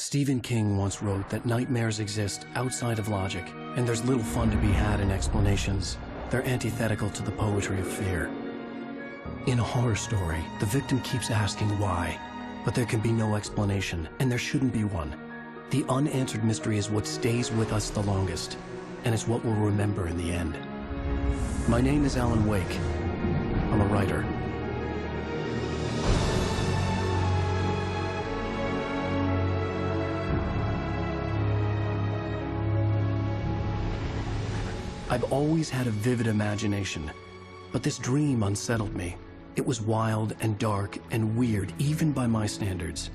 Stephen King once wrote that nightmares exist outside of logic, and there's little fun to be had in explanations. They're antithetical to the poetry of fear. In a horror story, the victim keeps asking why, but there can be no explanation, and there shouldn't be one. The unanswered mystery is what stays with us the longest, and it's what we'll remember in the end. My name is Alan Wake. I'm a writer. I've always had a vivid imagination, but this dream unsettled me. It was wild and dark and weird, even by my standards.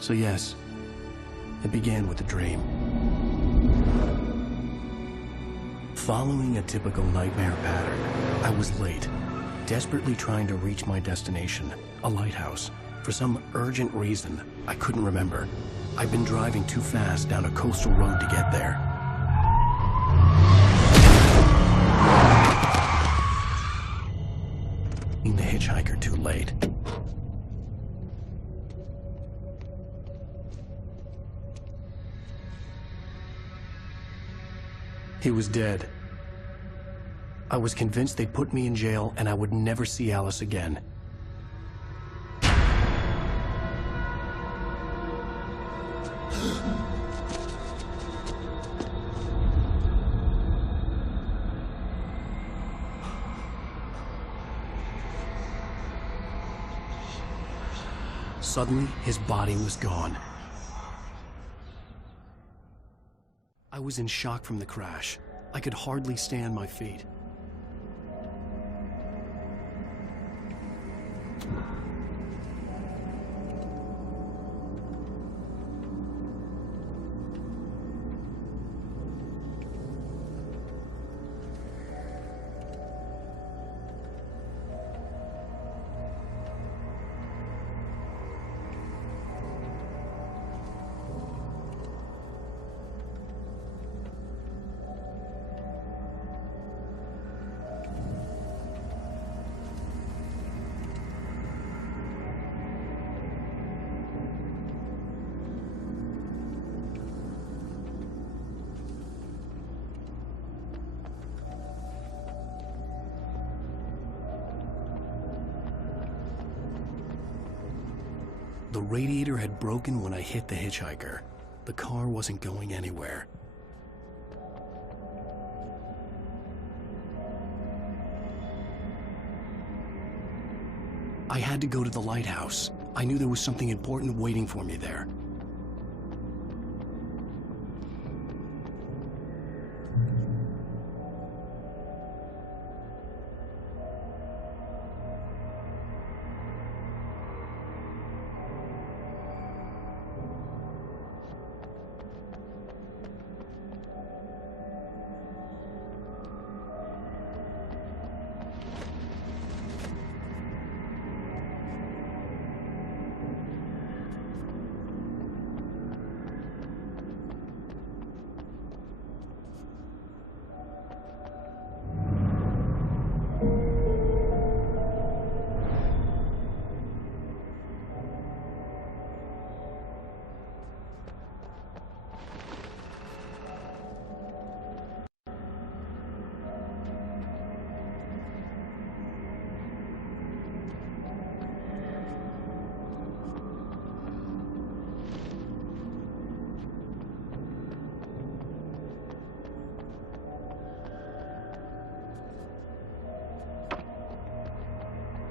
So yes, it began with a dream. Following a typical nightmare pattern, I was late, desperately trying to reach my destination, a lighthouse. For some urgent reason, I couldn't remember. I'd been driving too fast down a coastal road to get there. The hitchhiker too late. He was dead. I was convinced they'd put me in jail and I would never see Alice again. Suddenly, his body was gone. I was in shock from the crash. I could hardly stay on my feet. The radiator had broken when I hit the hitchhiker. The car wasn't going anywhere. I had to go to the lighthouse. I knew there was something important waiting for me there.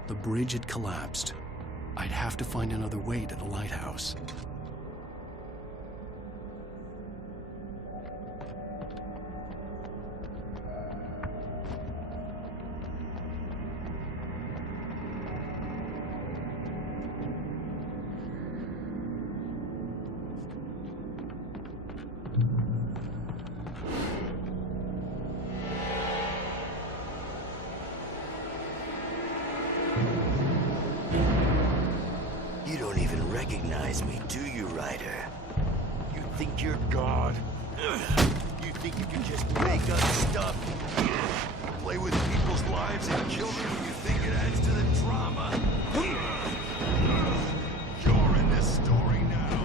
The bridge had collapsed. I'd have to find another way to the lighthouse. You don't even recognize me, do you, Ryder? You think you're God? You think you can just make up stuff? Play with people's lives and kill them when you think it adds to the drama? You're in this story now.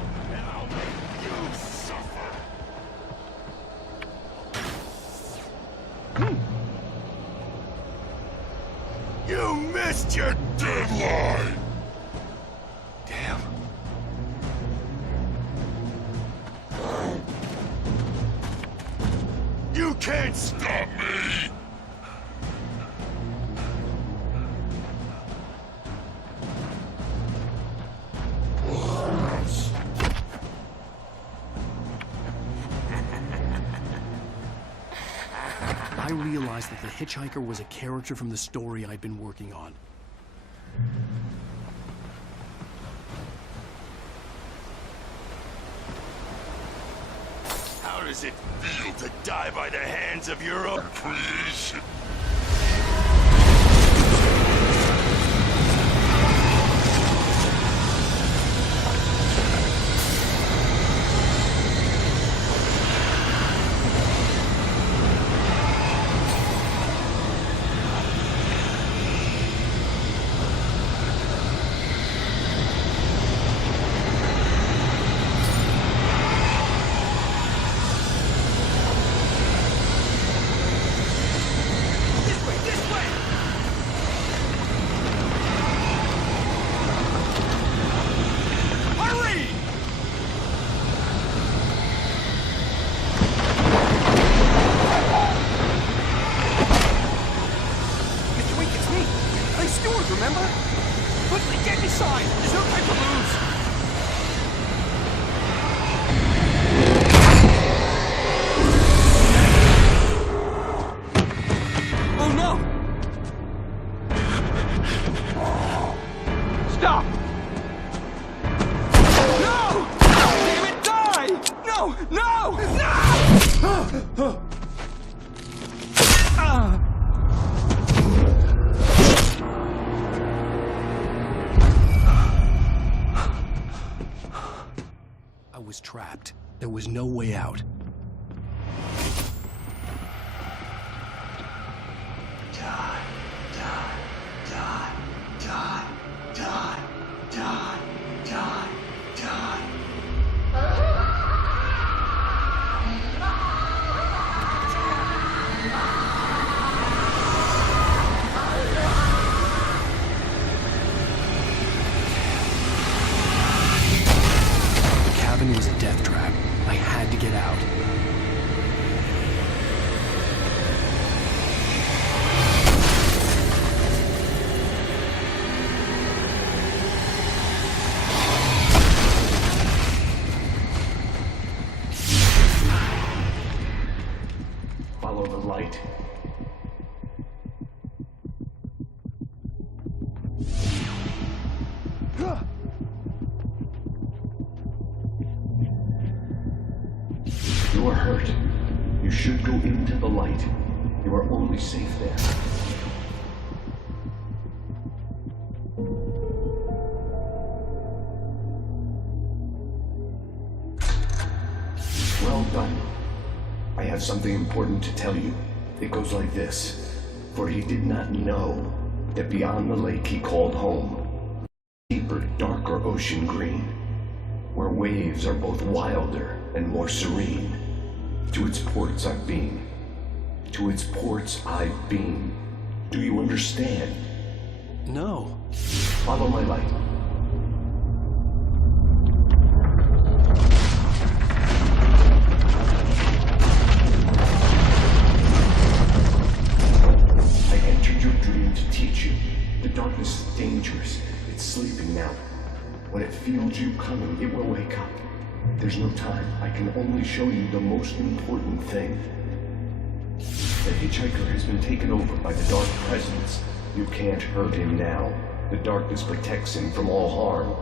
You missed your deadline! Damn. You can't stop me! I realized that the hitchhiker was a character from the story I'd been working on. How does it feel to die by the hands of your own creation? I was trapped. There was no way out. Die, die, die, die, die, die, die, die. The cabin was a death trap. I had to get out. Follow the light. You are hurt. You should go into the light. You are only safe there. Well done. I have something important to tell you. It goes like this. For he did not know that beyond the lake he called home, deeper, darker ocean green, where waves are both wilder and more serene. To its ports I've been. To its ports I've been. Do you understand? No. Follow my light. I entered your dream to teach you. The darkness is dangerous. It's sleeping now. When it feels you coming, it will wake up. There's no time. I can only show you the most important thing. The hitchhiker has been taken over by the dark presence. You can't hurt him now. The darkness protects him from all harm.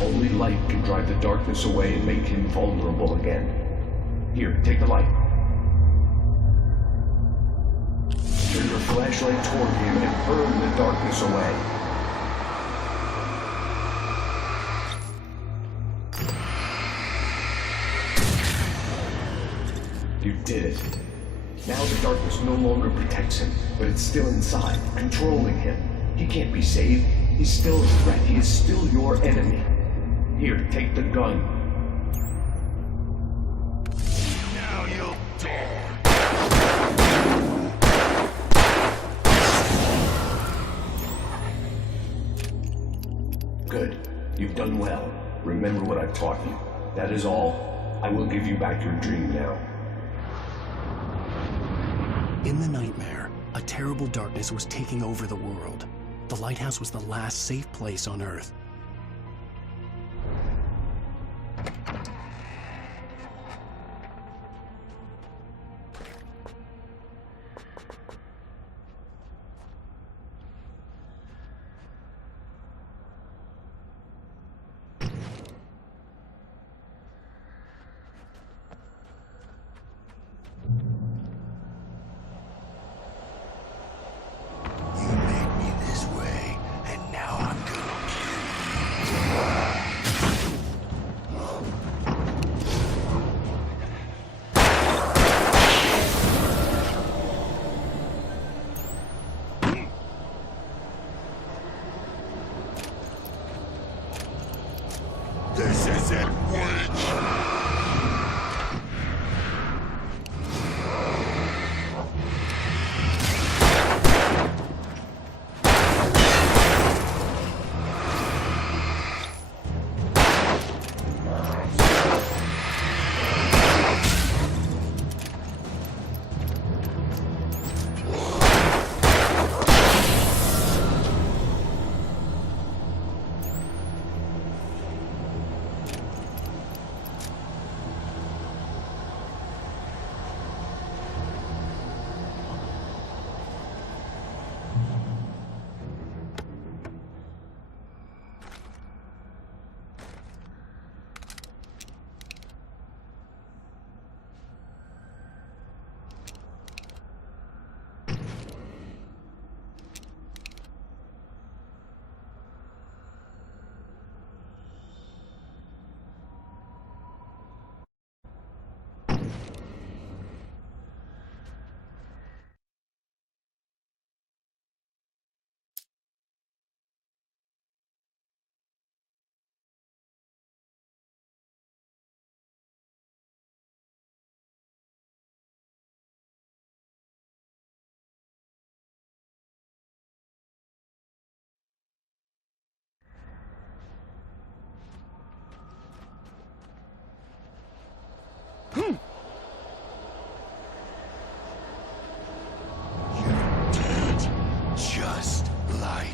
Only light can drive the darkness away and make him vulnerable again. Here, take the light. Turn your flashlight toward him and burn the darkness away. You did it. Now the darkness no longer protects him, but it's still inside, controlling him. He can't be saved. He's still a threat. He is still your enemy. Here, take the gun. Now you'll die. done well. Remember what I've taught you. That is all. I will give you back your dream now. In the nightmare, a terrible darkness was taking over the world. The lighthouse was the last safe place on Earth. This isn't Wake! You're dead, just like...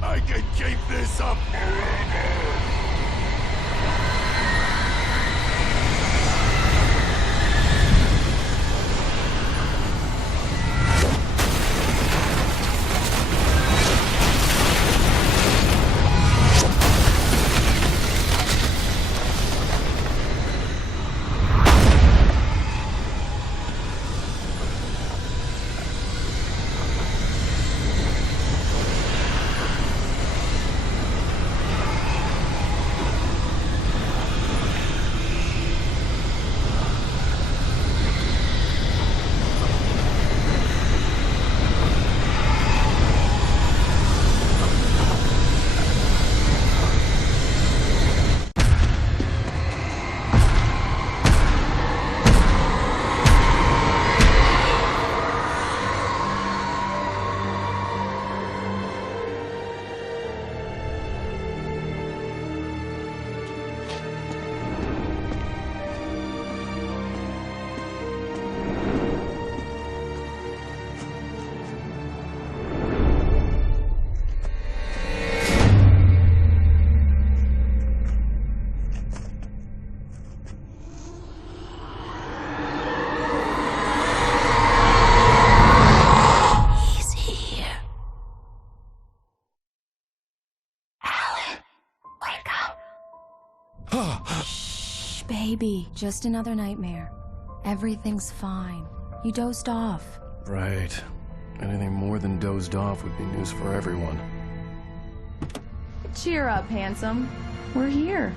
I can keep this up forever! baby. Just another nightmare. Everything's fine. You dozed off. Right. Anything more than dozed off would be news for everyone. Cheer up, handsome. We're here.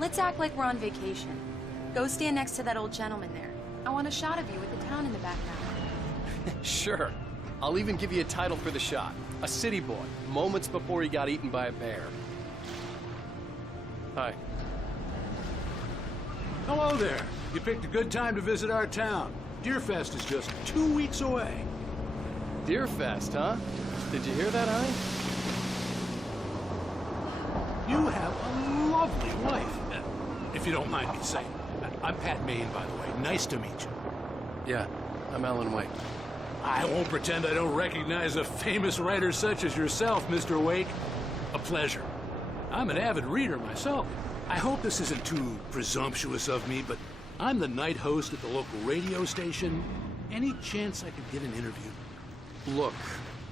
Let's act like we're on vacation. Go stand next to that old gentleman there. I want a shot of you with the town in the background. Sure. I'll even give you a title for the shot. A city boy, moments before he got eaten by a bear. Hi. Hello there. You picked a good time to visit our town. Deerfest is just 2 weeks away. Deerfest, huh? Did you hear that, honey? You have a lovely wife. If you don't mind me saying. I'm Pat Maine, by the way. Nice to meet you. Yeah, I'm Alan Wake. I won't pretend I don't recognize a famous writer such as yourself, Mr. Wake. A pleasure. I'm an avid reader myself. I hope this isn't too presumptuous of me, but I'm the night host at the local radio station. Any chance I could get an interview? Look,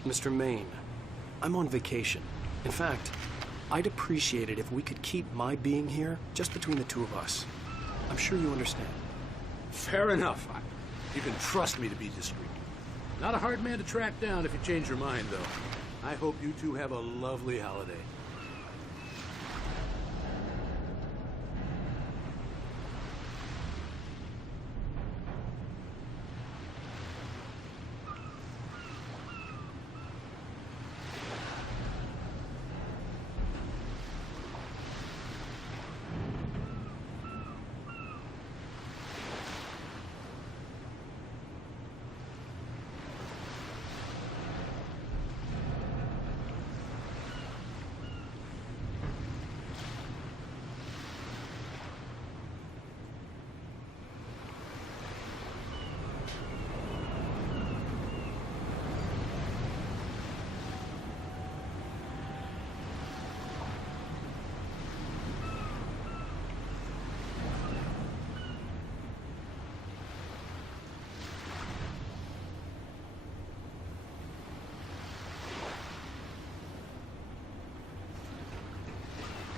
Mr. Maine, I'm on vacation. In fact, I'd appreciate it if we could keep my being here just between the two of us. I'm sure you understand. Fair enough. You can trust me to be discreet. Not a hard man to track down if you change your mind, though. I hope you two have a lovely holiday.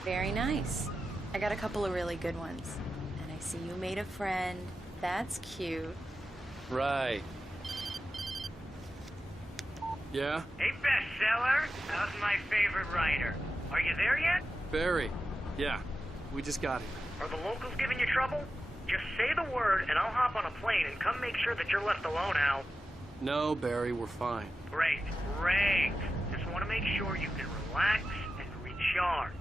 Very nice. I got a couple of really good ones. And I see you made a friend. That's cute. Right. Yeah? Hey, bestseller. How's my favorite writer? Are you there yet? Barry. Yeah. We just got here. Are the locals giving you trouble? Just say the word and I'll hop on a plane and come make sure that you're left alone, Al. No, Barry, we're fine. Great, great. Just want to make sure you can relax and recharge.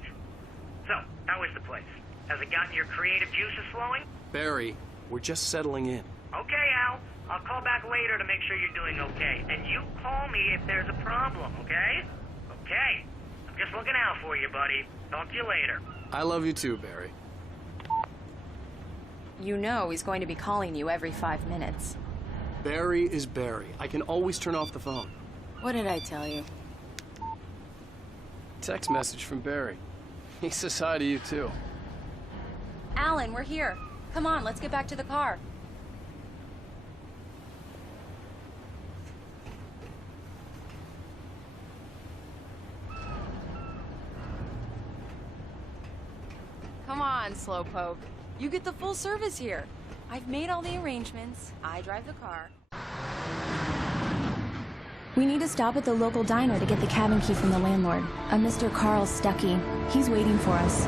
So, how is the place? Has it gotten your creative juices flowing? Barry, we're just settling in. Okay, Al. I'll call back later to make sure you're doing okay. And you call me if there's a problem, okay? Okay. I'm just looking out for you, buddy. Talk to you later. I love you too, Barry. You know he's going to be calling you every 5 minutes. Barry is Barry. I can always turn off the phone. What did I tell you? Text message from Barry. He says hi to you too. Alan, we're here. Come on, let's get back to the car. Come on, Slowpoke. You get the full service here. I've made all the arrangements. I drive the car. We need to stop at the local diner to get the cabin key from the landlord, a Mr. Carl Stuckey. He's waiting for us.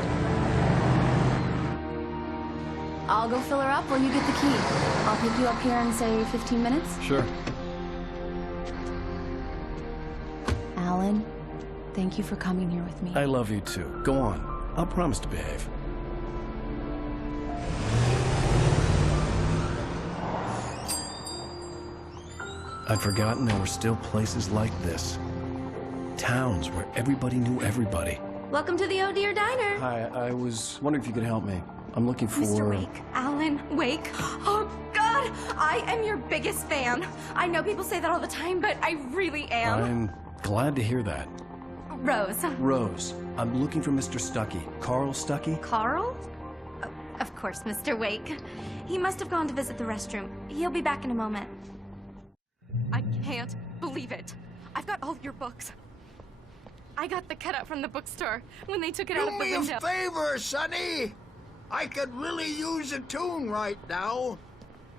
I'll go fill her up while you get the key. I'll pick you up here in, say, 15 minutes? Sure. Alan, thank you for coming here with me. I love you too. Go on. I'll promise to behave. I'd forgotten there were still places like this. Towns where everybody knew everybody. Welcome to the Oh Dear Diner. Hi, I was wondering if you could help me. I'm looking for... Mr. Wake. Alan Wake. Oh, God! I am your biggest fan. I know people say that all the time, but I really am. I'm glad to hear that. Rose. Rose, I'm looking for Mr. Stuckey. Carl Stuckey? Carl? Oh, of course, Mr. Wake. He must have gone to visit the restroom. He'll be back in a moment. I can't believe it. I've got all of your books. I got the cutout from the bookstore when they took it out of the window. Do me a favor, Sonny. I could really use a tune right now.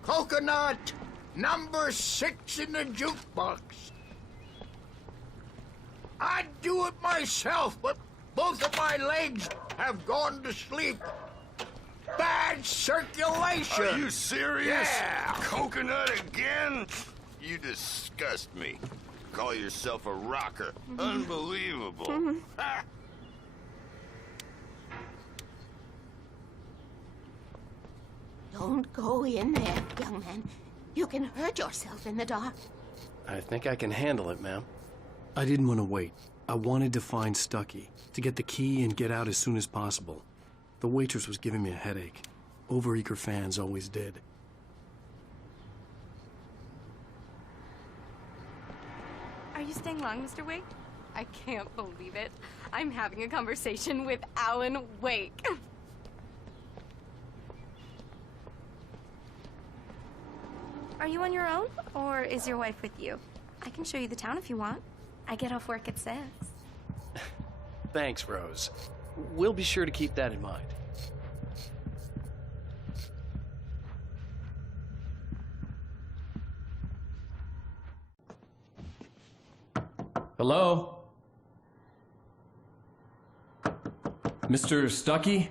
Coconut, number 6 in the jukebox. I'd do it myself, but both of my legs have gone to sleep. Bad circulation. Are you serious? Yeah. Coconut again? You disgust me. Call yourself a rocker. Unbelievable. Ha! Don't go in there, young man. You can hurt yourself in the dark. I think I can handle it, ma'am. I didn't want to wait. I wanted to find Stuckey, to get the key and get out as soon as possible. The waitress was giving me a headache. Overeager fans always did. Are you staying long, Mr. Wake? I can't believe it. I'm having a conversation with Alan Wake. Are you on your own, or is your wife with you? I can show you the town if you want. I get off work at 6. Thanks, Rose. We'll be sure to keep that in mind. Hello? Mr. Stuckey?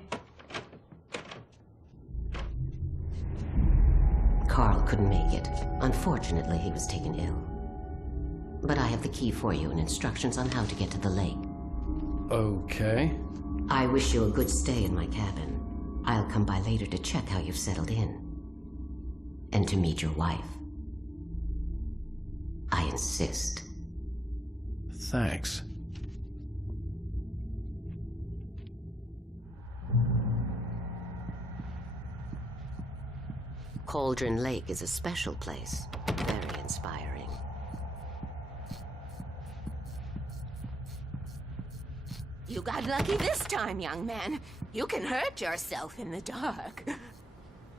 Carl couldn't make it. Unfortunately, he was taken ill. But I have the key for you and instructions on how to get to the lake. Okay. I wish you a good stay in my cabin. I'll come by later to check how you've settled in. And to meet your wife. I insist. Thanks. Cauldron Lake is a special place. Very inspiring. You got lucky this time, young man. You can hurt yourself in the dark.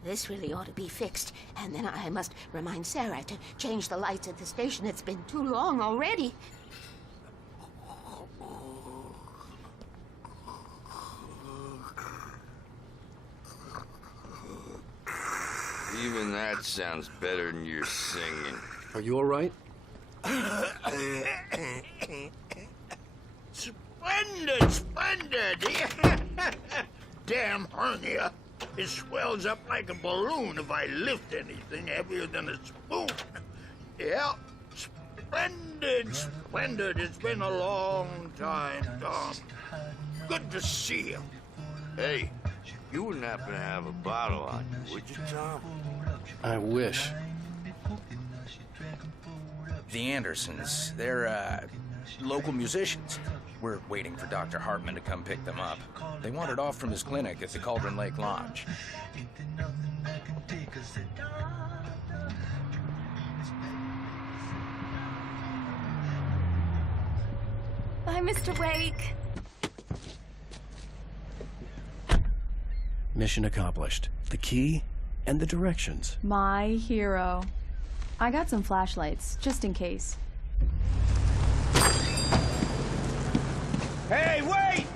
This really ought to be fixed, and then I must remind Sarah to change the lights at the station. It's been too long already. Even that sounds better than your singing. Are you all right? Splendid, splendid! Damn hernia. It swells up like a balloon if I lift anything heavier than a spoon. Yeah, splendid, splendid. It's been a long time, Tom. Good to see you. Hey, you wouldn't happen to have a bottle on you, would you, Tom? I wish. The Andersons, they're, local musicians. We're waiting for Dr. Hartman to come pick them up. They wandered off from his clinic at the Cauldron Lake Lodge. Bye, Mr. Wake. Mission accomplished. The key and the directions. My hero. I got some flashlights, just in case. Hey, wait!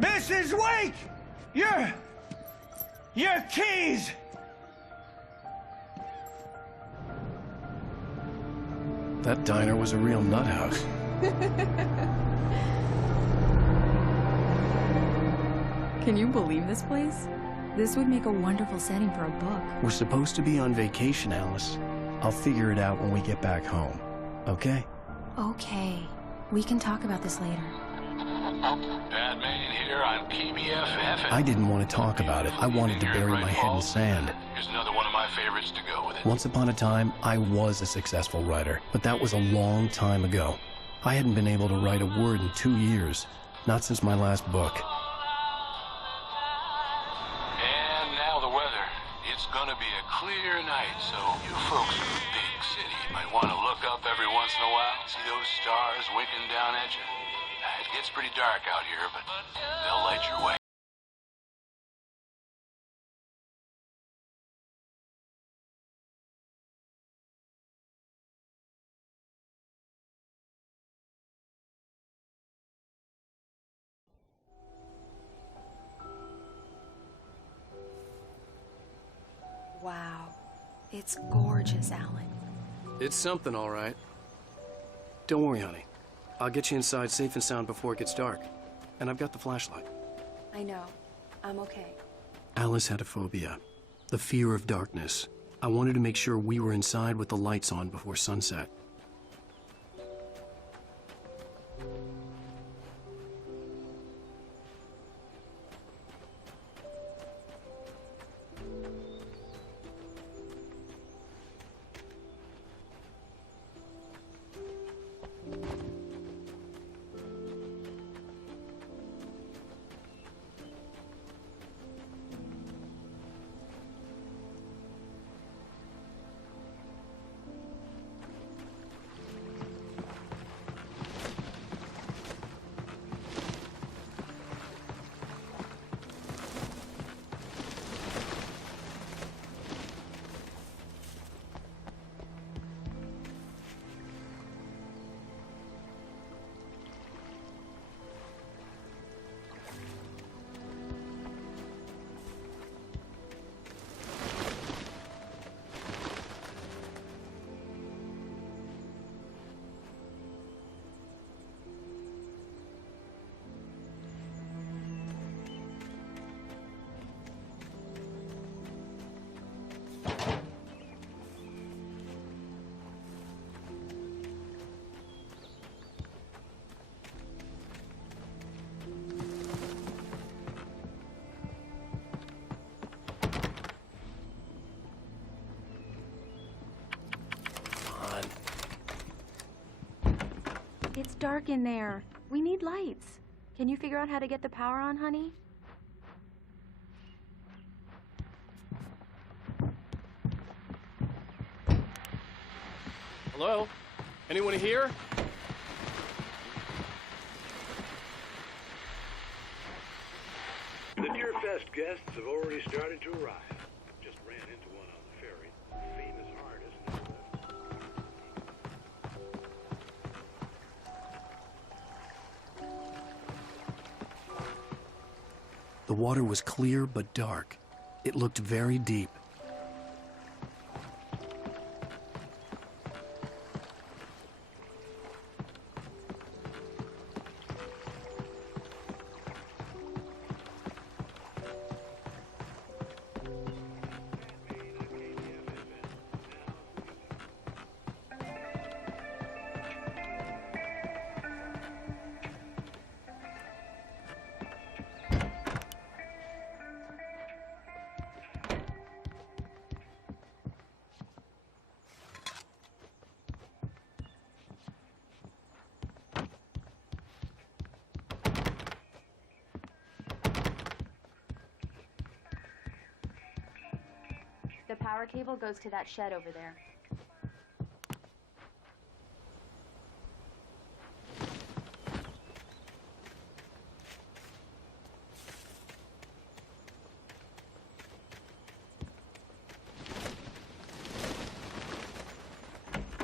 Mrs. Wake! Your keys! That diner was a real nut house. Can you believe this place? This would make a wonderful setting for a book. We're supposed to be on vacation, Alice. I'll figure it out when we get back home. Okay? Okay. We can talk about this later. Batman here on PBFF. I didn't want to talk about it. I wanted to bury my head in sand. Here's another one of my favorites to go with it. Once upon a time, I was a successful writer, but that was a long time ago. I hadn't been able to write a word in 2 years, not since my last book. And now the weather. It's gonna be a clear night, so you folks in the big city might want to look up every once in a while, see those stars winking down at you. It gets pretty dark out here, but they'll light your way. Wow. It's gorgeous, Alan. It's something, all right. Don't worry, honey. I'll get you inside safe and sound before it gets dark. And I've got the flashlight. I know. I'm okay. Alice had a phobia. The fear of darkness. I wanted to make sure we were inside with the lights on before sunset. It's dark in there. We need lights. Can you figure out how to get the power on, honey? Hello? Anyone here? The Deerfest guests have already started to arrive. Just ran into one on the ferry. Famous artist. The water was clear but dark. It looked very deep. The power cable goes to that shed over there.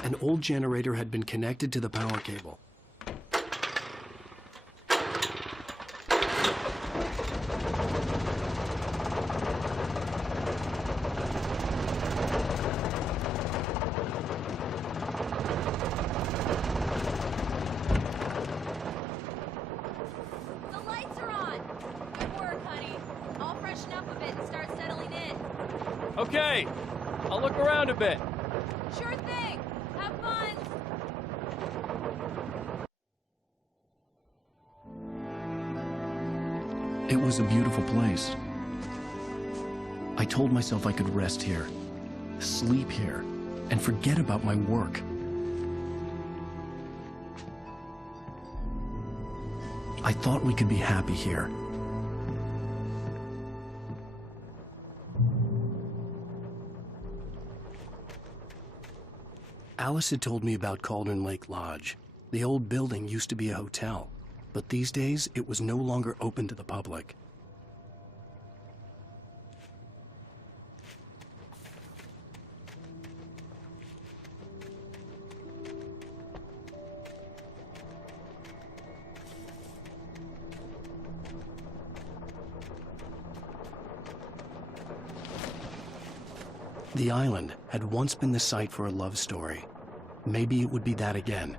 An old generator had been connected to the power cable. Okay, I'll look around a bit. Sure thing. Have fun. It was a beautiful place. I told myself I could rest here, sleep here, and forget about my work. I thought we could be happy here. Alice had told me about Cauldron Lake Lodge. The old building used to be a hotel, but these days it was no longer open to the public. The island had once been the site for a love story. Maybe it would be that again.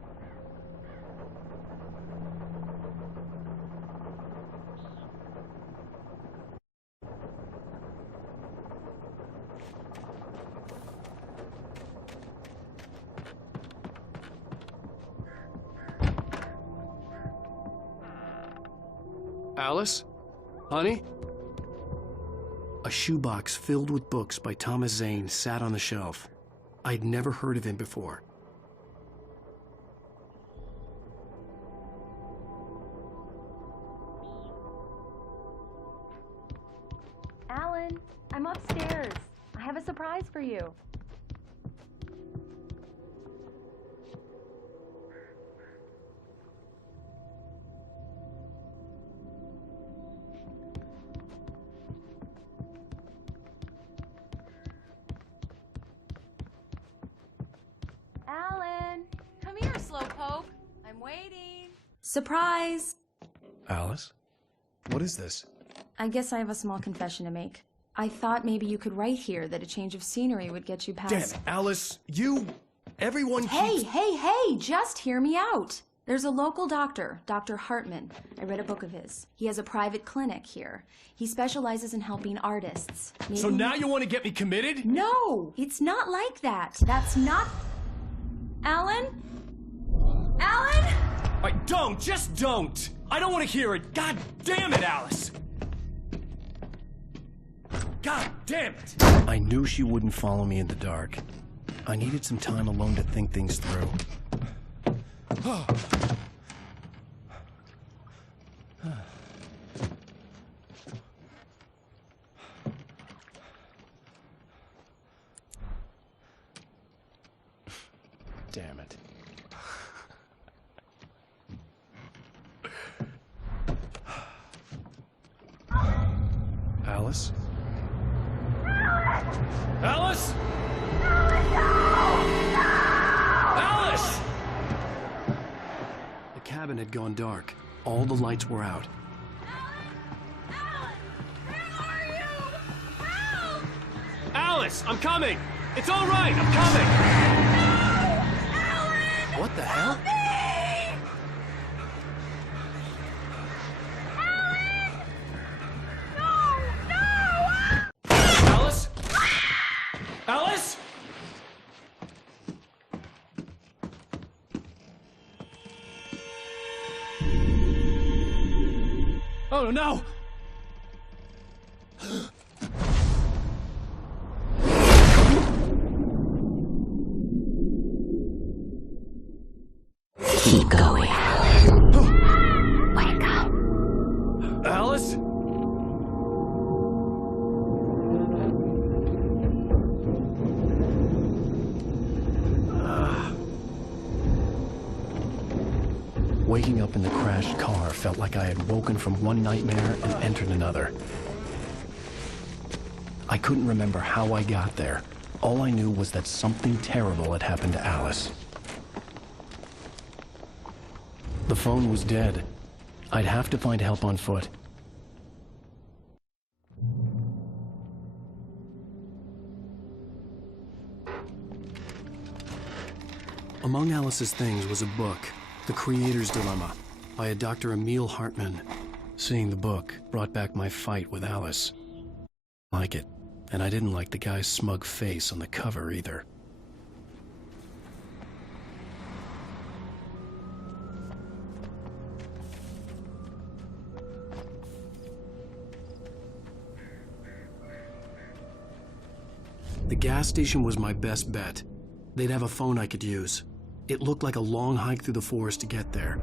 Alice? Honey? A shoebox filled with books by Thomas Zane sat on the shelf. I'd never heard of him before. Alan, I'm upstairs. I have a surprise for you. Alan, come here, slowpoke. I'm waiting. Surprise! Alice? What is this? I guess I have a small confession to make. I thought maybe you could write here that a change of scenery would get you past... Damn it, Alice! Everyone keeps... Hey, just hear me out. There's a local doctor, Dr. Hartman. I read a book of his. He has a private clinic here. He specializes in helping artists. So now you want to get me committed? No, it's not like that. That's not... Alan? Alan? Just don't! I don't want to hear it! God damn it, Alice! God damn it! I knew she wouldn't follow me in the dark. I needed some time alone to think things through. Damn it. Alice? Alice? Alice! The cabin had gone dark. All the lights were out. Alice, I'm coming! It's all right, I'm coming! What the hell? Alice? Alice? Oh no! Keep going. Wake up. Alice? Waking up in the crashed car felt like I had woken from one nightmare and entered another. I couldn't remember how I got there. All I knew was that something terrible had happened to Alice. The phone was dead. I'd have to find help on foot. Among Alice's things was a book, The Creator's Dilemma, by a Dr. Emil Hartman. Seeing the book brought back my fight with Alice. I like it, and I didn't like the guy's smug face on the cover either. gas station was my best bet. They'd have a phone I could use. It looked like a long hike through the forest to get there.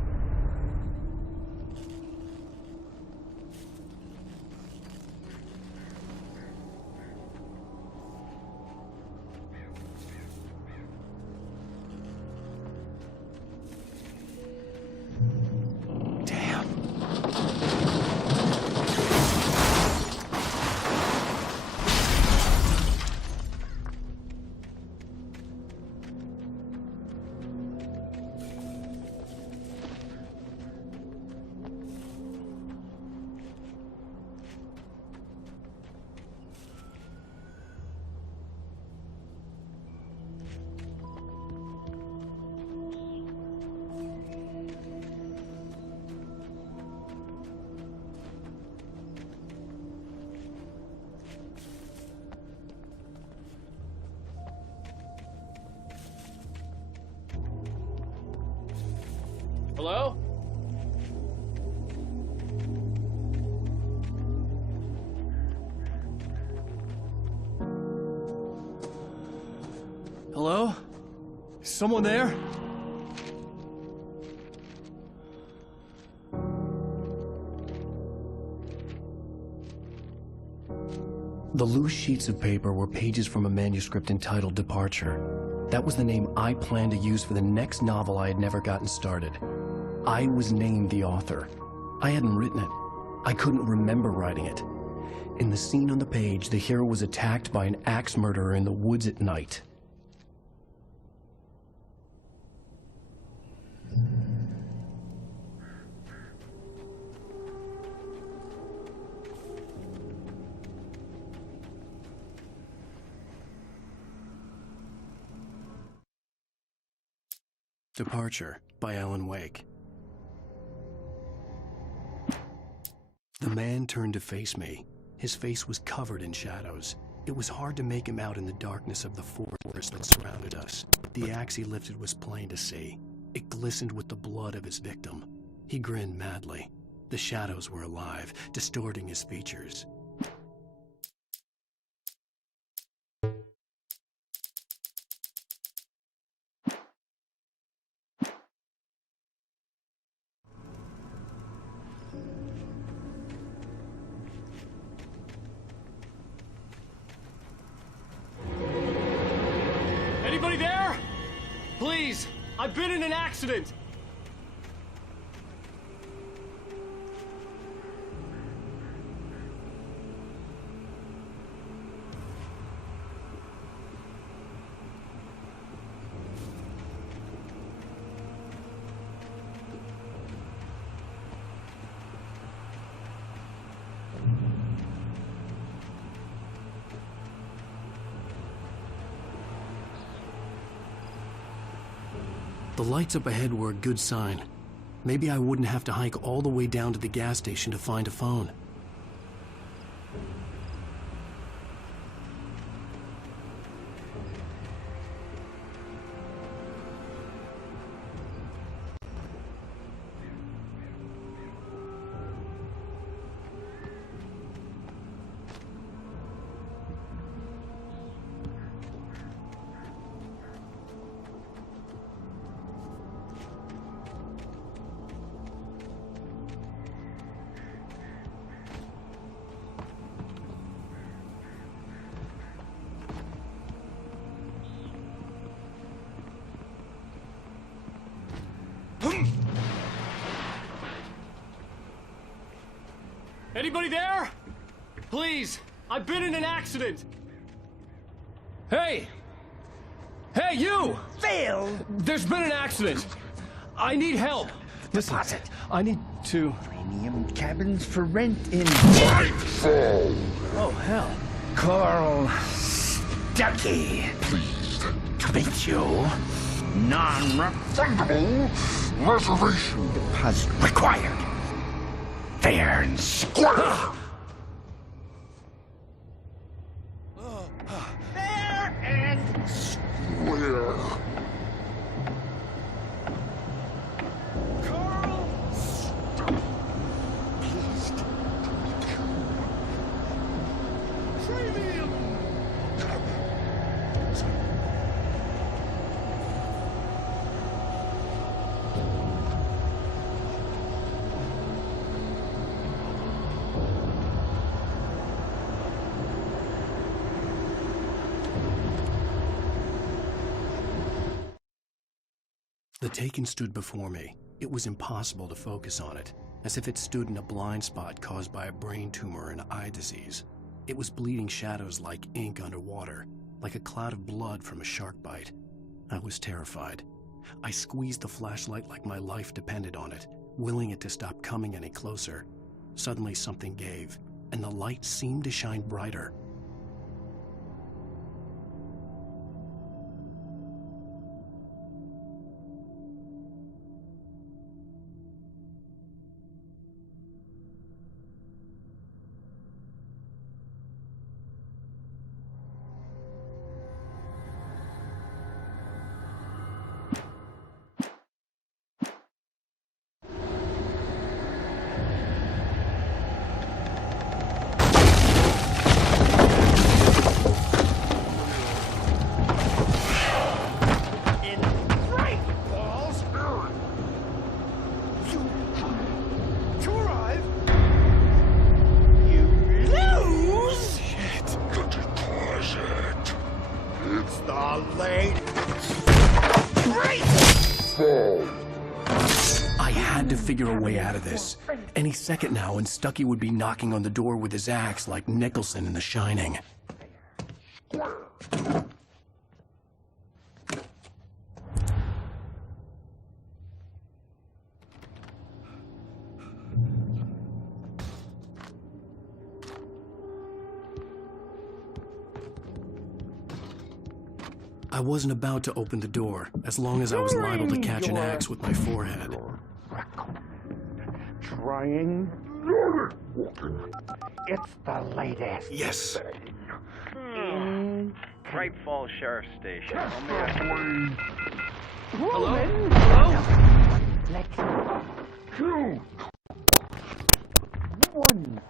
Hello? Hello? Is someone there? The loose sheets of paper were pages from a manuscript entitled Departure. That was the name I planned to use for the next novel I had never gotten started. I was named the author. I hadn't written it. I couldn't remember writing it. In the scene on the page, the hero was attacked by an axe murderer in the woods at night. Departure by Alan Wake. The man turned to face me. His face was covered in shadows. It was hard to make him out in the darkness of the forest that surrounded us. The axe he lifted was plain to see. It glistened with the blood of his victim. He grinned madly. The shadows were alive, distorting his features. Anybody there? Please, I've been in an accident. The lights up ahead were a good sign. Maybe I wouldn't have to hike all the way down to the gas station to find a phone. Anybody there? Please, I've been in an accident. Hey! Hey, you! Phil! There's been an accident. I need help. Listen, I need to... Premium cabins for rent in... Brightfall! Oh, hell. Carl Stuckey. Pleased to meet you. Non-refundable reservation deposit required. Fair and square. Fair and square. Carl Stuckey. Pleased to meet you. Premium The Taken stood before me. It was impossible to focus on it, as if it stood in a blind spot caused by a brain tumor and eye disease. It was bleeding shadows like ink underwater, like a cloud of blood from a shark bite. I was terrified. I squeezed the flashlight like my life depended on it, willing it to stop coming any closer. Suddenly something gave, and the light seemed to shine brighter. Figure a way out of this. Any second now, and Stucky would be knocking on the door with his axe like Nicholson in The Shining. I wasn't about to open the door, as long as I was liable to catch an axe with my forehead. Trying. It's the latest. Yes. Braight-Fall's Sheriff Station. Hello? Hello? Let's go. 2, 1.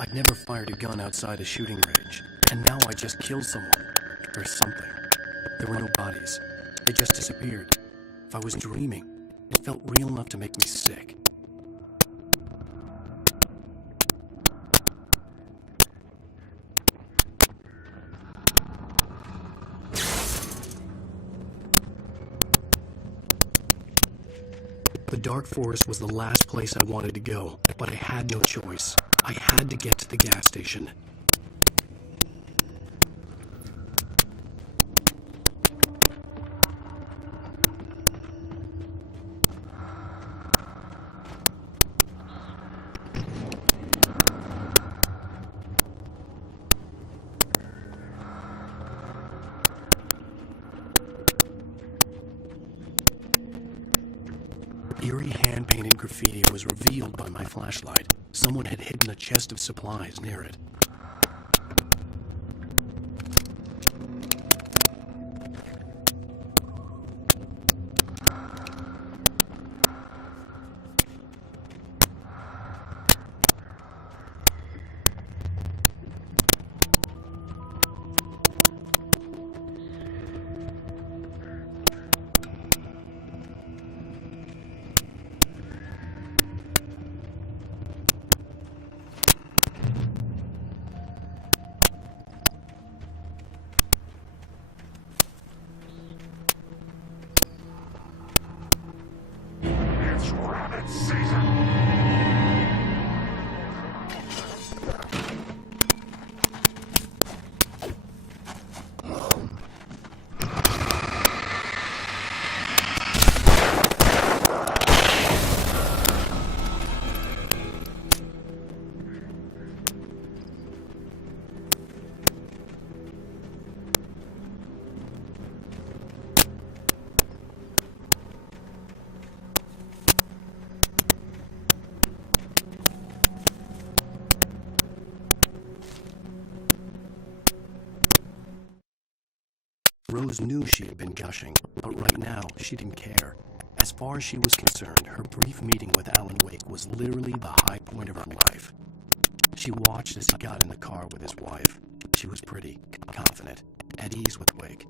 I'd never fired a gun outside a shooting range, and now I just killed someone, or something. There were no bodies. They just disappeared. If I was dreaming, it felt real enough to make me sick. The dark forest was the last place I wanted to go, but I had no choice. I had to get to the gas station. Eerie hand-painted graffiti was revealed by my flashlight. Someone had hidden a chest of supplies near it. Rose knew she had been gushing, but right now, she didn't care. As far as she was concerned, her brief meeting with Alan Wake was literally the high point of her life. She watched as he got in the car with his wife. She was pretty, confident, at ease with Wake.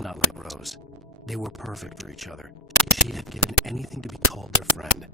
Not like Rose. They were perfect for each other. She'd have given anything to be called their friend.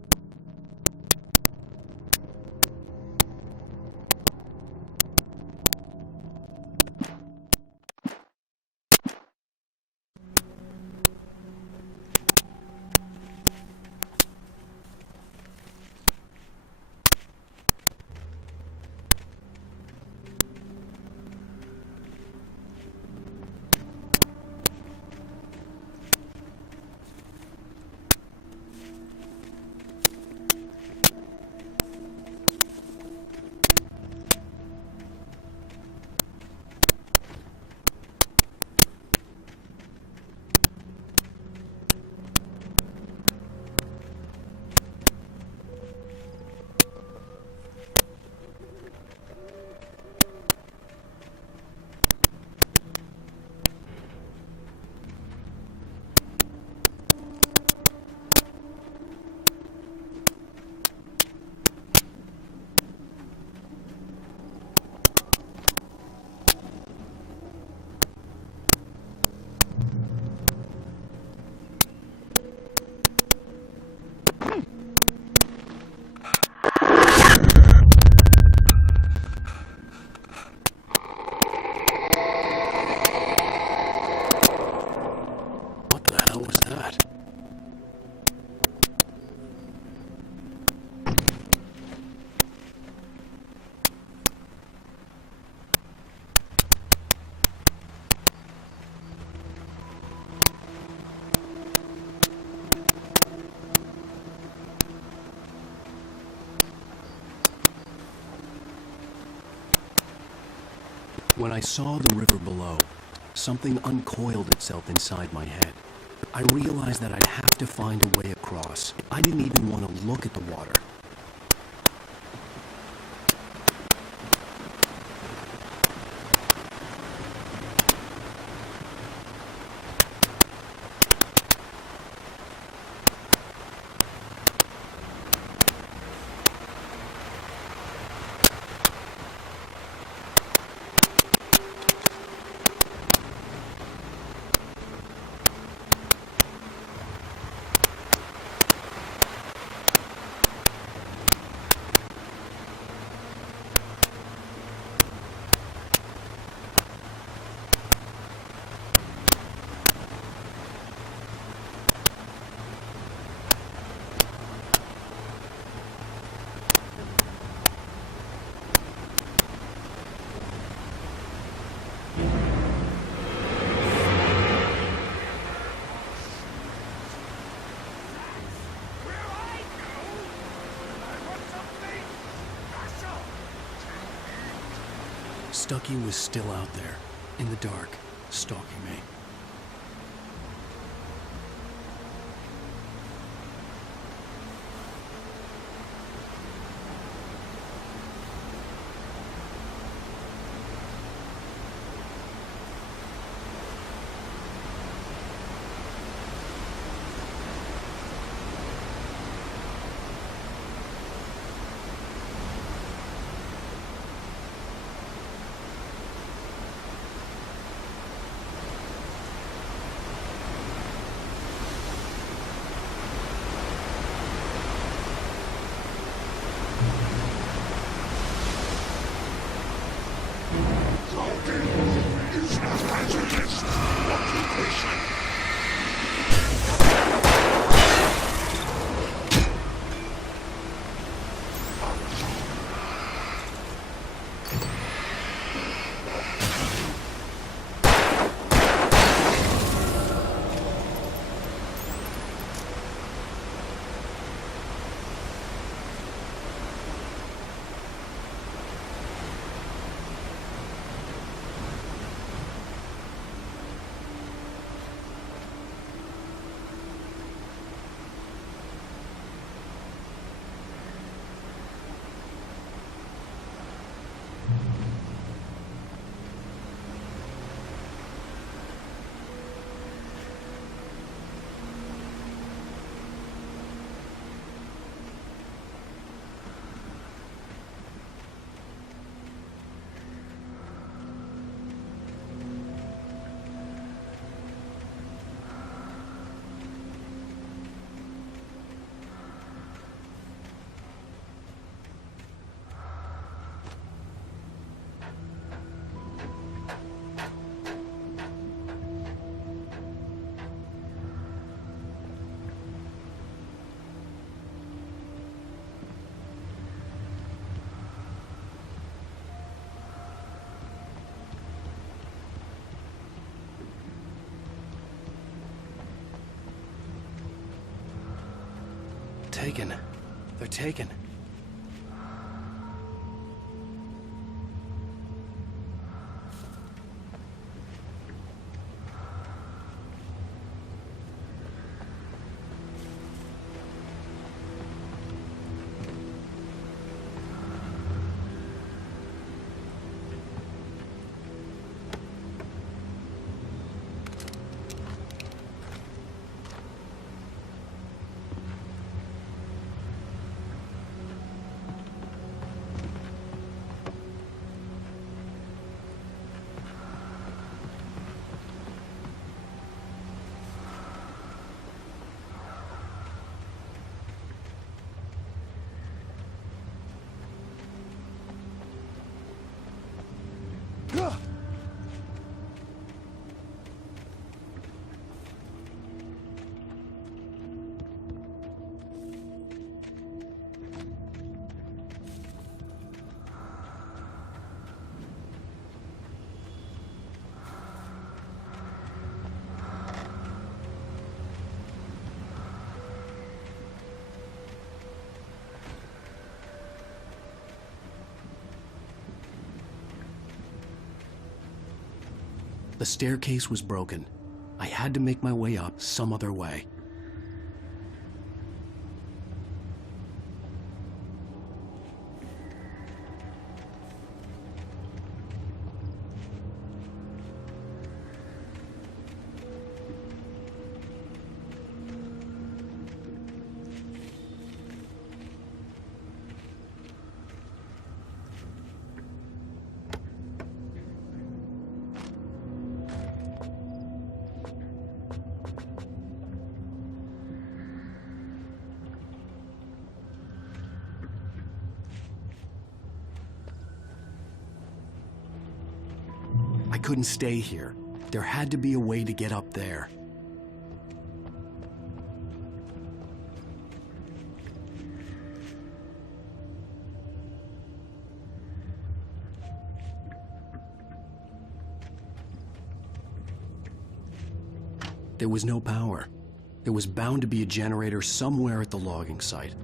When I saw the river below, something uncoiled itself inside my head. I realized that I'd have to find a way across. I didn't even want to look at the water. Stucky was still out there, in the dark, stalking me. taken. They're taken. The staircase was broken. I had to make my way up some other way. I couldn't stay here. There had to be a way to get up there. There was no power. There was bound to be a generator somewhere at the logging site.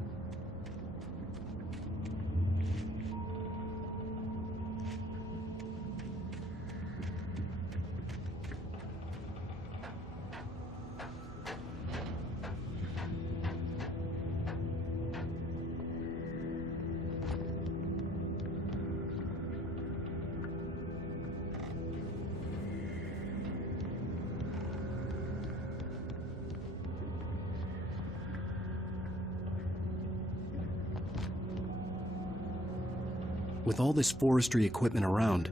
With all this forestry equipment around,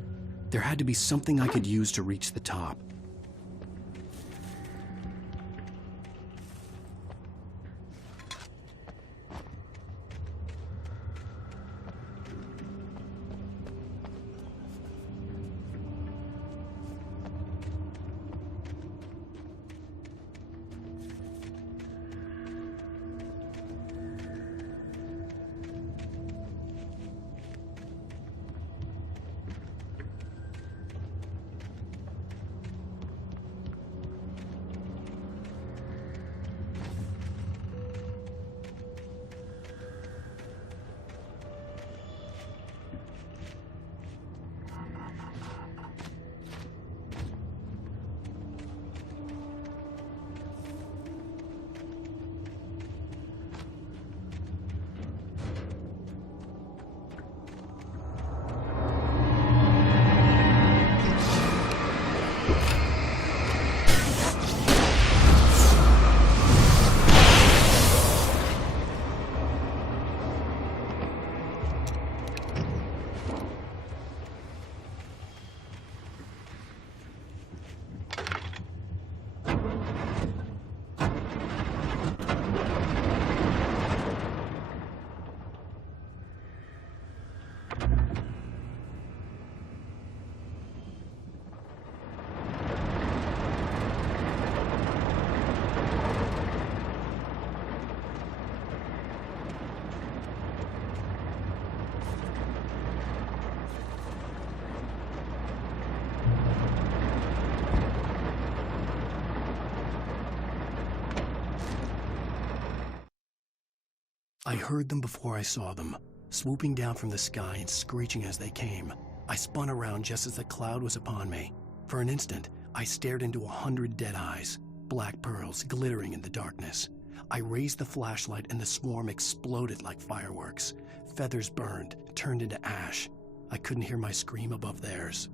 there had to be something I could use to reach the top. I heard them before I saw them, swooping down from the sky and screeching as they came. I spun around just as the cloud was upon me. For an instant, I stared into 100 dead eyes, black pearls glittering in the darkness. I raised the flashlight and the swarm exploded like fireworks. Feathers burned, turned into ash. I couldn't hear my scream above theirs.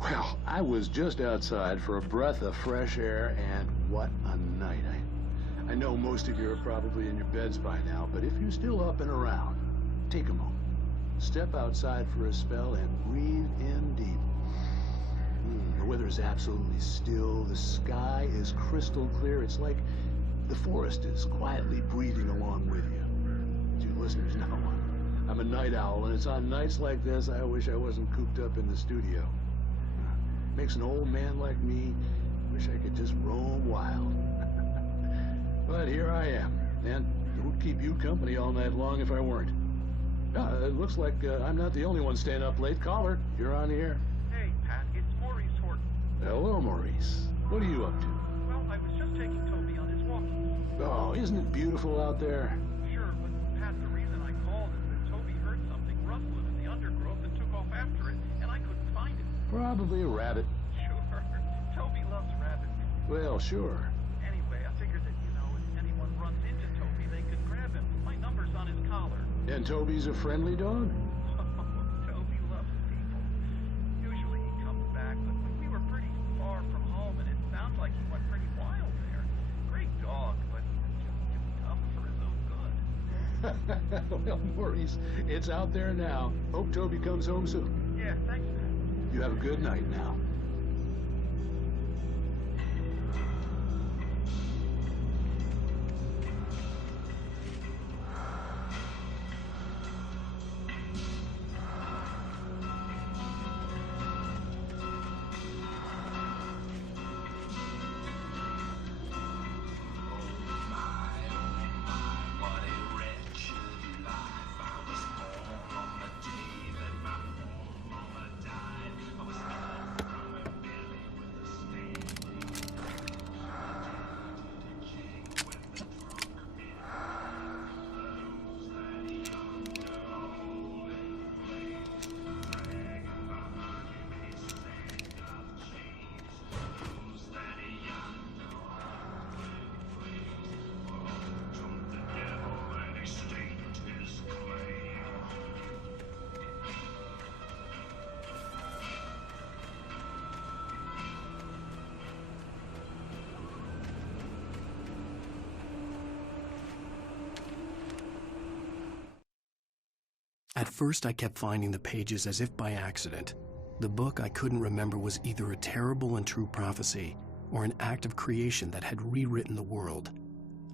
Well, I was just outside for a breath of fresh air, and what a night. I know most of you are probably in your beds by now, but if you're still up and around, take a moment. Step outside for a spell and breathe in deep. The weather is absolutely still. The sky is crystal clear. It's like the forest is quietly breathing along with you. As you listeners know, I'm a night owl, and it's on nights like this I wish I wasn't cooped up in the studio. Makes an old man like me wish I could just roam wild. But here I am, and it would keep you company all night long if I weren't. It looks like I'm not the only one staying up late. Caller, you're on the air. Hey, Pat, it's Maurice Horton. Hello, Maurice. What are you up to? Well, I was just taking Toby on his walkie. Oh, isn't it beautiful out there? Sure, but Pat, the reason I called is that Toby heard something rustling in the undergrowth and took off after it, and I couldn't find it. Probably a rabbit. Sure. Toby loves rabbits. Well, sure. Anyway, I figured that, if anyone runs into Toby, they could grab him. My number's on his collar. And Toby's a friendly dog? Toby loves people. Usually he comes back, but we were pretty far from home, and it sounds like he went pretty wild there. Great dog, but just too tough for his own good. Well, Maurice, it's out there now. Hope Toby comes home soon. Yeah, thanks, man. You have a good night now. At first, I kept finding the pages as if by accident. The book I couldn't remember was either a terrible and true prophecy or an act of creation that had rewritten the world.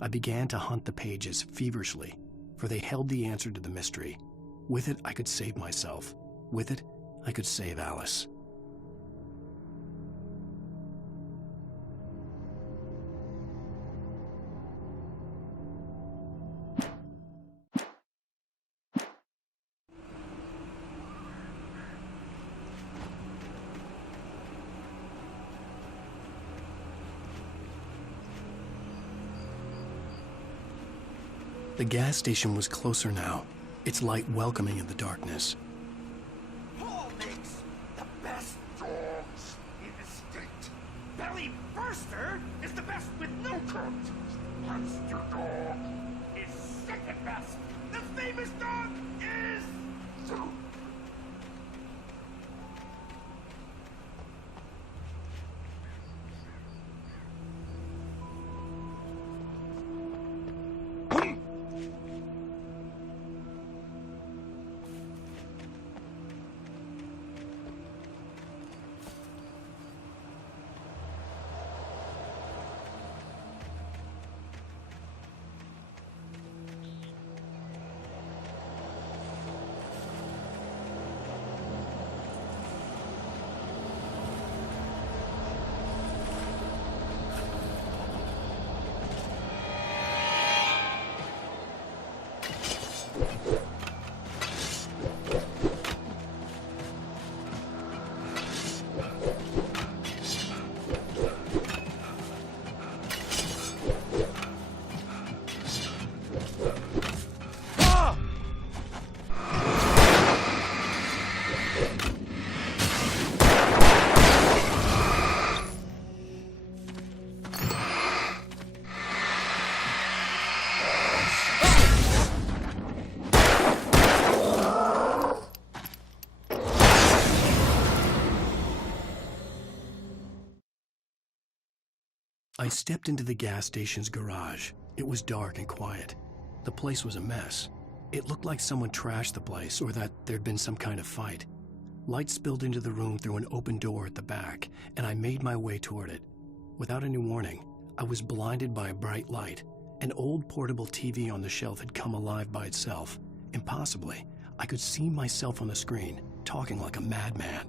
I began to hunt the pages feverishly, for they held the answer to the mystery. With it, I could save myself. With it, I could save Alice. The gas station was closer now, its light welcoming in the darkness. Paul makes the best dogs in the state. Belly Burster is the best with no coat. Monster Dog is second best. The famous dog is... I stepped into the gas station's garage. It was dark and quiet. The place was a mess. It looked like someone trashed the place or that there'd been some kind of fight. Light spilled into the room through an open door at the back, and I made my way toward it. Without any warning, I was blinded by a bright light. An old portable TV on the shelf had come alive by itself. Impossibly, I could see myself on the screen, talking like a madman.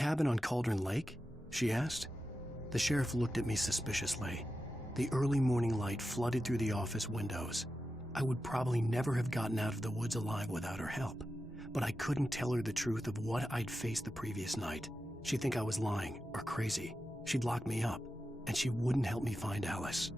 cabin on Cauldron Lake? She asked. The sheriff looked at me suspiciously. The early morning light flooded through the office windows. I would probably never have gotten out of the woods alive without her help, but I couldn't tell her the truth of what I'd faced the previous night. She'd think I was lying or crazy. She'd lock me up, and she wouldn't help me find Alice.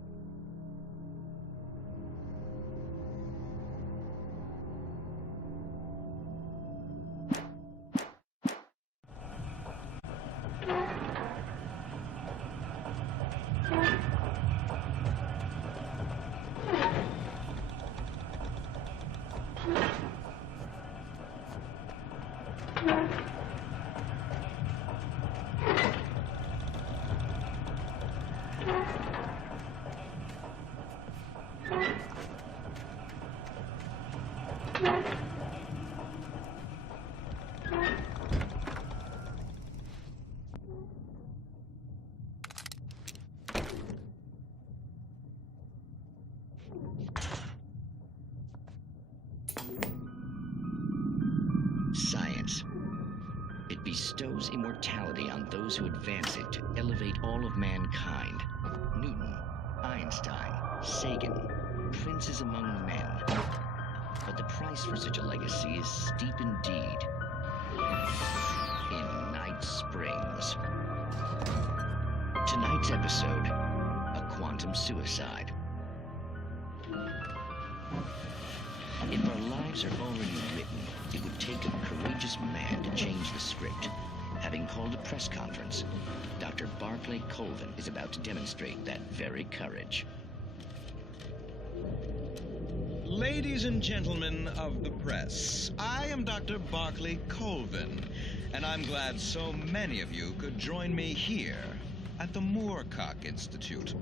Science. It bestows immortality on those who advance it to elevate all of mankind. Newton, Einstein, Sagan, princes among men. But the price for such a legacy is steep indeed. In Night Springs. Tonight's episode, a quantum suicide. If our lives are already written, it would take a courageous man to change the script. Having called a press conference, Dr. Barclay Colvin is about to demonstrate that very courage. Ladies and gentlemen of the press, I am Dr. Barclay Colvin, and I'm glad so many of you could join me here at the Moorcock Institute.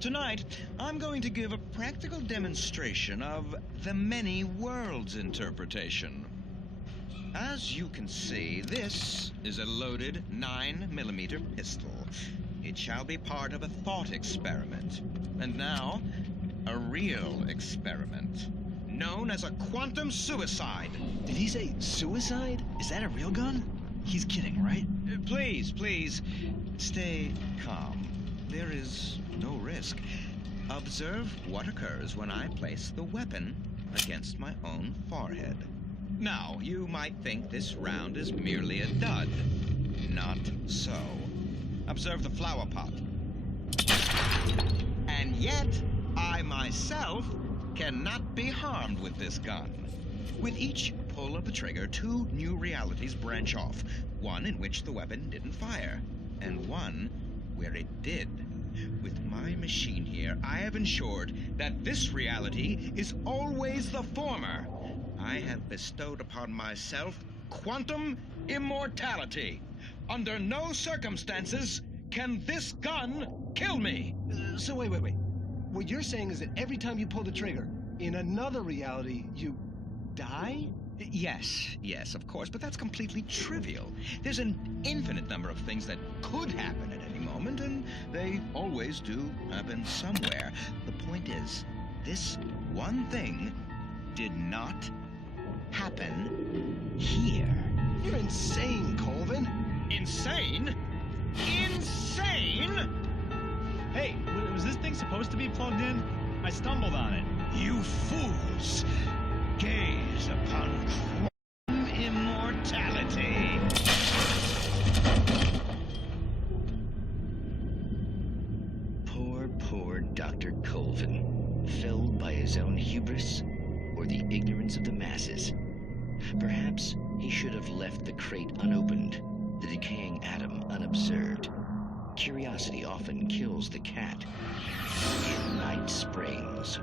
Tonight, I'm going to give a practical demonstration of the many worlds interpretation. As you can see, this is a loaded 9mm pistol. It shall be part of a thought experiment. And now, a real experiment, known as a quantum suicide. Did he say suicide? Is that a real gun? He's kidding, right? Please, stay calm. There is no risk. Observe what occurs when I place the weapon against my own forehead. Now, you might think this round is merely a dud. Not so. Observe the flower pot. And yet, I myself cannot be harmed with this gun. With each pull of the trigger, two new realities branch off. One in which the weapon didn't fire, and one where it did. With my machine here, I have ensured that this reality is always the former. I have bestowed upon myself quantum immortality. Under no circumstances can this gun kill me. So wait. What you're saying is that every time you pull the trigger, in another reality, you die? Yes, of course, but that's completely trivial. There's an infinite number of things that could happen at any moment, and they always do happen somewhere. The point is, this one thing did not happen here. You're insane, Colvin. Insane? Insane? Hey, was this thing supposed to be plugged in? I stumbled on it. You fools! Gaze upon quantum immortality. Poor Dr. Colvin, felled by his own hubris or the ignorance of the masses. Perhaps he should have left the crate unopened, the decaying atom unobserved. Curiosity often kills the cat. In Night Springs.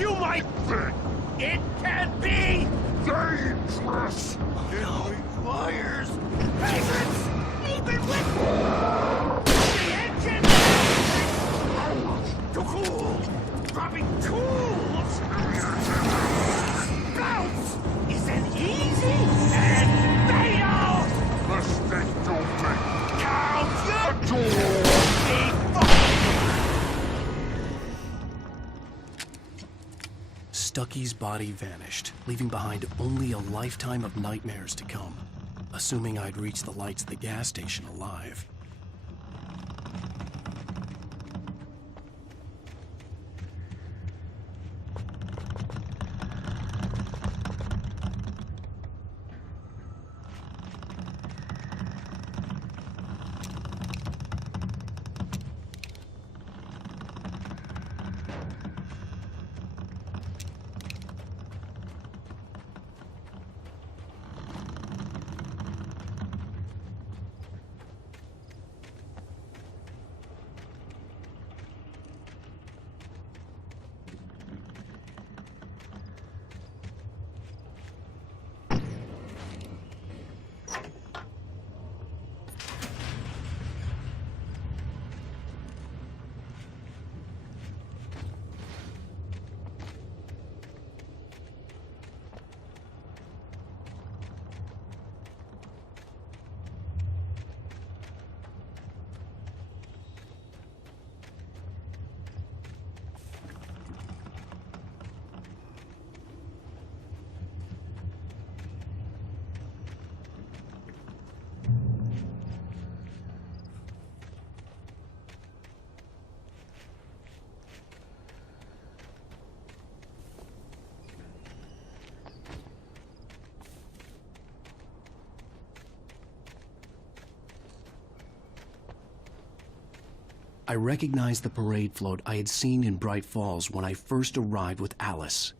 you might think. It can be dangerous. It requires patience, even with the engine to cool. Dropping tools. Bounce is an easy and fatal mistake to make. Count your Stucky's body vanished, leaving behind only a lifetime of nightmares to come, assuming I'd reached the lights of the gas station alive. I recognized the parade float I had seen in Braight-Fall's when I first arrived with Alice.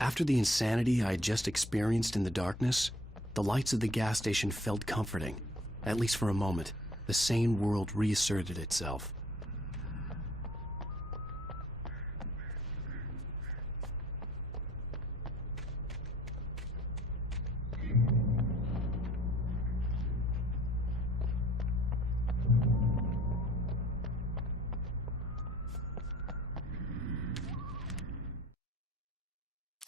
After the insanity I had just experienced in the darkness, the lights of the gas station felt comforting. At least for a moment, the sane world reasserted itself.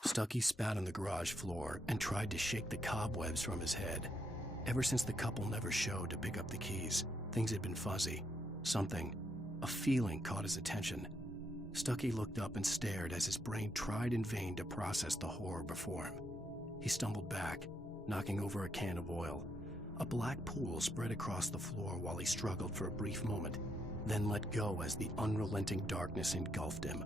Stucky spat on the garage floor and tried to shake the cobwebs from his head. Ever since the couple never showed to pick up the keys, things had been fuzzy. Something, a feeling caught his attention. Stucky looked up and stared as his brain tried in vain to process the horror before him. He stumbled back, knocking over a can of oil. A black pool spread across the floor while he struggled for a brief moment, then let go as the unrelenting darkness engulfed him.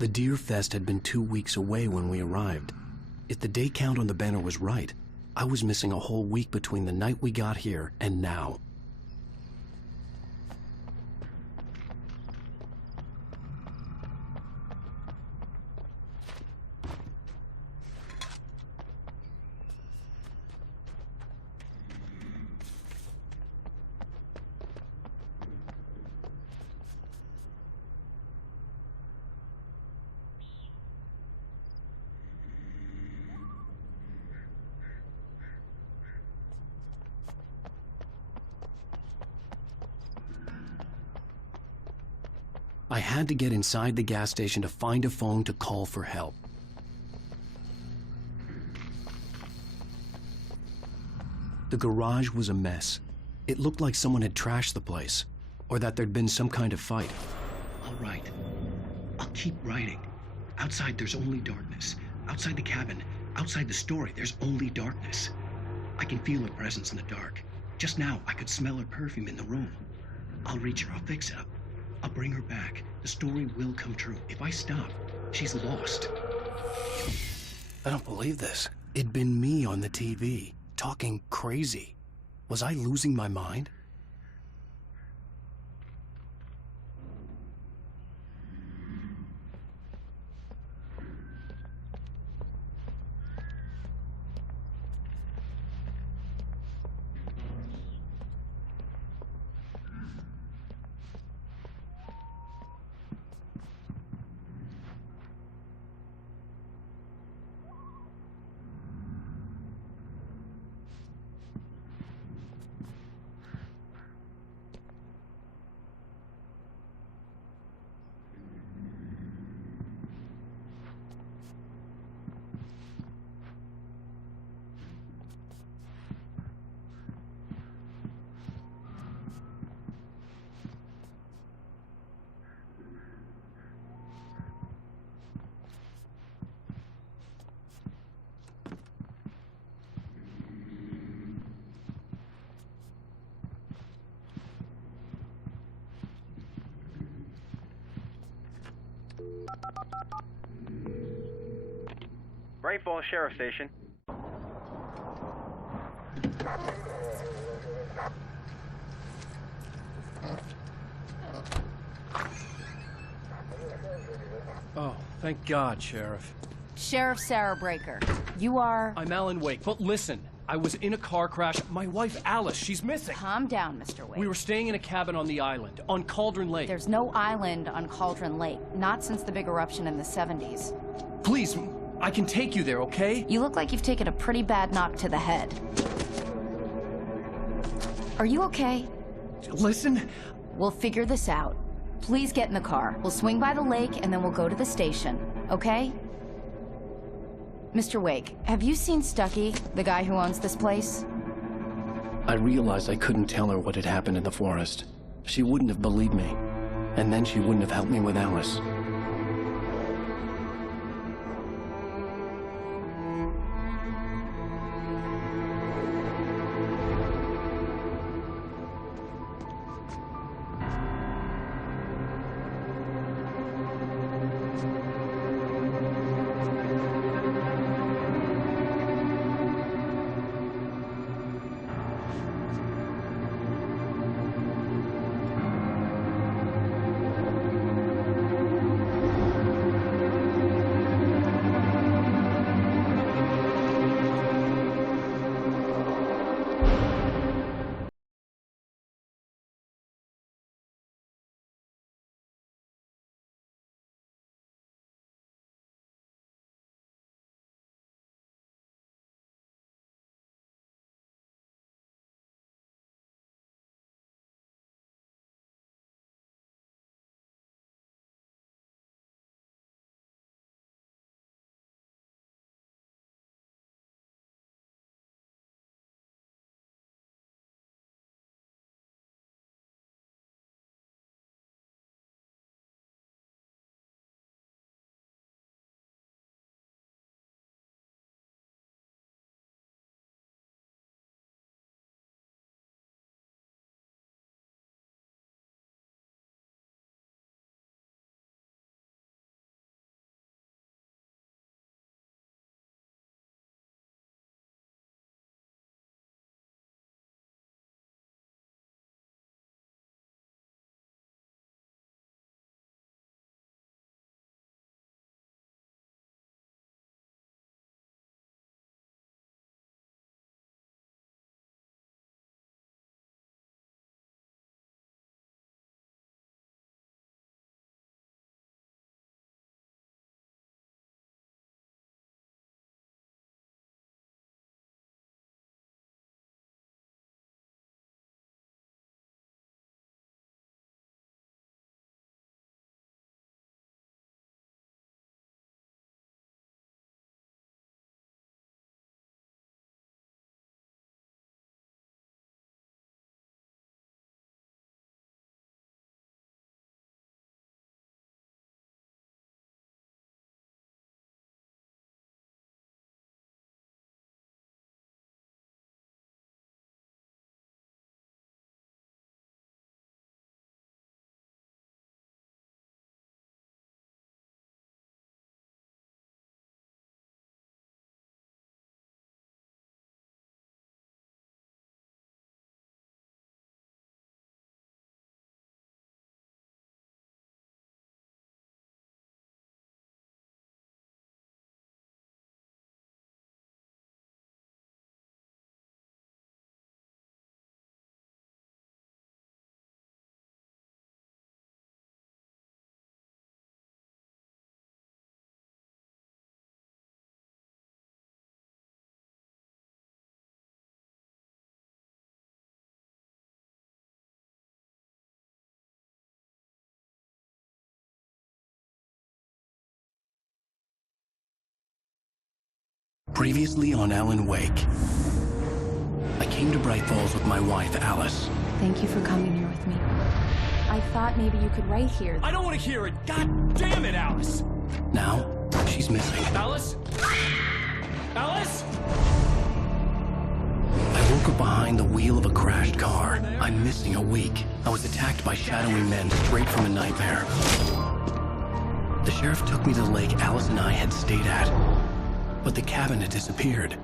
The Deer Fest had been 2 weeks away when we arrived. If the day count on the banner was right, I was missing a whole week between the night we got here and now. I had to get inside the gas station to find a phone to call for help. The garage was a mess. It looked like someone had trashed the place, or that there'd been some kind of fight. All right. I'll keep writing. Outside, there's only darkness. Outside the cabin, outside the story, there's only darkness. I can feel her presence in the dark. Just now, I could smell her perfume in the room. I'll reach her. I'll fix it up. I'll bring her back. The story will come true. If I stop, she's lost. I don't believe this. It'd been me on the TV, talking crazy. Was I losing my mind? Braight-Fall's Sheriff Station. Oh, thank God, Sheriff. Sheriff Sarah Breaker. You are... I'm Alan Wake, but listen. I was in a car crash. My wife, Alice, she's missing. Calm down, Mr. Wake. We were staying in a cabin on the island, on Cauldron Lake. There's no island on Cauldron Lake. Not since the big eruption in the 70s. Please, I can take you there, okay? You look like you've taken a pretty bad knock to the head. Are you okay? Listen. We'll figure this out. Please get in the car. We'll swing by the lake and then we'll go to the station, okay? Mr. Wake, have you seen Stucky, the guy who owns this place? I realized I couldn't tell her what had happened in the forest. She wouldn't have believed me, and then she wouldn't have helped me with Alice. Previously on Alan Wake. I came to Braight-Fålls with my wife, Alice. Thank you for coming here with me. I thought maybe you could write here. I don't want to hear it! God damn it, Alice! Now, she's missing. Alice? Alice? I woke up behind the wheel of a crashed car. I'm missing a week. I was attacked by shadowy men straight from a nightmare. The sheriff took me to the lake Alice and I had stayed at, but the cabin had disappeared.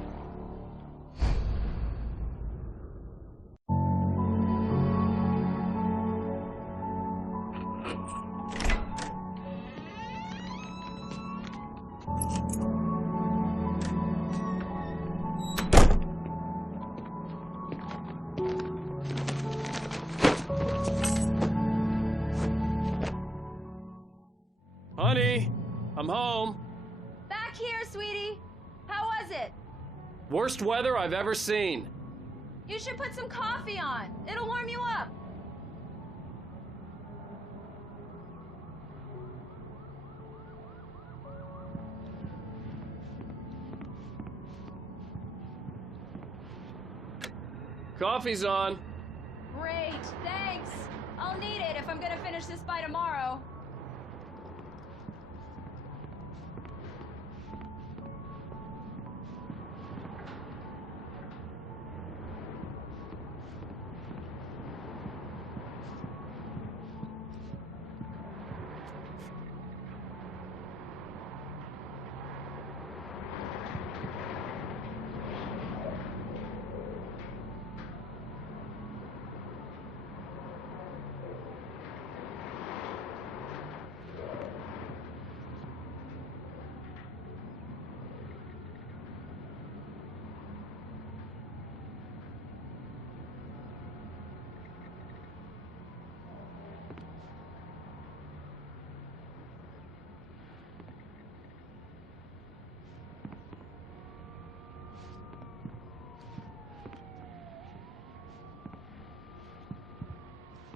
Honey, I'm home. Back here, sweetie. How was it? Worst weather I've ever seen. You should put some coffee on. It'll warm you up. Coffee's on. Great, thanks. I'll need it if I'm gonna finish this by tomorrow.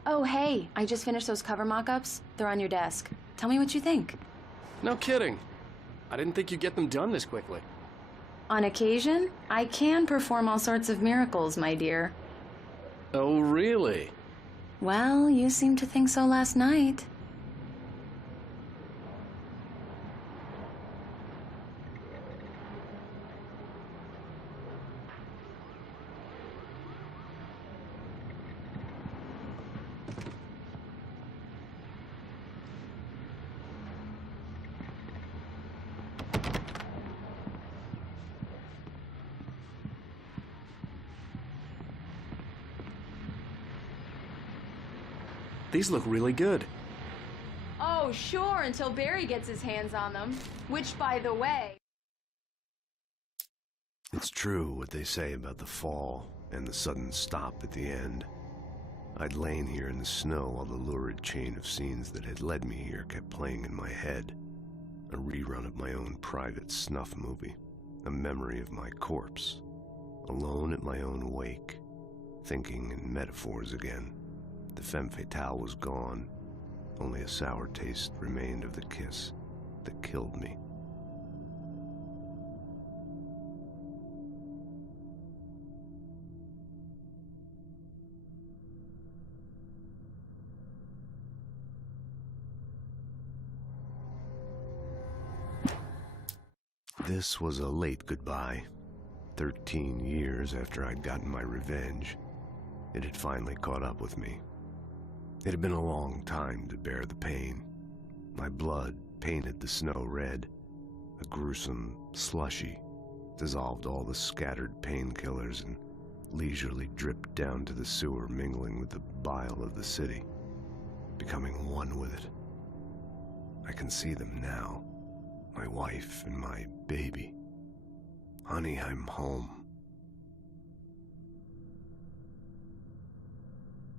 Oh, hey, I just finished those cover mock-ups. They're on your desk. Tell me what you think. No kidding. I didn't think you'd get them done this quickly. On occasion, I can perform all sorts of miracles, my dear. Oh, really? Well, you seemed to think so last night. These look really good. Oh, sure, until Barry gets his hands on them. Which, by the way... It's true what they say about the fall and the sudden stop at the end. I'd lain here in the snow while the lurid chain of scenes that had led me here kept playing in my head. A rerun of my own private snuff movie. A memory of my corpse. Alone at my own wake. Thinking in metaphors again. The femme fatale was gone. Only a sour taste remained of the kiss that killed me. This was a late goodbye. 13 years after I'd gotten my revenge, it had finally caught up with me. It had been a long time to bear the pain. My blood painted the snow red. A gruesome slushy dissolved all the scattered painkillers and leisurely dripped down to the sewer, mingling with the bile of the city, becoming one with it. I can see them now, my wife and my baby. Honey, I'm home.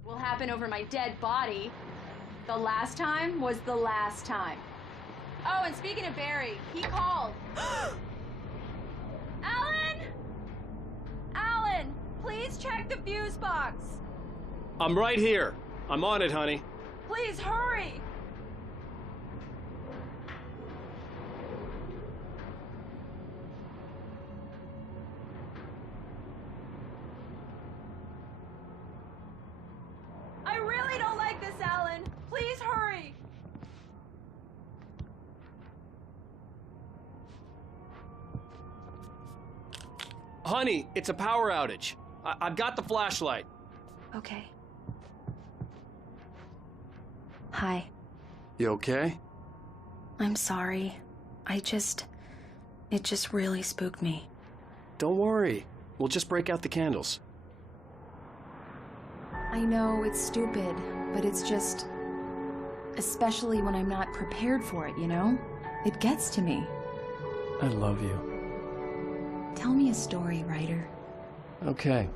Will happen over my dead body. The last time was the last time. Oh, and speaking of Barry, he called. Alan! Alan, please check the fuse box. I'm right here. I'm on it, honey. Please hurry. Honey, it's a power outage. I've got the flashlight. Okay. Hi. You okay? I'm sorry. It just really spooked me. Don't worry. We'll just break out the candles. I know it's stupid, but it's just... especially when I'm not prepared for it, you know? It gets to me. I love you. Tell me a story, writer. Okay.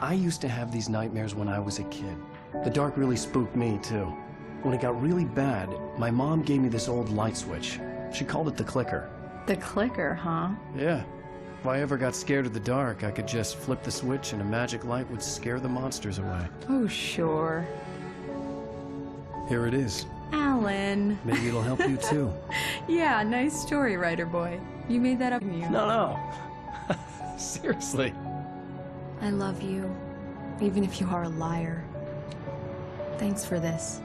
I used to have these nightmares when I was a kid. The dark really spooked me, too. When it got really bad, my mom gave me this old light switch. She called it the clicker. The clicker, huh? Yeah. If I ever got scared of the dark, I could just flip the switch and a magic light would scare the monsters away. Oh, sure. Here it is. Alan. Maybe it'll help you, too. Yeah, nice story, writer boy. You made that up, you. No. Seriously. I love you, even if you are a liar. Thanks for this.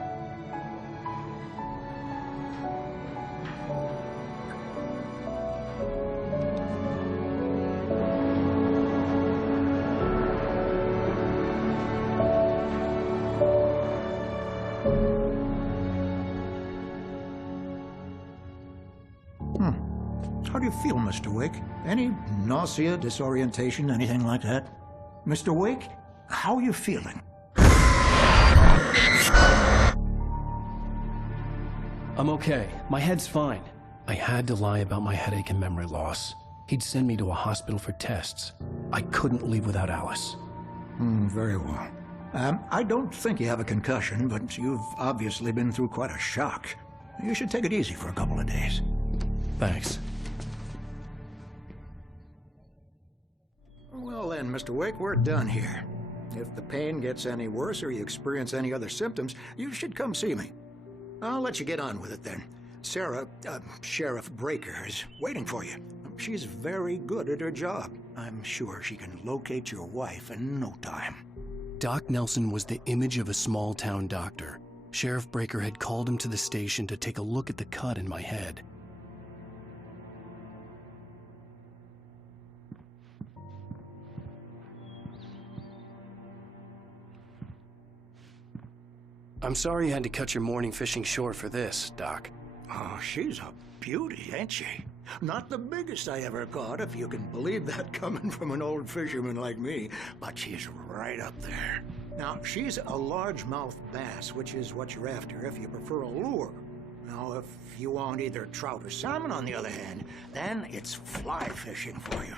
How do you feel, Mr. Wake? Any nausea, disorientation, anything like that? Mr. Wake, how are you feeling? I'm okay. My head's fine. I had to lie about my headache and memory loss. He'd send me to a hospital for tests. I couldn't leave without Alice. Very well. I don't think you have a concussion, but you've obviously been through quite a shock. You should take it easy for a couple of days. Thanks. Well then, Mr. Wake, we're done here. If the pain gets any worse or you experience any other symptoms, you should come see me. I'll let you get on with it then. Sarah, Sheriff Breaker, is waiting for you. She's very good at her job. I'm sure she can locate your wife in no time. Doc Nelson was the image of a small-town doctor. Sheriff Breaker had called him to the station to take a look at the cut in my head. I'm sorry you had to cut your morning fishing short for this, Doc. Oh, she's a beauty, ain't she? Not the biggest I ever caught, if you can believe that coming from an old fisherman like me, but she's right up there. Now, she's a largemouth bass, which is what you're after if you prefer a lure. Now, if you want either trout or salmon, on the other hand, then it's fly fishing for you.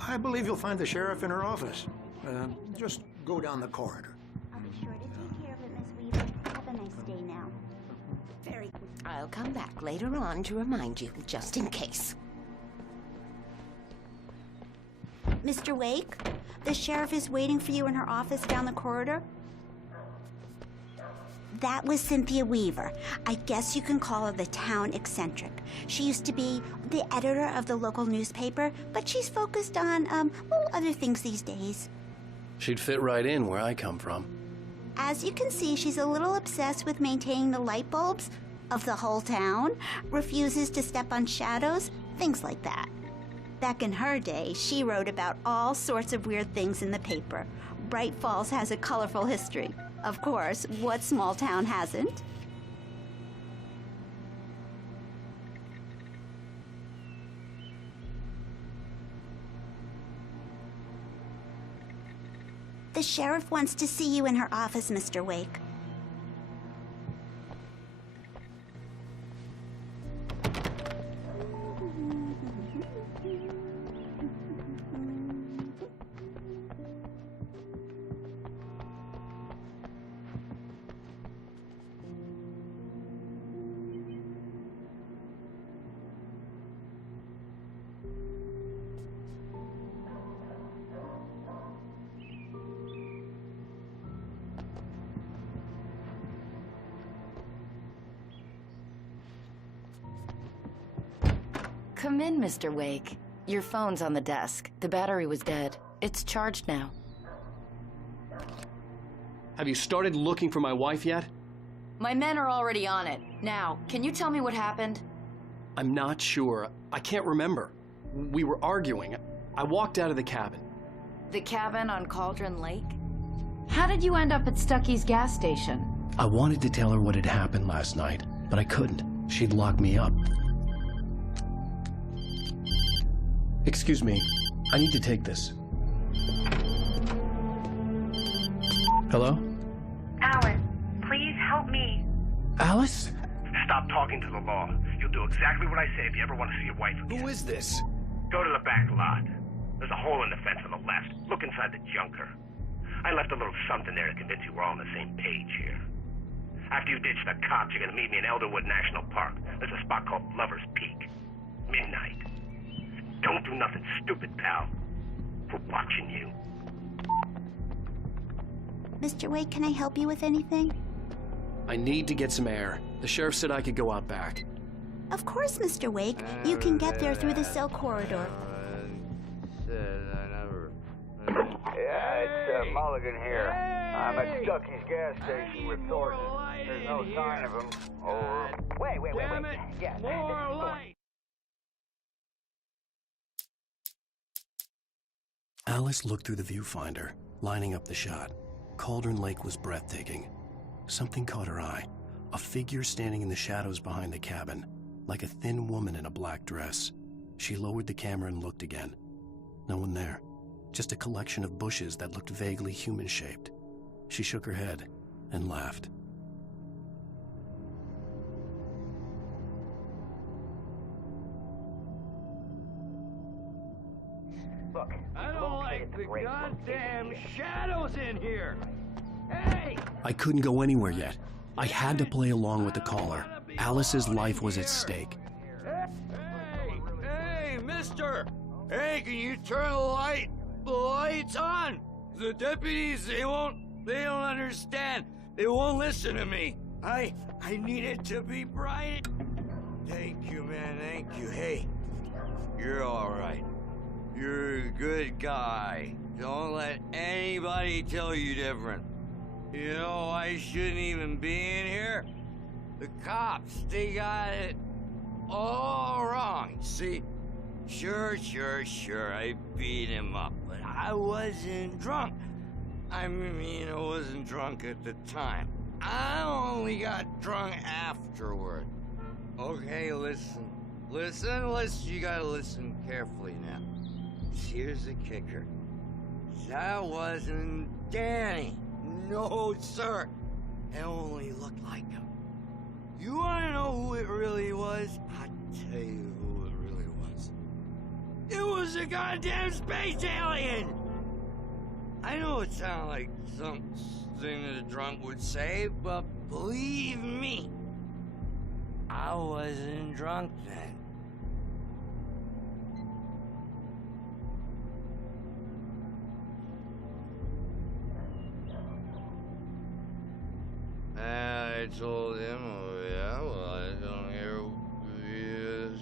I believe you'll find the sheriff in her office. Just go down the corridor. I'll be sure to take care of it, Miss Weaver. Have a nice day now. Very good. I'll come back later on to remind you, just in case. Mr. Wake, the sheriff is waiting for you in her office down the corridor. That was Cynthia Weaver. I guess you can call her the town eccentric. She used to be the editor of the local newspaper, but she's focused on, other things these days. She'd fit right in where I come from. As you can see, she's a little obsessed with maintaining the light bulbs of the whole town, refuses to step on shadows, things like that. Back in her day, she wrote about all sorts of weird things in the paper. Braight-Fолls has a colorful history. Of course, what small town hasn't? The sheriff wants to see you in her office, Mr. Wake. Come in, Mr. Wake. Your phone's on the desk. The battery was dead. It's charged now. Have you started looking for my wife yet? My men are already on it. Now, can you tell me what happened? I'm not sure. I can't remember. We were arguing. I walked out of the cabin. The cabin on Cauldron Lake? How did you end up at Stucky's gas station? I wanted to tell her what had happened last night, but I couldn't. She'd lock me up. Excuse me. I need to take this. Hello? Alan, please help me. Alice? Stop talking to the law. You'll do exactly what I say if you ever want to see your wife again. Who is this? Go to the back lot. There's a hole in the fence on the left. Look inside the junker. I left a little something there to convince you we're all on the same page here. After you ditch the cops, you're gonna meet me in Elderwood National Park. There's a spot called Lover's Peak. Midnight. Don't do nothing stupid, pal. We're watching you. Mr. Wake, can I help you with anything? I need to get some air. The sheriff said I could go out back. Of course, Mr. Wake. You can get there through the cell corridor. Yeah, it's Mulligan here. I'm at Stucky's gas station with Thornton. There's no sign of him. Over. Wait. Yeah. More light. Alice looked through the viewfinder, lining up the shot. Cauldron Lake was breathtaking. Something caught her eye. A figure standing in the shadows behind the cabin, like a thin woman in a black dress. She lowered the camera and looked again. No one there. Just a collection of bushes that looked vaguely human-shaped. She shook her head and laughed. Look, I don't like the goddamn shadows in here. Hey! I couldn't go anywhere yet. I had to play along with the caller. Alice's life was at stake. Hey, mister! Hey, can you turn the lights on? The deputies, they don't understand. They won't listen to me. I need it to be bright. Thank you, man, thank you. Hey, you're all right. You're a good guy. Don't let anybody tell you different. You know, I shouldn't even be in here. The cops, they got it all wrong. See, sure, I beat him up, but I wasn't drunk. I mean, I wasn't drunk at the time. I only got drunk afterward. Okay, listen, you gotta listen carefully now. Here's the kicker. That wasn't Danny. No, sir. It only looked like him. You wanna know who it really was? I'll tell you who it really was. It was a goddamn space alien! I know it sounds like something that a drunk would say, but believe me, I wasn't drunk then. I told him, oh yeah, well, I don't hear you.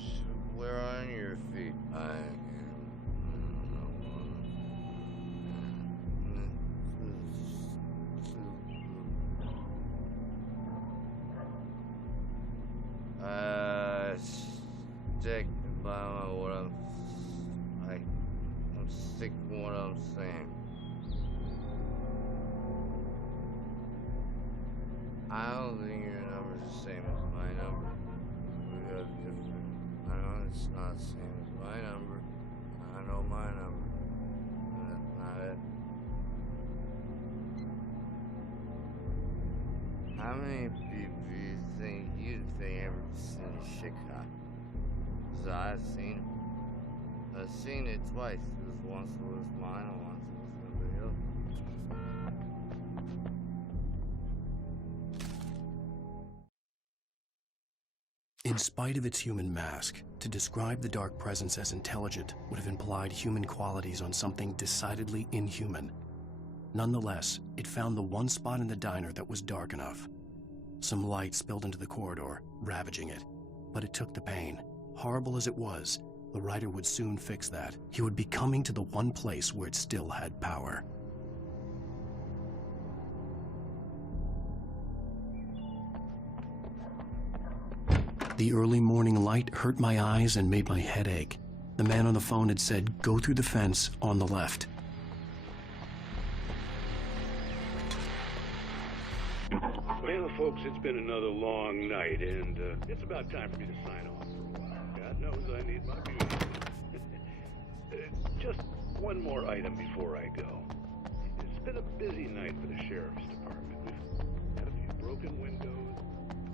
Where on your feet? Stick by I'm sticking what I'm saying. I don't think your number's the same as my number. We got different. I know it's not the same as my number. I know my number. And that's not it. How many people do you think ever seen Chicago? 'Cause I've seen it. I've seen it twice. Because once it was mine and once it was somebody else. In spite of its human mask, to describe the dark presence as intelligent would have implied human qualities on something decidedly inhuman. Nonetheless, it found the one spot in the diner that was dark enough. Some light spilled into the corridor, ravaging it, but it took the pain, horrible as it was, The writer would soon fix that. He would be coming to the one place where it still had power. The early morning light hurt my eyes and made my head ache. The man on the phone had said, go through the fence on the left. Well, folks, it's been another long night, and it's about time for me to sign off for a while. God knows I need my beauty. Just one more item before I go. It's been a busy night for the sheriff's department. We've had a few broken windows,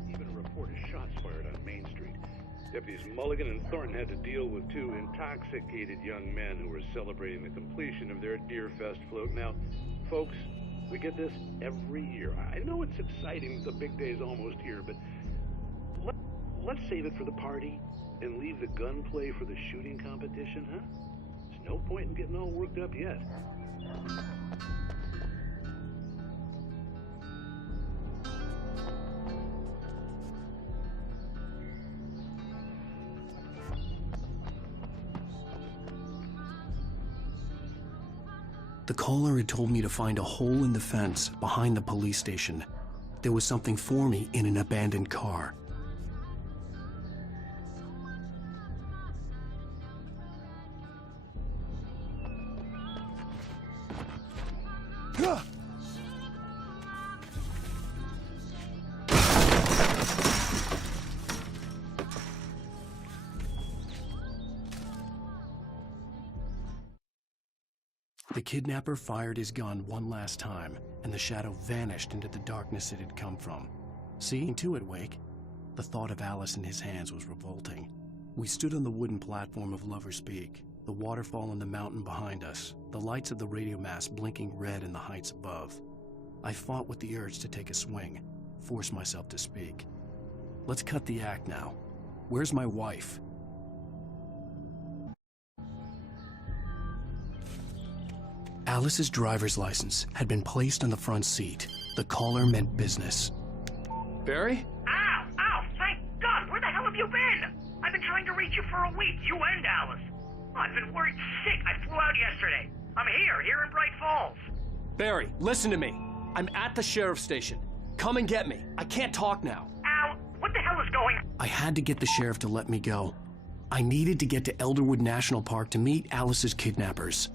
even a report of shots fired on Main Street. Deputies Mulligan and Thornton had to deal with two intoxicated young men who were celebrating the completion of their Deerfest float. Now, folks, we get this every year. I know it's exciting, the big day's almost here, but let's save it for the party and leave the gunplay for the shooting competition, huh? There's no point in getting all worked up yet. The caller had told me to find a hole in the fence behind the police station. There was something for me in an abandoned car. The kidnapper fired his gun one last time, and the shadow vanished into the darkness it had come from. Seeing to it, Wake, the thought of Alice in his hands was revolting. We stood on the wooden platform of Lover's Peak, the waterfall in the mountain behind us, the lights of the radio mast blinking red in the heights above. I fought with the urge to take a swing, force myself to speak. Let's cut the act now. Where's my wife? Alice's driver's license had been placed on the front seat. The caller meant business. Barry? Ow! Ow! Thank God! Where the hell have you been? I've been trying to reach you for a week, you and Alice. I've been worried sick. I flew out yesterday. I'm here in Braight-Fallz. Barry, listen to me. I'm at the sheriff's station. Come and get me. I can't talk now. Al, what the hell is going on? I had to get the sheriff to let me go. I needed to get to Elderwood National Park to meet Alice's kidnappers.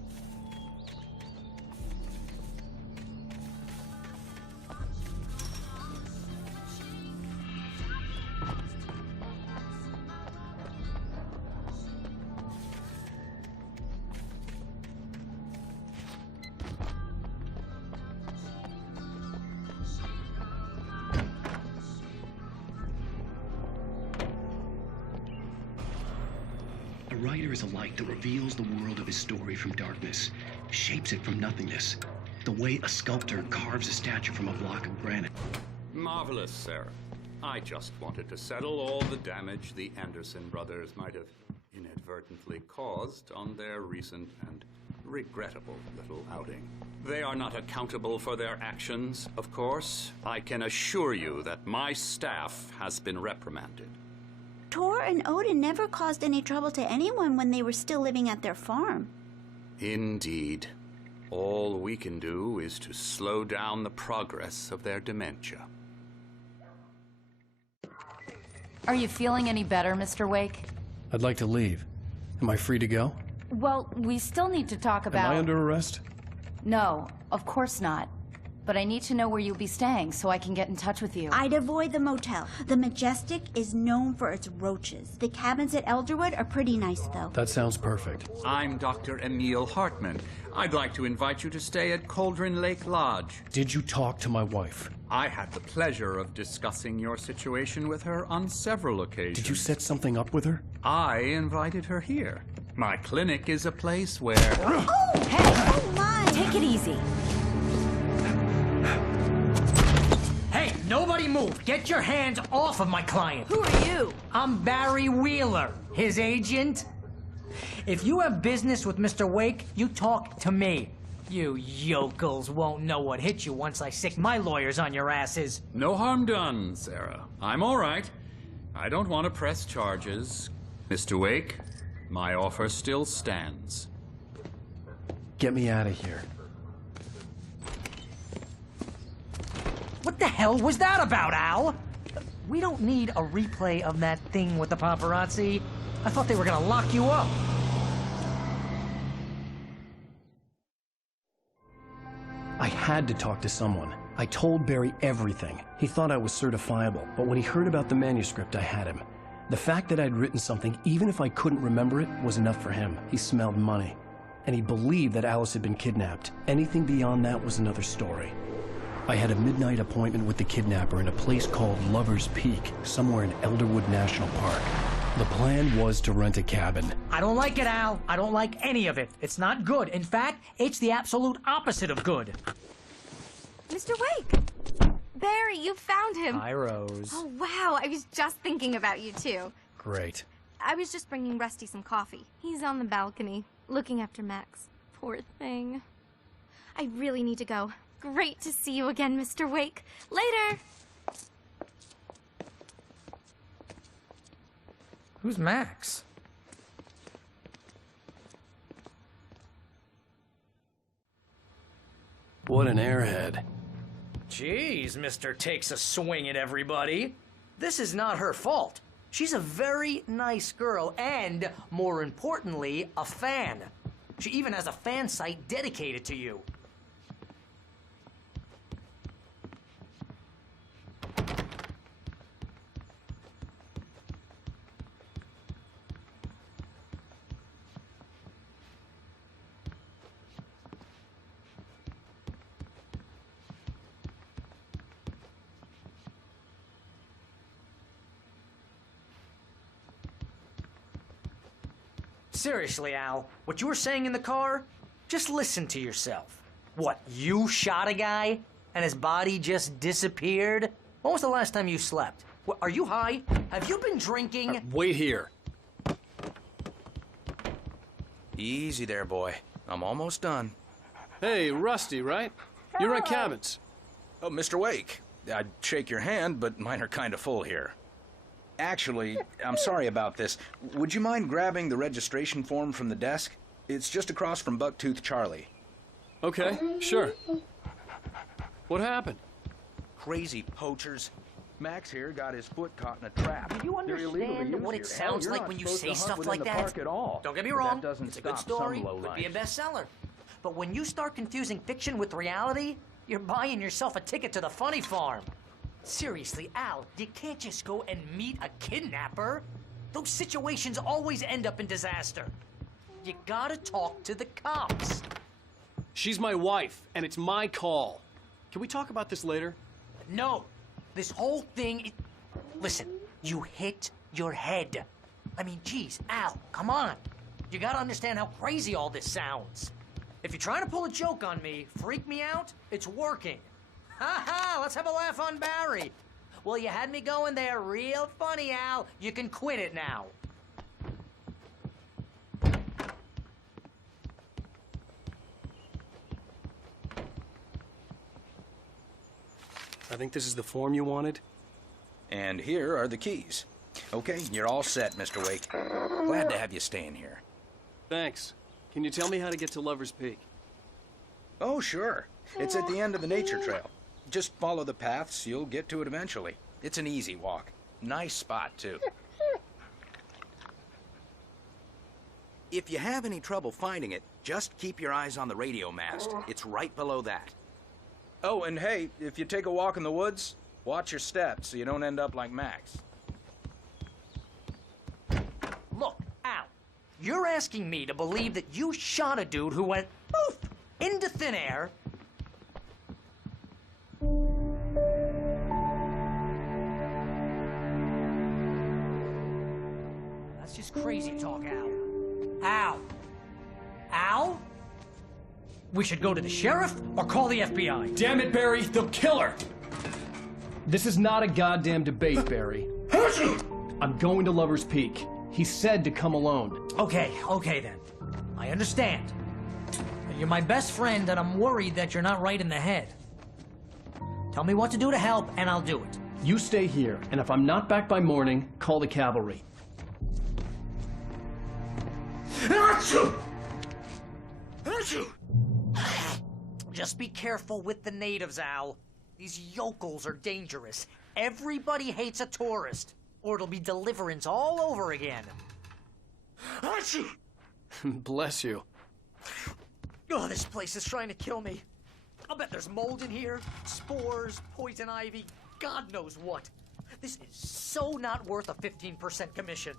A writer is a light that reveals the world of his story from darkness, shapes it from nothingness, the way a sculptor carves a statue from a block of granite. Marvelous, Sarah. I just wanted to settle all the damage the Anderson brothers might have inadvertently caused on their recent and regrettable little outing. They are not accountable for their actions, of course. I can assure you that my staff has been reprimanded. Tor and Odin never caused any trouble to anyone when they were still living at their farm. Indeed. All we can do is to slow down the progress of their dementia. Are you feeling any better, Mr. Wake? I'd like to leave. Am I free to go? Well, we still need to talk about... Am I under arrest? No, of course not. But I need to know where you'll be staying so I can get in touch with you. I'd avoid the motel. The Majestic is known for its roaches. The cabins at Elderwood are pretty nice, though. That sounds perfect. I'm Dr. Emil Hartman. I'd like to invite you to stay at Cauldron Lake Lodge. Did you talk to my wife? I had the pleasure of discussing your situation with her on several occasions. Did you set something up with her? I invited her here. My clinic is a place where... Oh! Hey! Oh, my! Take it easy. Hey, nobody move! Get your hands off of my client! Who are you? I'm Barry Wheeler, his agent. If you have business with Mr. Wake, you talk to me. You yokels won't know what hit you once I sick my lawyers on your asses. No harm done, Sarah. I'm all right. I don't want to press charges. Mr. Wake, My offer still stands. Get me out of here. What the hell was that about, Al? We don't need a replay of that thing with the paparazzi. I thought they were gonna lock you up. I had to talk to someone. I told Barry everything. He thought I was certifiable, but when he heard about the manuscript, I had him. The fact that I'd written something, even if I couldn't remember it, was enough for him. He smelled money. And he believed that Alice had been kidnapped. Anything beyond that was another story. I had a midnight appointment with the kidnapper in a place called Lover's Peak, somewhere in Elderwood National Park. The plan was to rent a cabin. I don't like it, Al. I don't like any of it. It's not good. In fact, it's the absolute opposite of good. Mr. Wake! Barry, you found him. Hi, Rose. Oh, wow. I was just thinking about you, too. Great. I was just bringing Rusty some coffee. He's on the balcony, looking after Max. Poor thing. I really need to go. Great to see you again, Mr. Wake. Later! Who's Max? What an airhead. Jeez, Mr. Takes a swing at everybody. This is not her fault. She's a very nice girl and, more importantly, a fan. She even has a fan site dedicated to you. Seriously, Al, what you were saying in the car, just listen to yourself. What, you shot a guy and his body just disappeared? When was the last time you slept? What, are you high? Have you been drinking? Wait here. Easy there, boy. I'm almost done. Hey, Rusty, right? You rent cabins. Oh, Mr. Wake. I'd shake your hand, but mine are kind of full here. Actually, I'm sorry about this. Would you mind grabbing the registration form from the desk? It's just across from Bucktooth Charlie. Okay, sure. What happened? Crazy poachers. Max here got his foot caught in a trap. Do you understand what it sounds like when you say stuff like that? Don't get me wrong, it's a good story, could be a bestseller. But when you start confusing fiction with reality, you're buying yourself a ticket to the funny farm. Seriously, Al, you can't just go and meet a kidnapper. Those situations always end up in disaster. You gotta talk to the cops. She's my wife, and it's my call. Can we talk about this later? No. This whole thing... Listen, you hit your head. I mean, geez, Al, come on. You gotta understand how crazy all this sounds. If you're trying to pull a joke on me, freak me out, it's working. Ha ha, let's have a laugh on Barry. Well, you had me going there real funny, Al. You can quit it now. I think this is the form you wanted. And here are the keys. Okay, you're all set, Mr. Wake. Glad to have you staying here. Thanks. Can you tell me how to get to Lover's Peak? Oh, sure. It's at the end of the nature trail. Just follow the paths, you'll get to it eventually. It's an easy walk. Nice spot, too. If you have any trouble finding it, just keep your eyes on the radio mast. It's right below that. Oh, and hey, if you take a walk in the woods, watch your steps so you don't end up like Max. Look, Al, you're asking me to believe that you shot a dude who went poof into thin air. That's just crazy talk, Al. Al? Al? We should go to the sheriff or call the FBI. Damn it, Barry, they'll kill her! This is not a goddamn debate, Barry. I'm going to Lover's Peak. He said to come alone. Okay then. I understand. You're my best friend, and I'm worried that you're not right in the head. Tell me what to do to help, and I'll do it. You stay here, and if I'm not back by morning, call the cavalry. Just be careful with the natives, Al. These yokels are dangerous. Everybody hates a tourist, or it'll be deliverance all over again. Bless you. Oh, this place is trying to kill me. I'll bet there's mold in here, spores, poison ivy, God knows what. This is so not worth a 15% commission.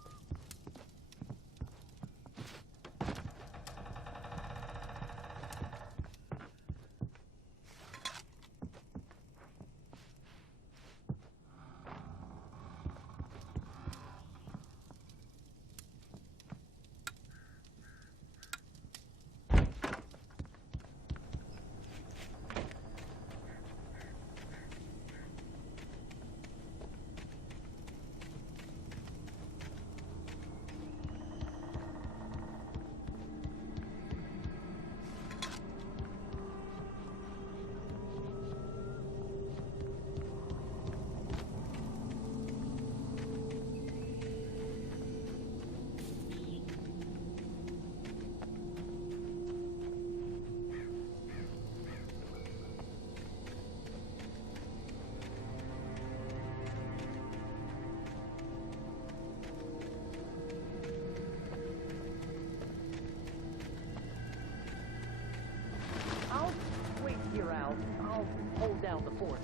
I'll hold down the fort.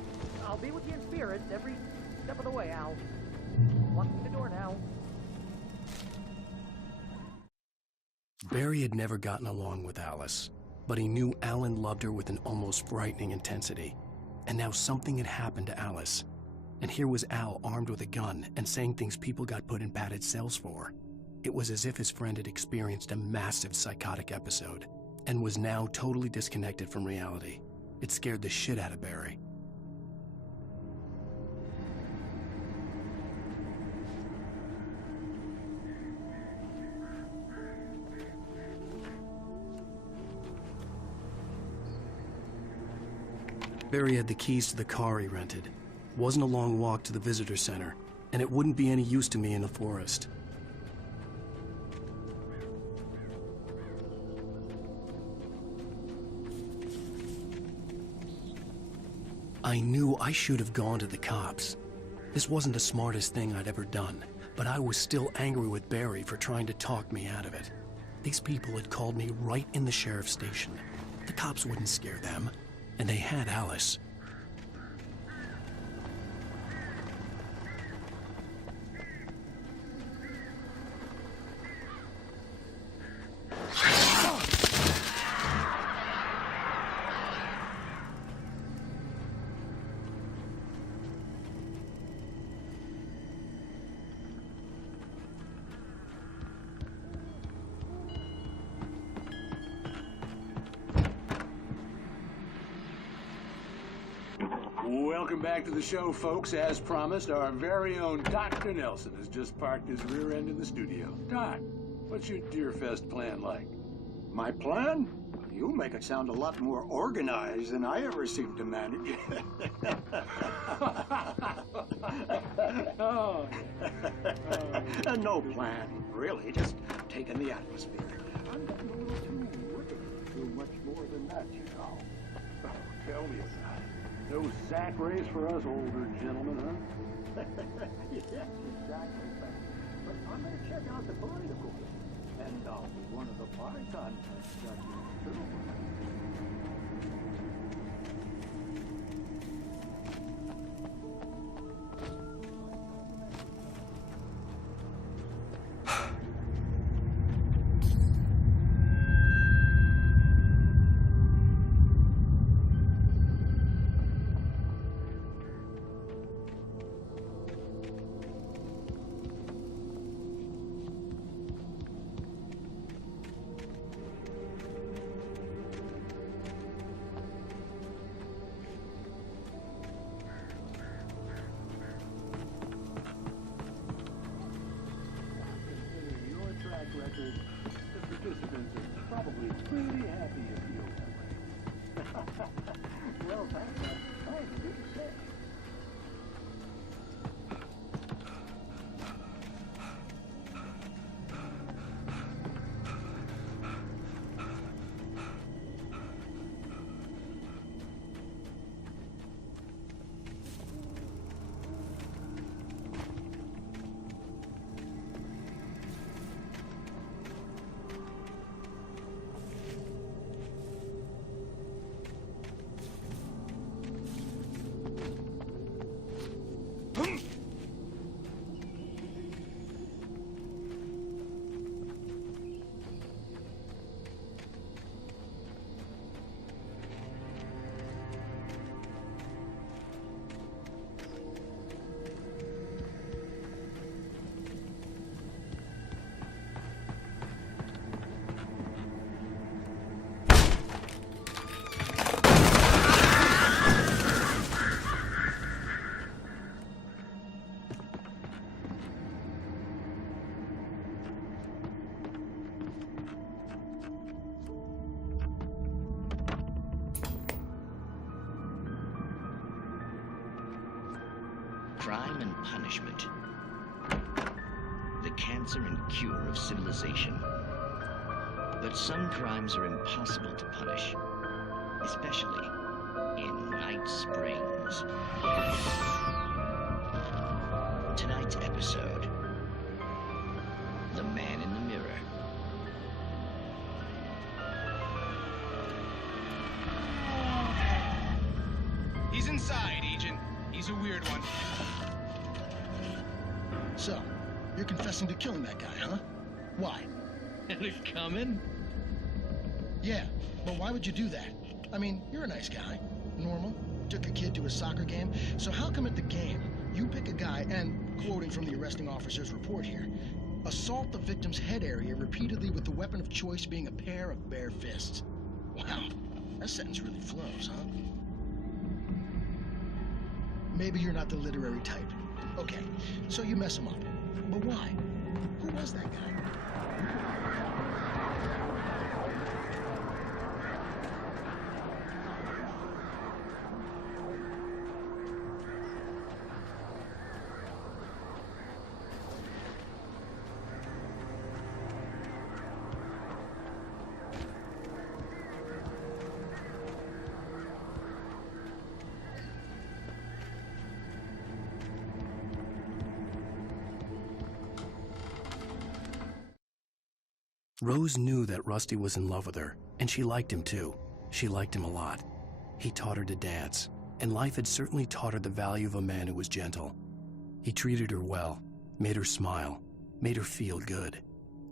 I'll be with you in spirit every step of the way, Al. Locking the door now. Barry had never gotten along with Alice, but he knew Alan loved her with an almost frightening intensity. And now something had happened to Alice. And here was Al armed with a gun and saying things people got put in padded cells for. It was as if his friend had experienced a massive psychotic episode and was now totally disconnected from reality. It scared the shit out of Barry. Barry had the keys to the car he rented. Wasn't a long walk to the visitor center, and it wouldn't be any use to me in the forest. I knew I should have gone to the cops. This wasn't the smartest thing I'd ever done, but I was still angry with Barry for trying to talk me out of it. These people had called me right in the sheriff's station. The cops wouldn't scare them, and they had Alice. Welcome back to the show, folks. As promised, our very own Dr. Nelson has just parked his rear end in the studio. Doc, what's your Deerfest plan like? My plan? You make it sound a lot more organized than I ever seem to manage. No plan, really. Just taking the atmosphere. I'm getting a little too wicked. Too much more than that, you know. Oh, tell me about it. No sack race for us older gentlemen, huh? Yes, exactly. But I'm going to check out the political bit. And I'll be one of the pie contest judges, too. Crime and punishment. The cancer and cure of civilization. But some crimes are impossible to punish, especially in Night Springs. Tonight's episode, The Man in the Mirror. He's inside, Agent. He's a weird one. So, you're confessing to killing that guy, huh? Why? Had it coming? Yeah, but why would you do that? I mean, you're a nice guy. Normal. Took a kid to a soccer game. So how come at the game, you pick a guy and, quoting from the arresting officer's report here, assault the victim's head area repeatedly with the weapon of choice being a pair of bare fists? Wow, that sentence really flows, huh? Maybe you're not the literary type. Okay, so you mess him up. But why? Who was that guy? Rose knew that Rusty was in love with her, and she liked him too. She liked him a lot. He taught her to dance, and life had certainly taught her the value of a man who was gentle. He treated her well, made her smile, made her feel good.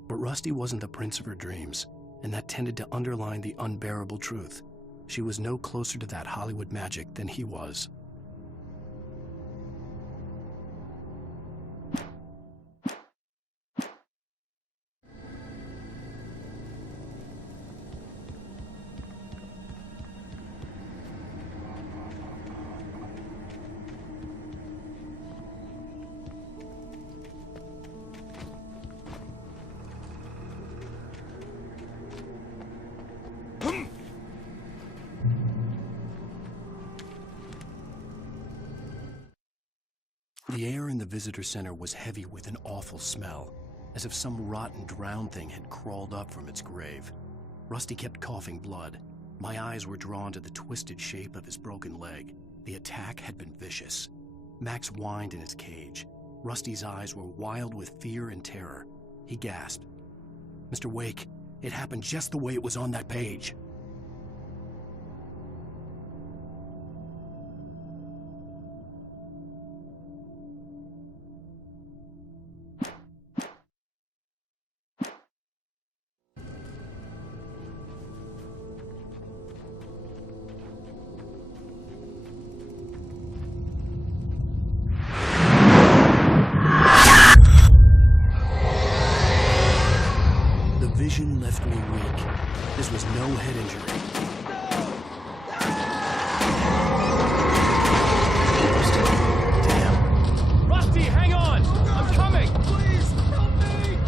But Rusty wasn't the prince of her dreams, and that tended to underline the unbearable truth. She was no closer to that Hollywood magic than he was. The air in the visitor center was heavy with an awful smell, as if some rotten drowned thing had crawled up from its grave. Rusty kept coughing blood. My eyes were drawn to the twisted shape of his broken leg. The attack had been vicious. Max whined in his cage. Rusty's eyes were wild with fear and terror. He gasped. "Mr. Wake, it happened just the way it was on that page." Vision left me weak. This was no head injury. Damn. Rusty, hang on! I'm coming! Please, help me!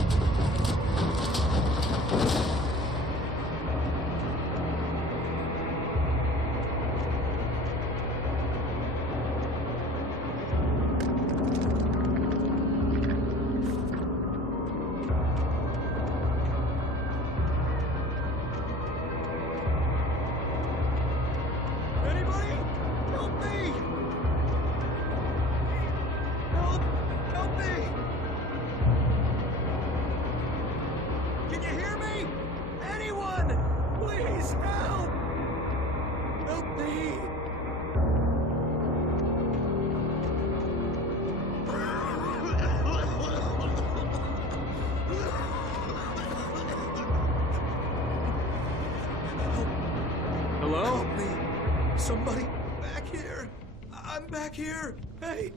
Somebody back here. I'm back here. Hey,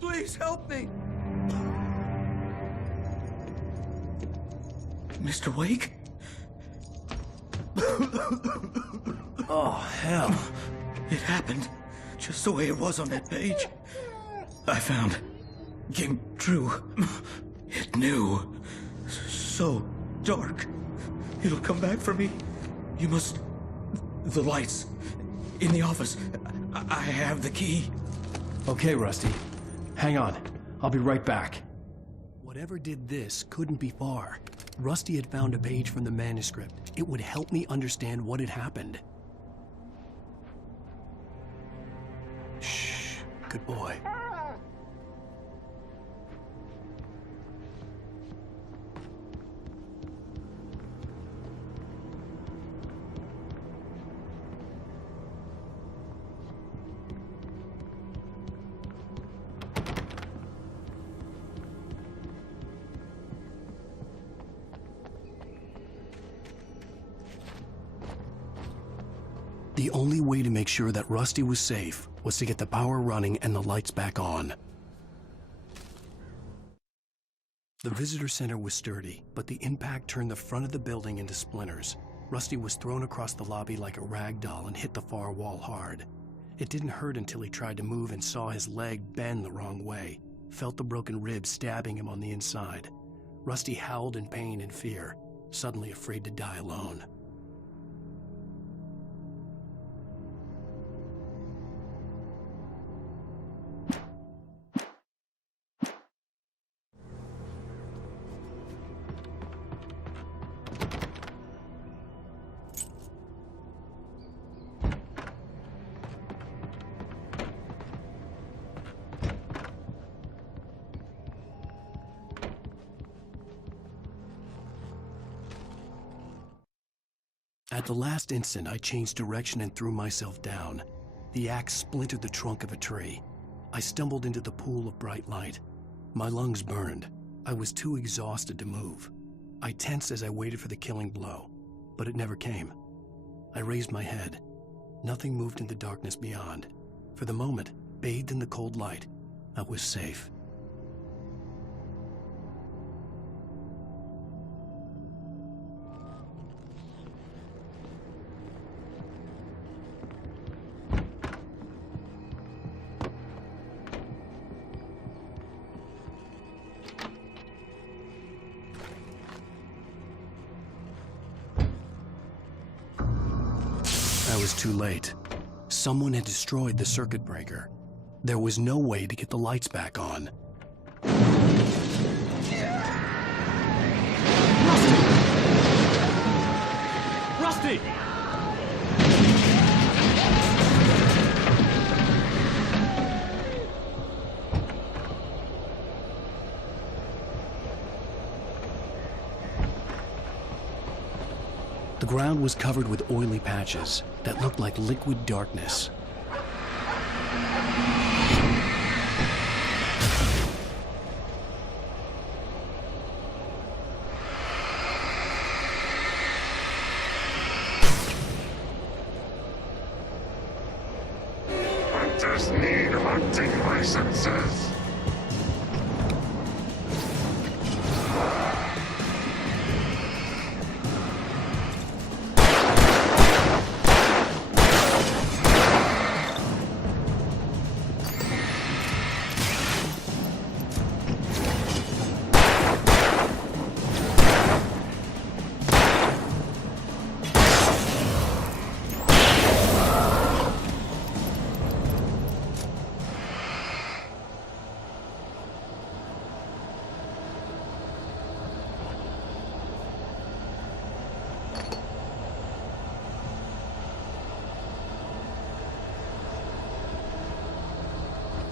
please help me. Mr. Wake? Oh, hell. It happened just the way it was on that page. I found. Came true. It knew. So dark. It'll come back for me. You must... The lights. In the office. I have the key. Okay, Rusty. Hang on. I'll be right back. Whatever did this couldn't be far. Rusty had found a page from the manuscript. It would help me understand what had happened. Shh. Good boy. The only way to make sure that Rusty was safe was to get the power running and the lights back on. The visitor center was sturdy, but the impact turned the front of the building into splinters. Rusty was thrown across the lobby like a rag doll and hit the far wall hard. It didn't hurt until he tried to move and saw his leg bend the wrong way, felt the broken rib stabbing him on the inside. Rusty howled in pain and fear, suddenly afraid to die alone. At the last instant, I changed direction and threw myself down. The axe splintered the trunk of a tree. I stumbled into the pool of bright light. My lungs burned. I was too exhausted to move. I tensed as I waited for the killing blow, but it never came. I raised my head. Nothing moved in the darkness beyond. For the moment, bathed in the cold light, I was safe. I was too late. Someone had destroyed the circuit breaker. There was no way to get the lights back on. Rusty! The ground was covered with oily patches that looked like liquid darkness. Hunters need hunting licenses.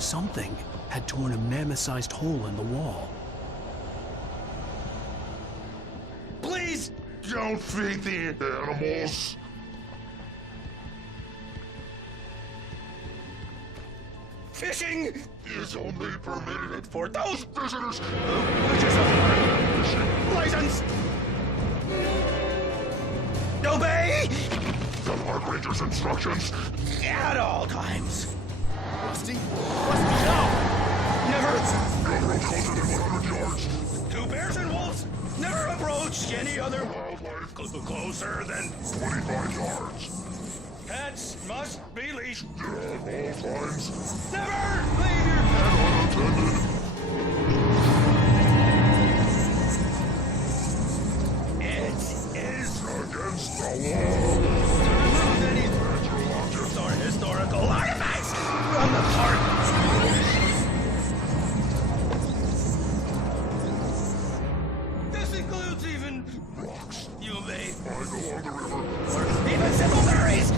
Something had torn a mammoth-sized hole in the wall. Please don't feed the animals. Fishing is only permitted for those visitors who purchase a fishing license. Obey the park ranger's instructions at all times. Rusty? Rusty, no! Never approach closer than 100 yards. Two bears and wolves never approach any other wildlife closer than 25 yards. Pets must be leashed at all times. Never leave your pet unattended. It is against the law to remove any natural objects or historical artifacts from the park. Rocks. You may. I go on the river. Or even several berries!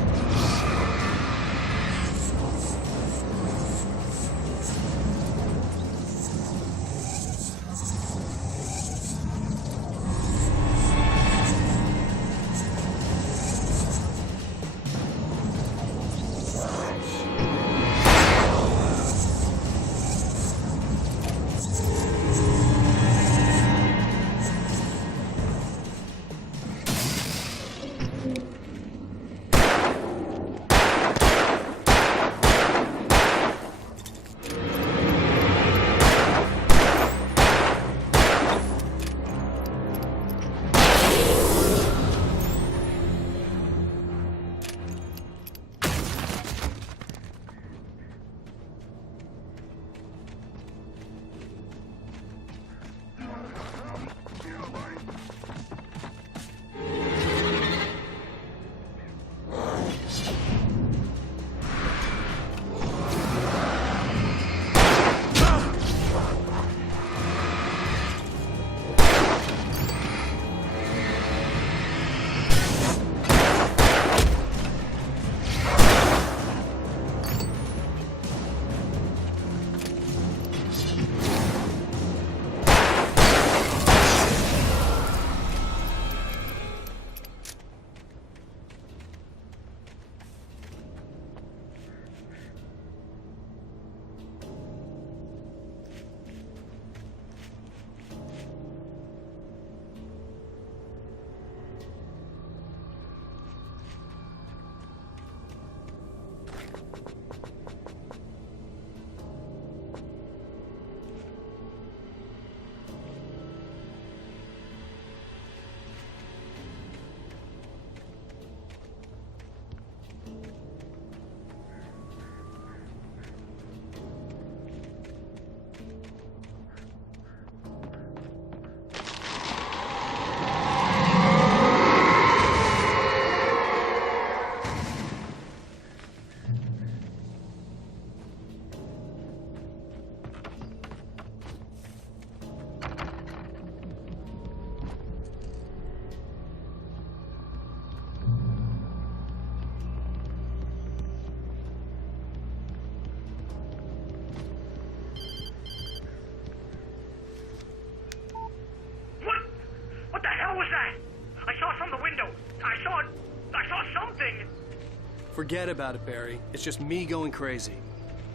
Forget about it, Barry. It's just me going crazy.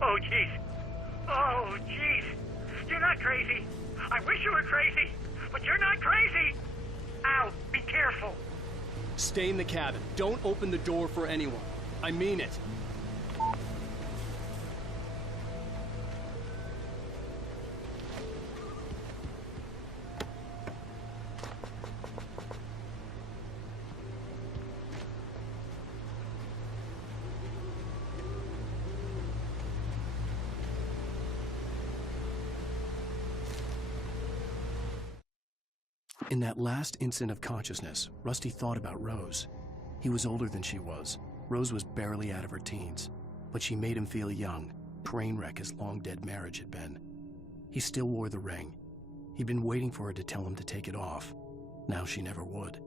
Oh, jeez. Oh, jeez. You're not crazy. I wish you were crazy, but you're not crazy. Ow, be careful. Stay in the cabin. Don't open the door for anyone. I mean it. In that last instant of consciousness, Rusty thought about Rose. He was older than she was. Rose was barely out of her teens, but she made him feel young, train wreck his long-dead marriage had been. He still wore the ring. He'd been waiting for her to tell him to take it off. Now she never would.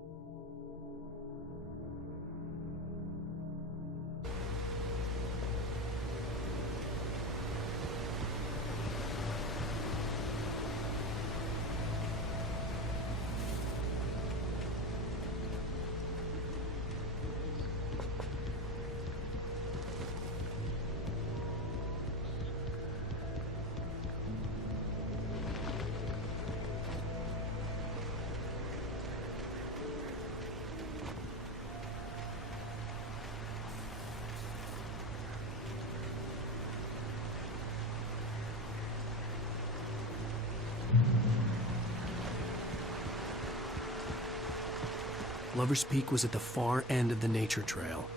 Lover's Peak was at the far end of the nature trail.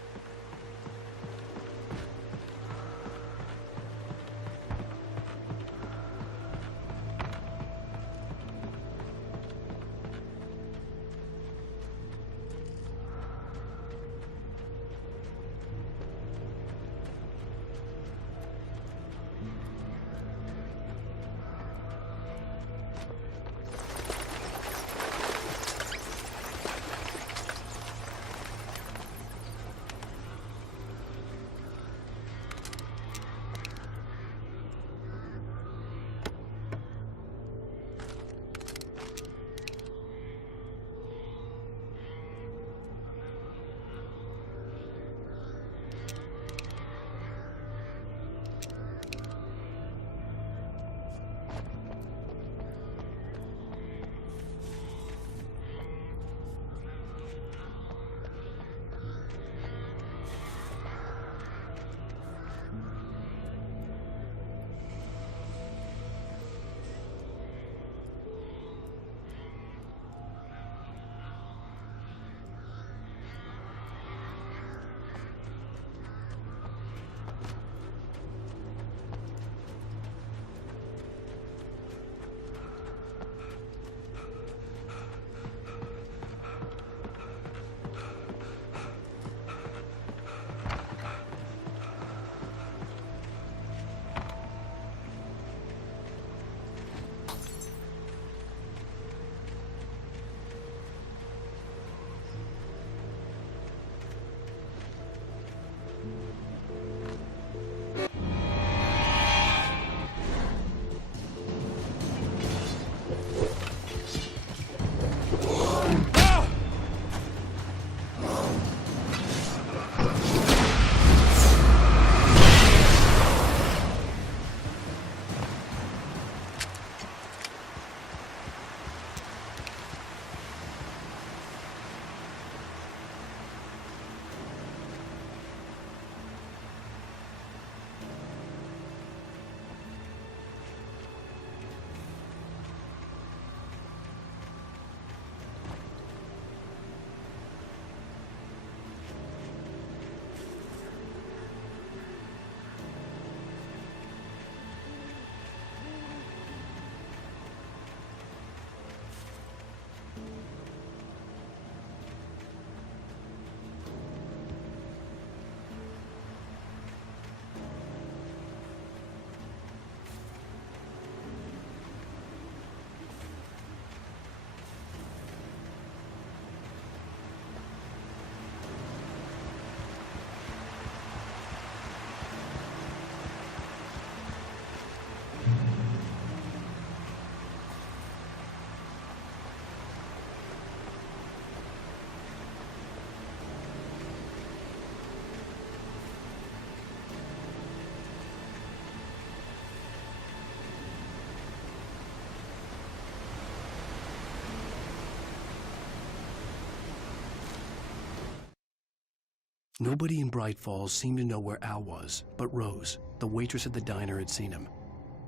Nobody in Braight-Fall's seemed to know where Al was, but Rose, the waitress at the diner, had seen him.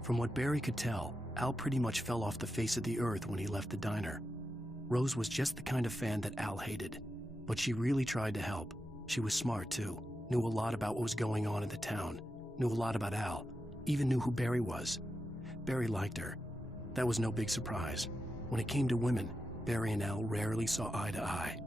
From what Barry could tell, Al pretty much fell off the face of the earth when he left the diner. Rose was just the kind of fan that Al hated, but she really tried to help. She was smart too, knew a lot about what was going on in the town, knew a lot about Al, even knew who Barry was. Barry liked her. That was no big surprise. When it came to women, Barry and Al rarely saw eye to eye.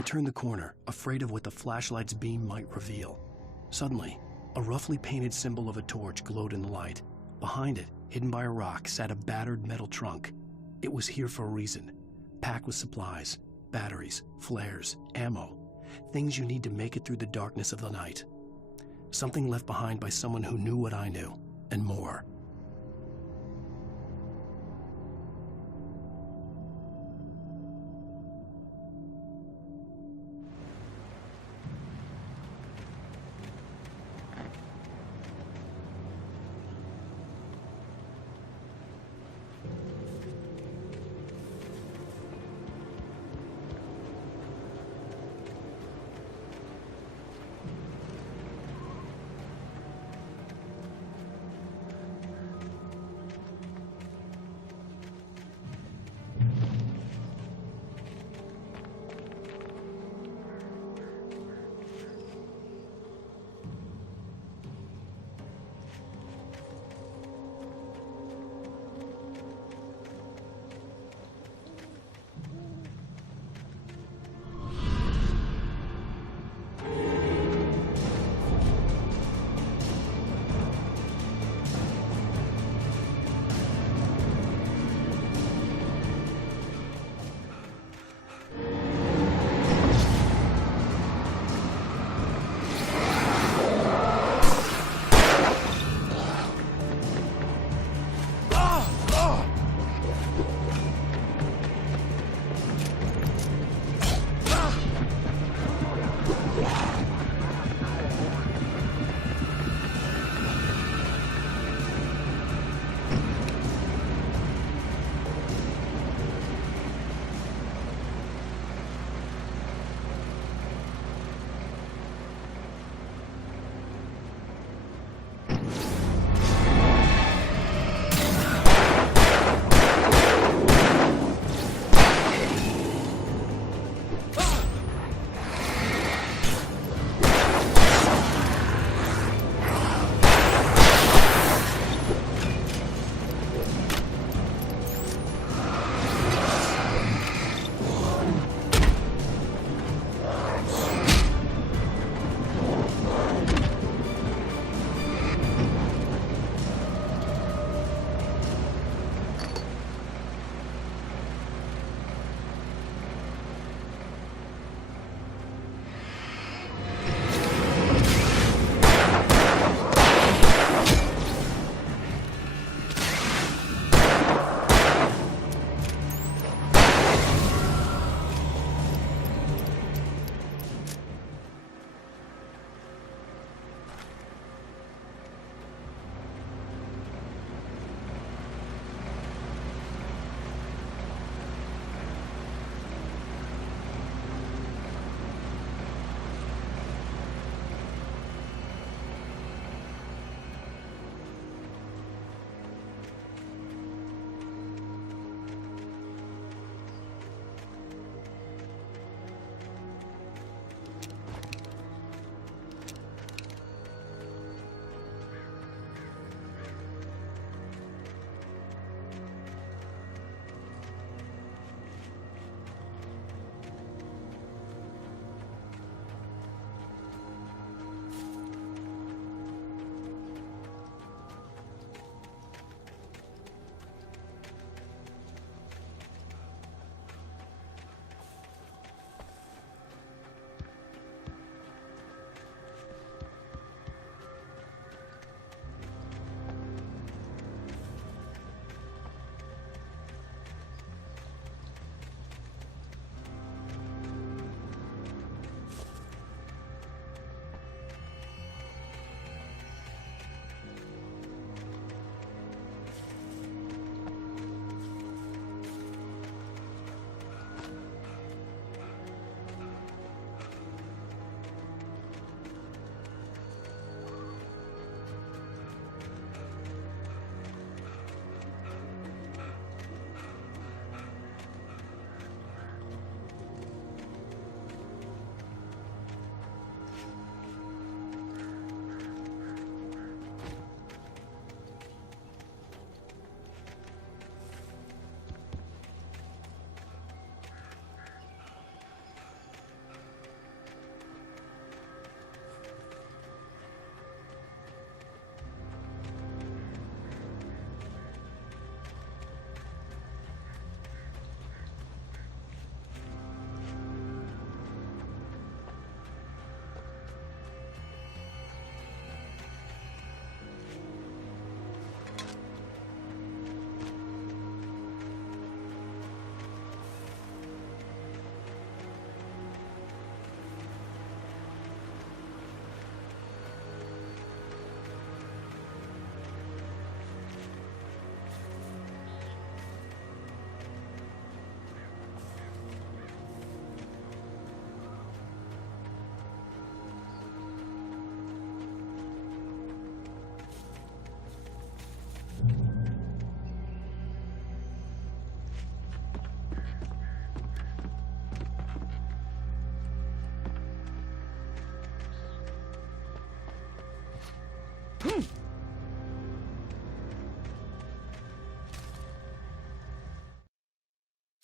I turned the corner, afraid of what the flashlight's beam might reveal. Suddenly, a roughly painted symbol of a torch glowed in the light. Behind it, hidden by a rock, sat a battered metal trunk. It was here for a reason, packed with supplies, batteries, flares, ammo, things you need to make it through the darkness of the night. Something left behind by someone who knew what I knew, and more.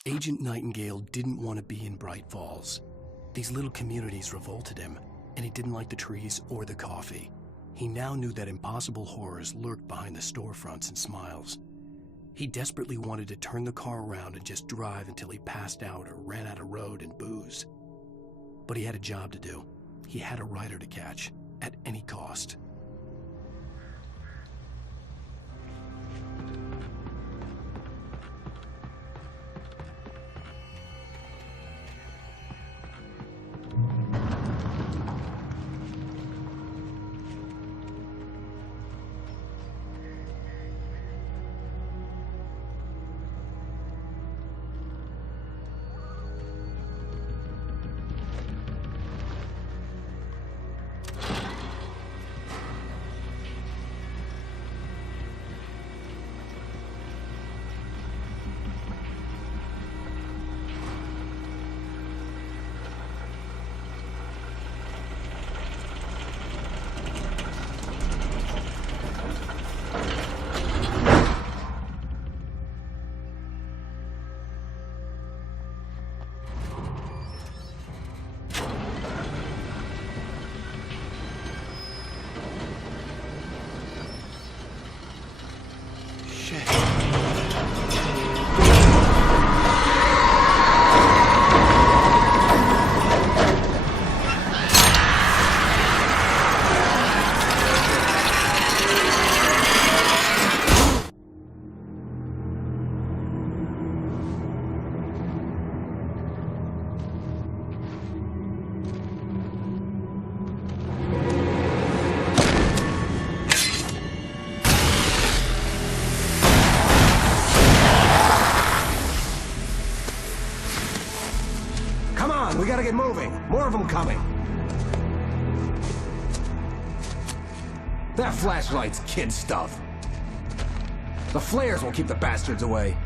Agent Nightingale didn't want to be in Braight-Fålls. These little communities revolted him, and he didn't like the trees or the coffee. He now knew that impossible horrors lurked behind the storefronts and smiles. He desperately wanted to turn the car around and just drive until he passed out or ran out of road and booze. But he had a job to do. He had a rider to catch, at any cost. We gotta get moving. More of them coming. That flashlight's kid stuff. The flares will keep the bastards away.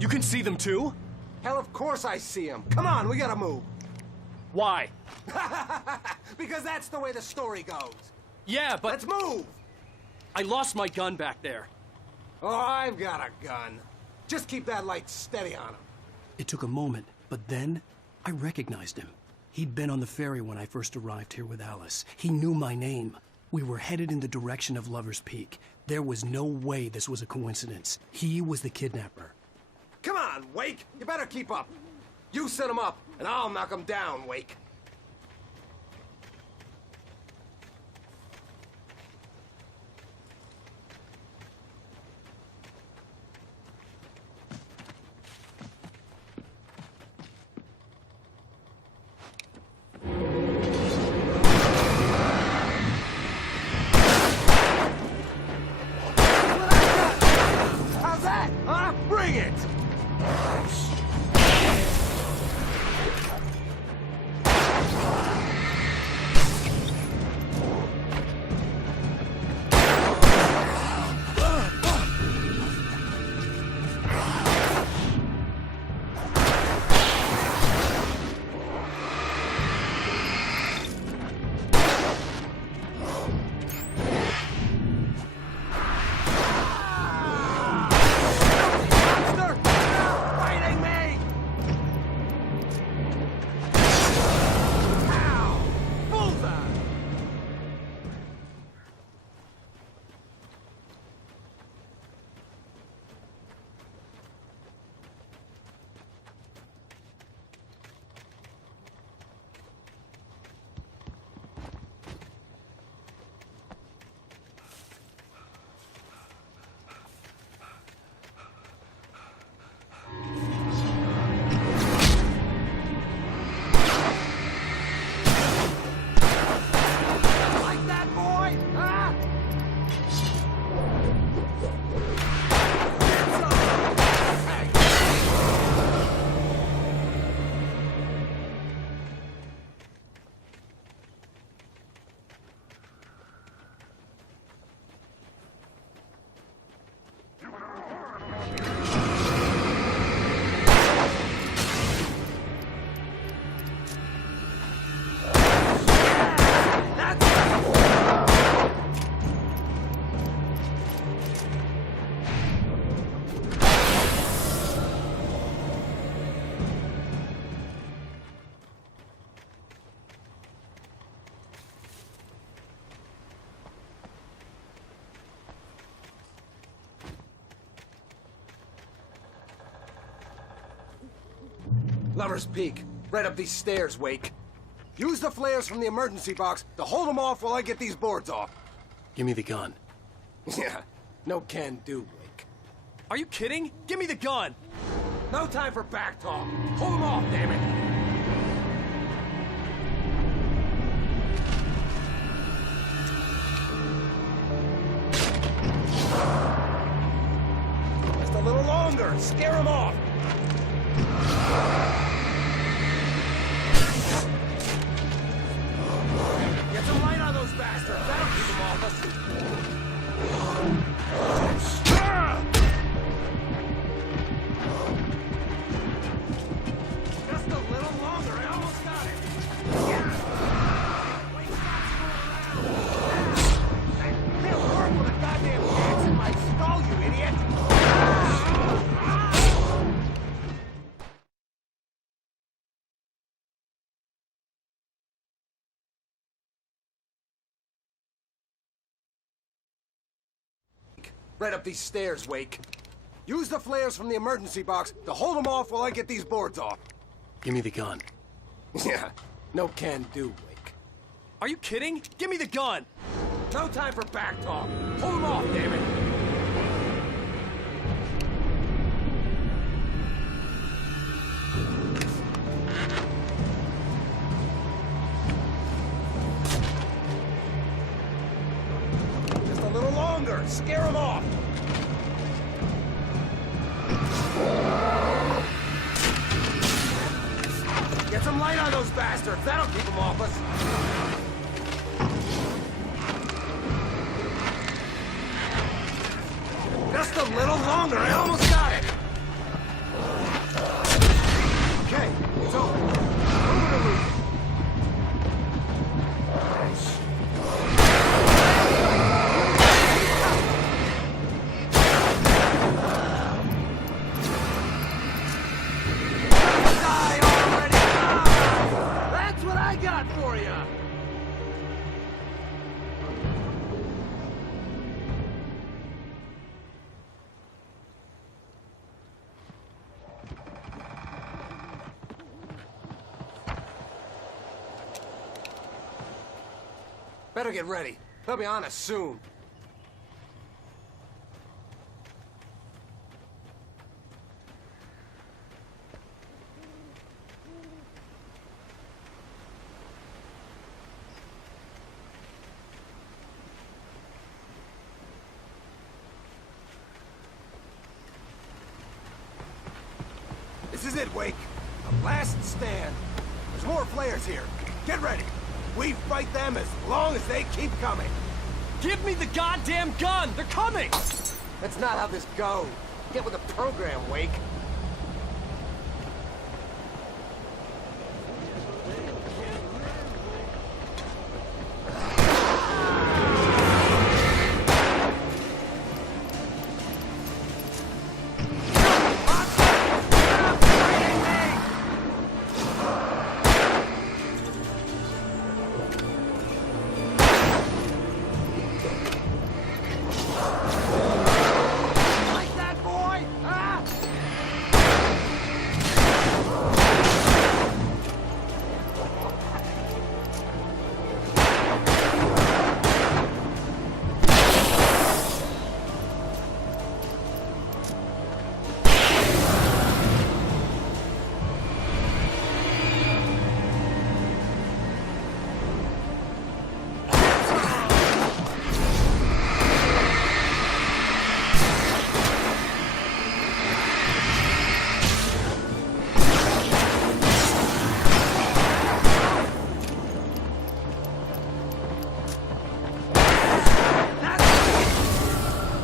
You can see them too? Hell, of course I see them. Come on, we gotta move. Why? Because that's the way the story goes. Yeah, but... Let's move! I lost my gun back there. Oh, I've got a gun. Just keep that light steady on him. It took a moment, but then I recognized him. He'd been on the ferry when I first arrived here with Alice. He knew my name. We were headed in the direction of Lover's Peak. There was no way this was a coincidence. He was the kidnapper. Come on, Wake! You better keep up. You set him up, and I'll knock him down, Wake. Bring it! Lover's Peak. Right up these stairs, Wake. Use the flares from the emergency box to hold them off while I get these boards off. Give me the gun. Yeah, no can do, Wake. Are you kidding? Give me the gun! No time for back talk. Hold them off, damn it! Just a little longer. Scare them off. Get some light on those bastards. That'll keep them off us. Just a little longer. I almost got it. Can't work with a goddamn dance in my skull, you idiot. Right up these stairs, Wake. Use the flares from the emergency box to hold them off while I get these boards off. Give me the gun. Yeah, no can do, Wake. Are you kidding? Give me the gun! No time for back talk. Hold them off, damn it! Just a little longer. Scare them off. Get some light on those bastards. That'll keep them off us. Just a little longer. I almost got it. Okay, it's over. Move it or lose it. That's what I got for you. Better get ready. They'll be on us soon. This is it, Wake. The last stand. There's more flares here. Get ready. We fight them as long as they keep coming. Give me the goddamn gun! They're coming! That's not how this goes. Get with the program, Wake. Like that, boy? Huh?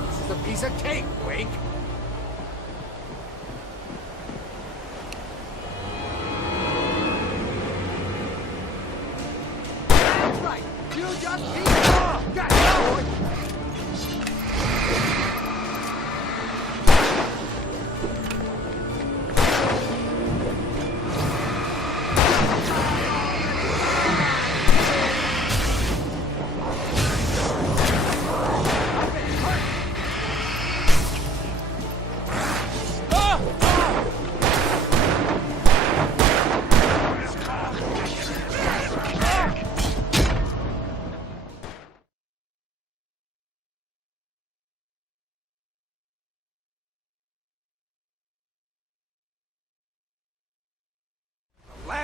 This is a piece of cake, Wake. That's right. You just keep on. Got it, boy.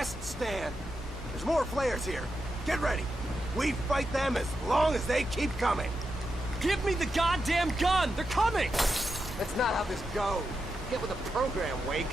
Last stand. There's more flares here. Get ready. We fight them as long as they keep coming. Give me the goddamn gun! They're coming! That's not how this goes. Get with the program, Wake.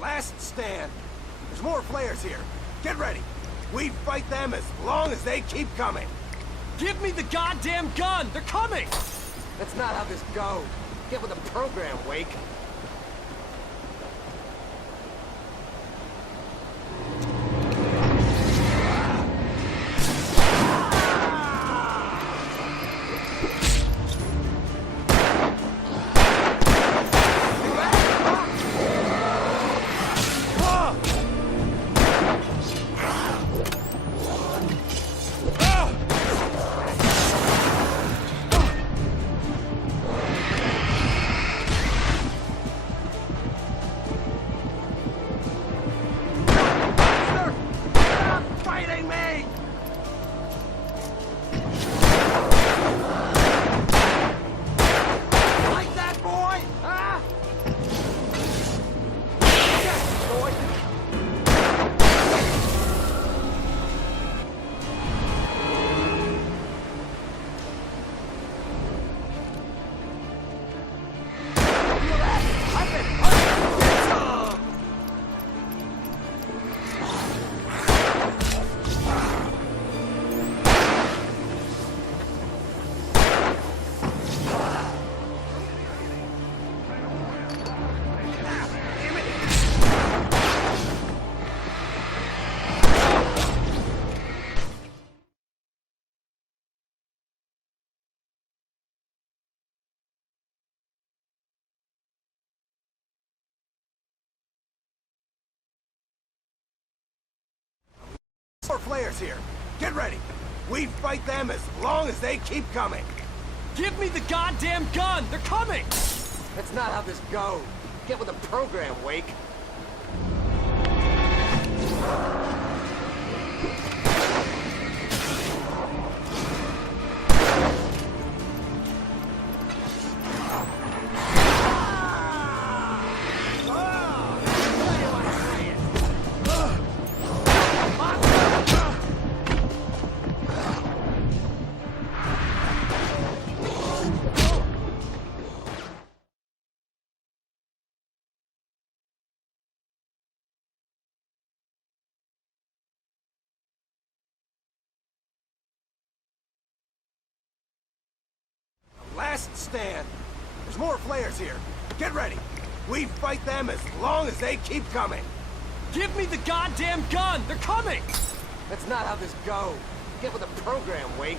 Last stand. There's more flares here. Get ready. We fight them as long as they keep coming. Give me the goddamn gun! They're coming! That's not how this goes. Get with the program, Wake. More flares here. Get ready. We fight them as long as they keep coming. Give me the goddamn gun! They're coming! That's not how this goes. Get with the program, Wake. Last stand. There's more flares here. Get ready. We fight them as long as they keep coming. Give me the goddamn gun! They're coming! That's not how this goes. Get with the program, Wake.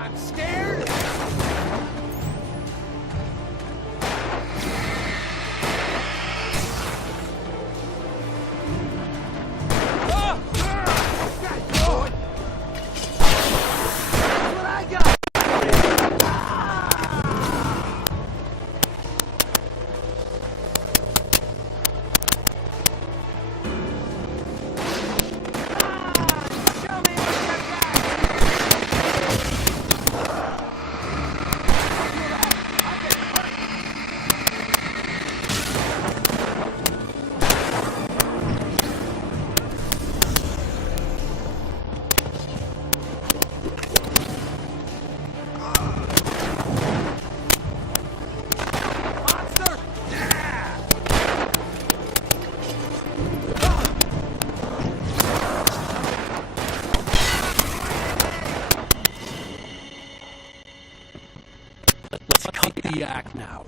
I'm scared. The act now.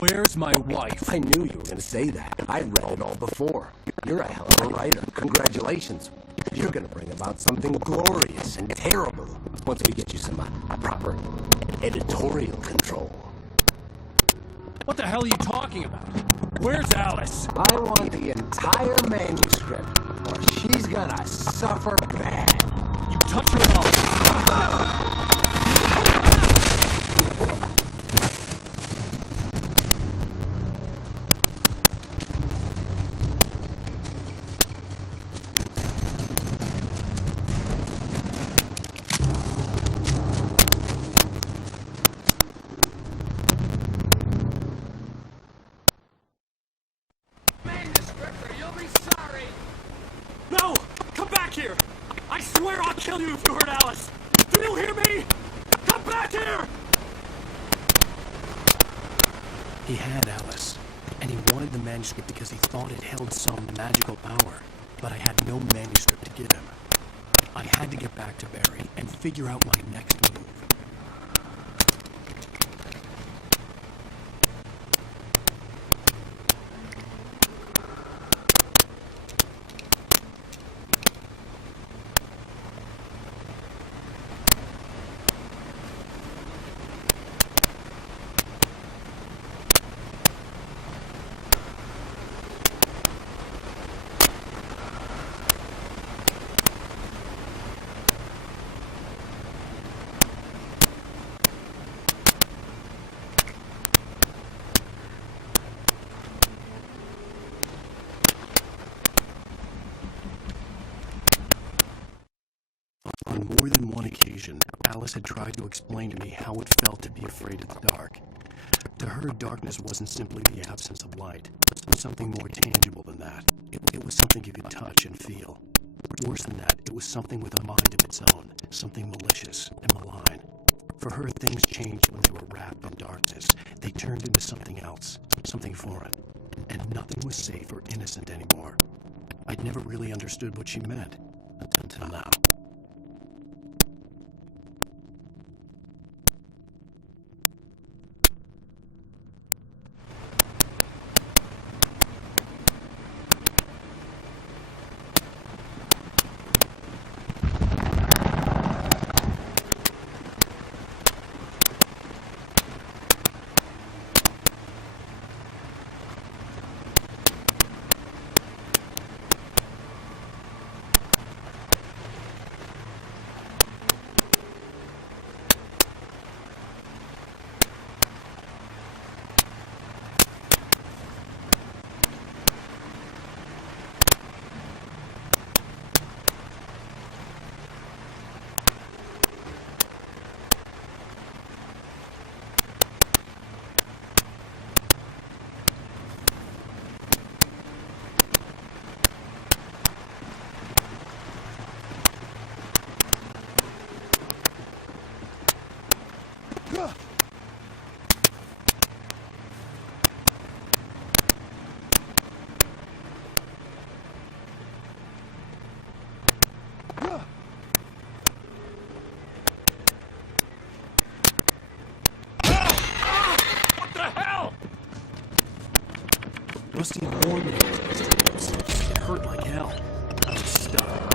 Where's my wife? I knew you were going to say that. I read it all before. You're a hell of a writer. Congratulations. You're going to bring about something glorious and terrible once we get you some proper editorial control. What the hell are you talking about? Where's Alice? I want the entire manuscript, or she's going to suffer bad. You touch her at all. He had Alice, and he wanted the manuscript because he thought it held some magical power, but I had no manuscript to give him. I had to get back to Barry and figure out my next move. On more than one occasion, Alice had tried to explain to me how it felt to be afraid of the dark. To her, darkness wasn't simply the absence of light. It was something more tangible than that. It was something you could touch and feel. Worse than that, it was something with a mind of its own, something malicious and malign. For her, things changed when they were wrapped in darkness. They turned into something else, something foreign. And nothing was safe or innocent anymore. I'd never really understood what she meant, until now. Rusty warned me. It hurt like hell. I was stuck.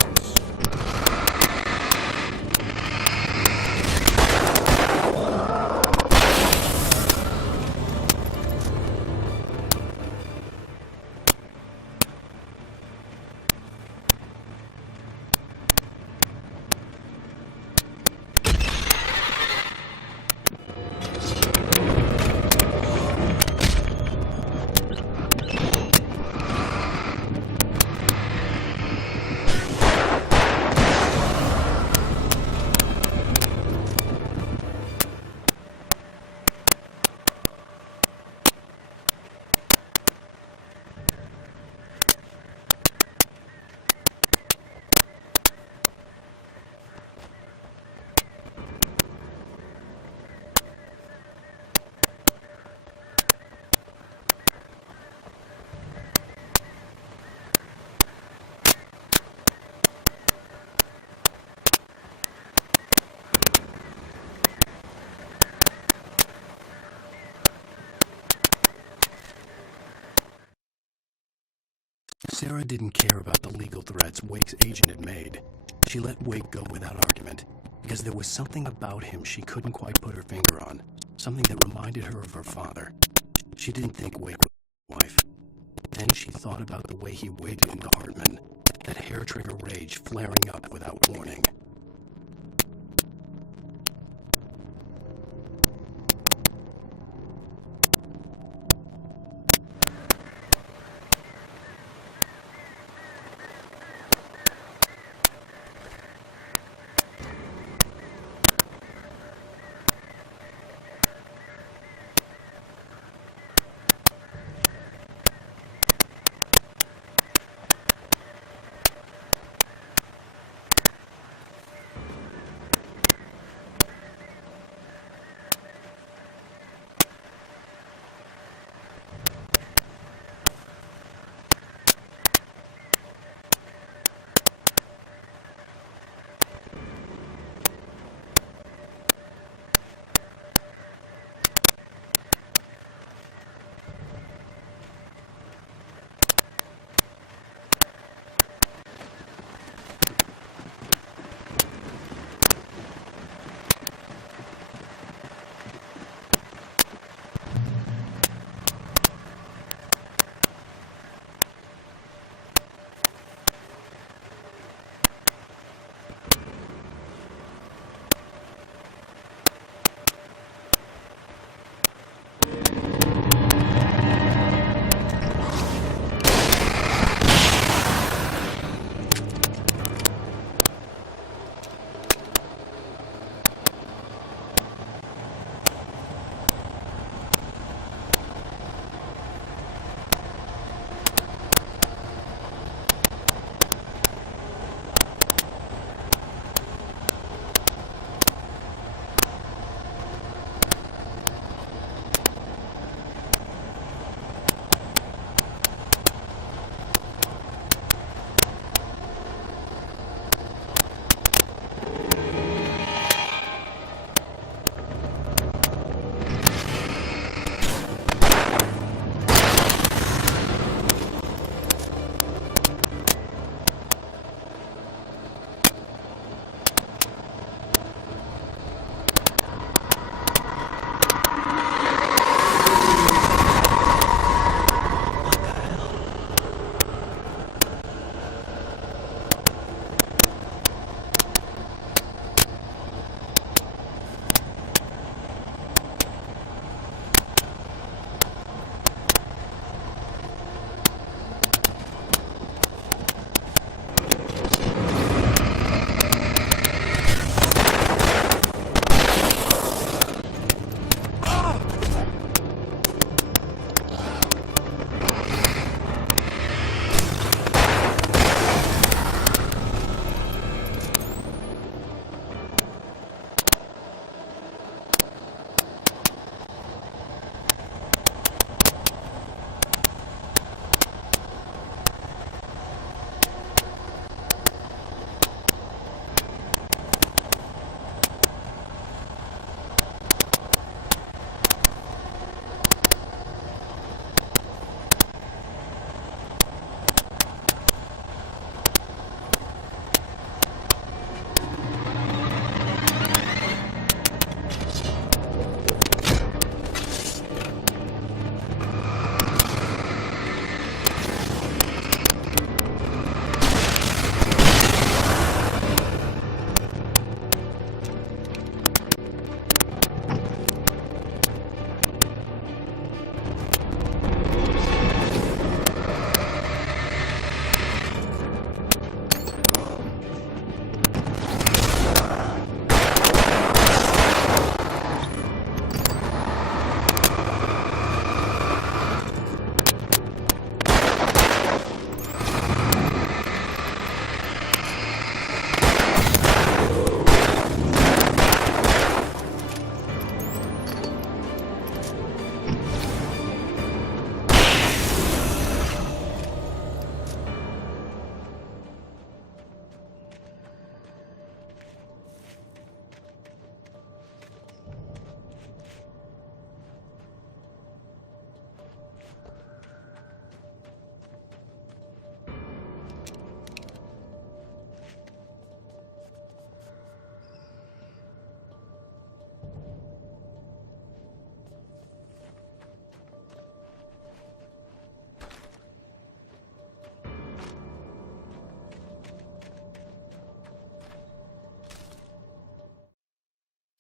Sarah didn't care about the legal threats Wake's agent had made. She let Wake go without argument, because there was something about him she couldn't quite put her finger on, something that reminded her of her father. She didn't think Wake was his wife. Then she thought about the way he waited in the Hartman, that hair-trigger rage flaring up without warning.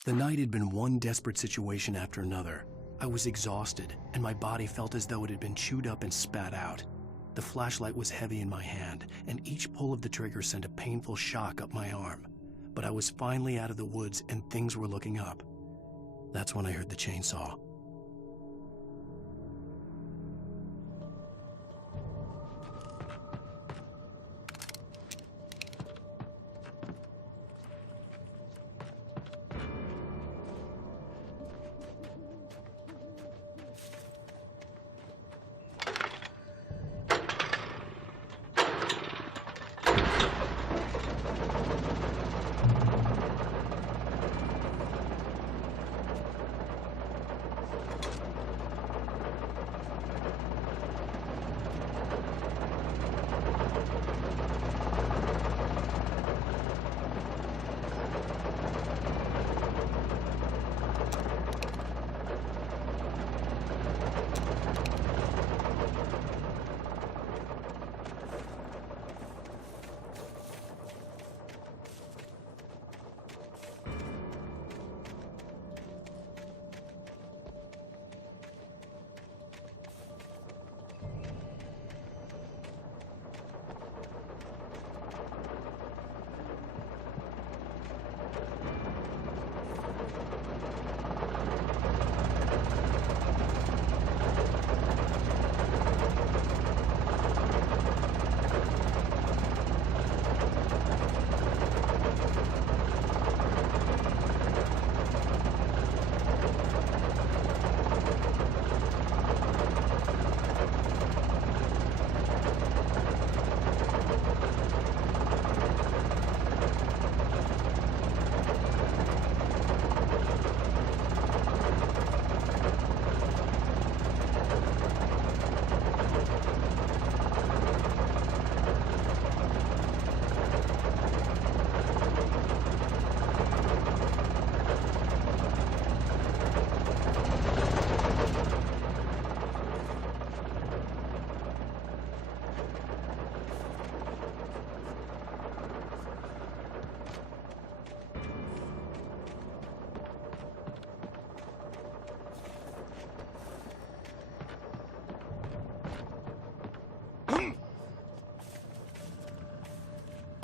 The night had been one desperate situation after another. I was exhausted, and my body felt as though it had been chewed up and spat out. The flashlight was heavy in my hand, and each pull of the trigger sent a painful shock up my arm. But I was finally out of the woods, and things were looking up. That's when I heard the chainsaw.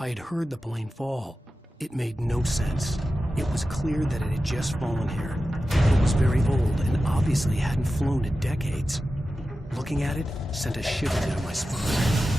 I had heard the plane fall. It made no sense. It was clear that it had just fallen here. It was very old and obviously hadn't flown in decades. Looking at it sent a shiver down my spine.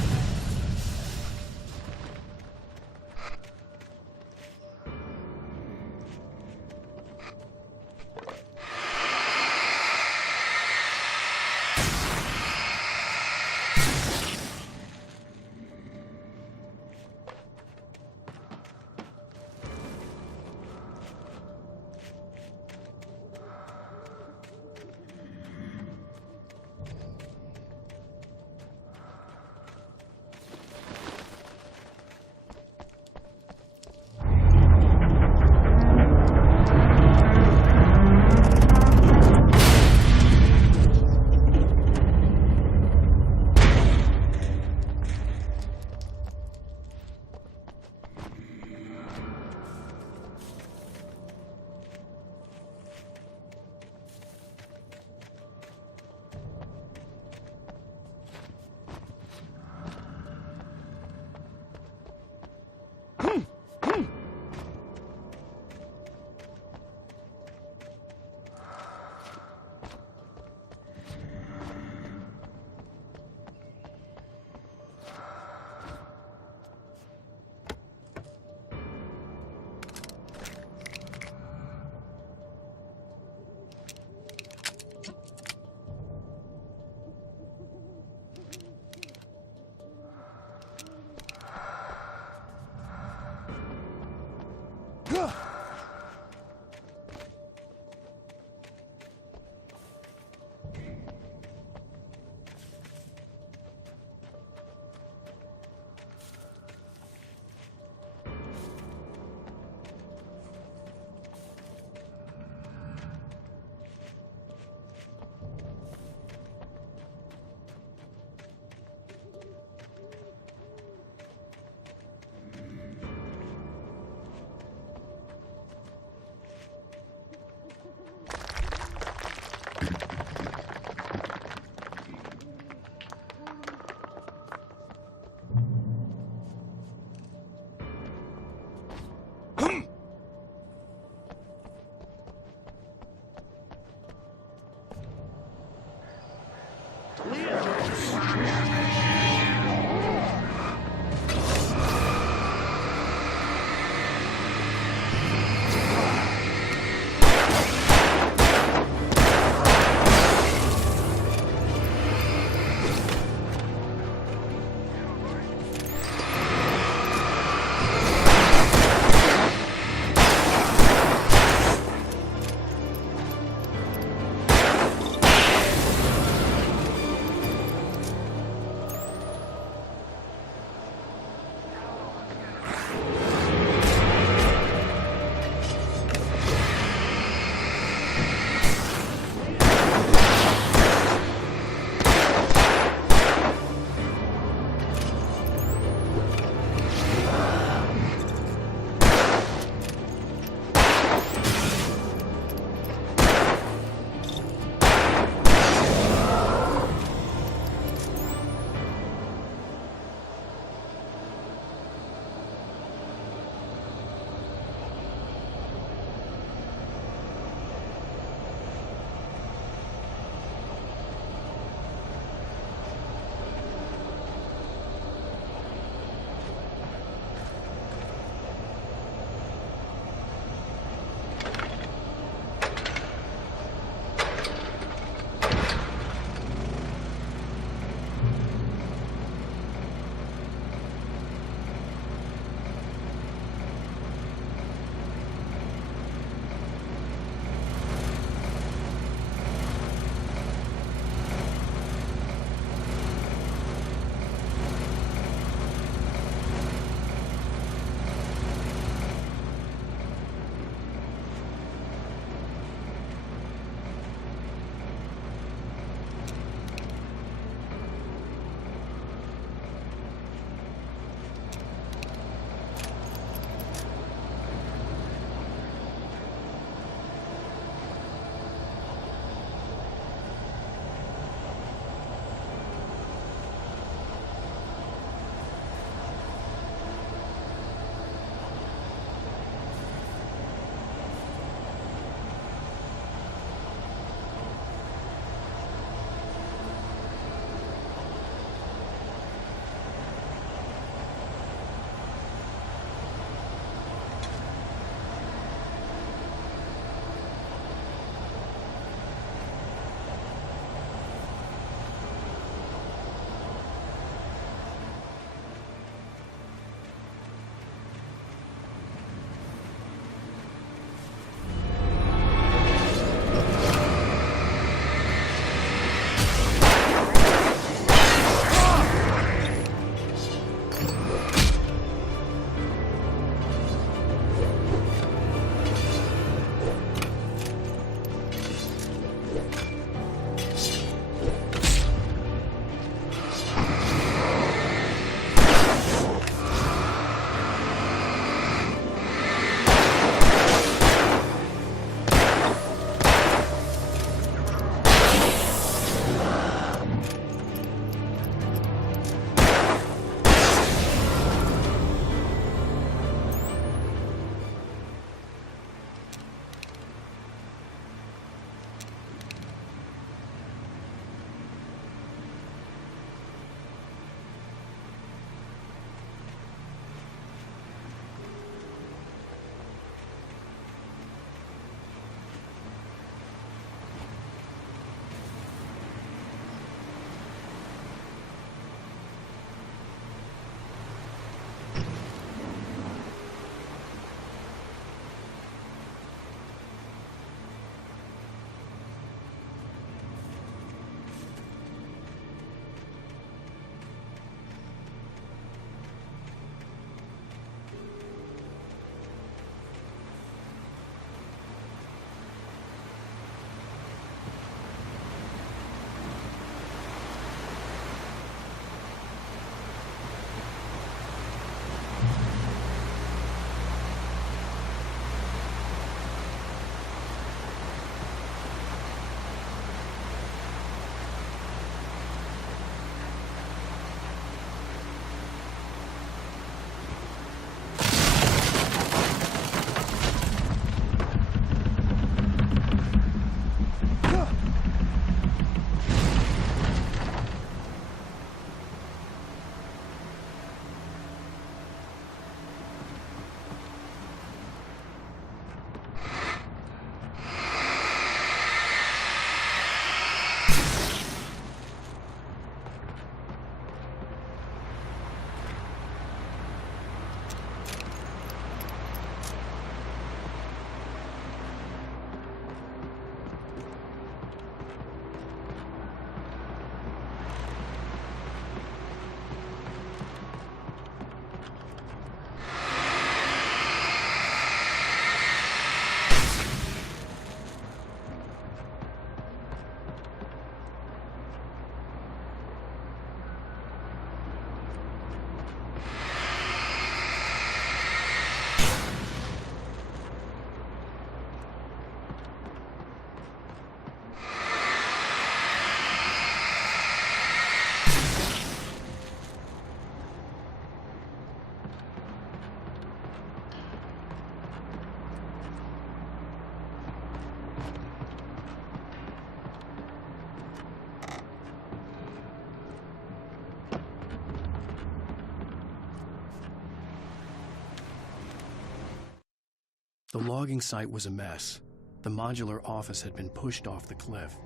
The logging site was a mess. The modular office had been pushed off the cliff.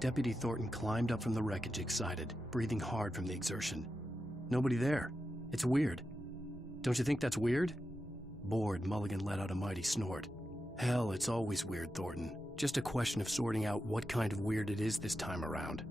Deputy Thornton climbed up from the wreckage excited, breathing hard from the exertion. Nobody there. It's weird. Don't you think that's weird? Bored, Mulligan let out a mighty snort. Hell, it's always weird, Thornton. Just a question of sorting out what kind of weird it is this time around.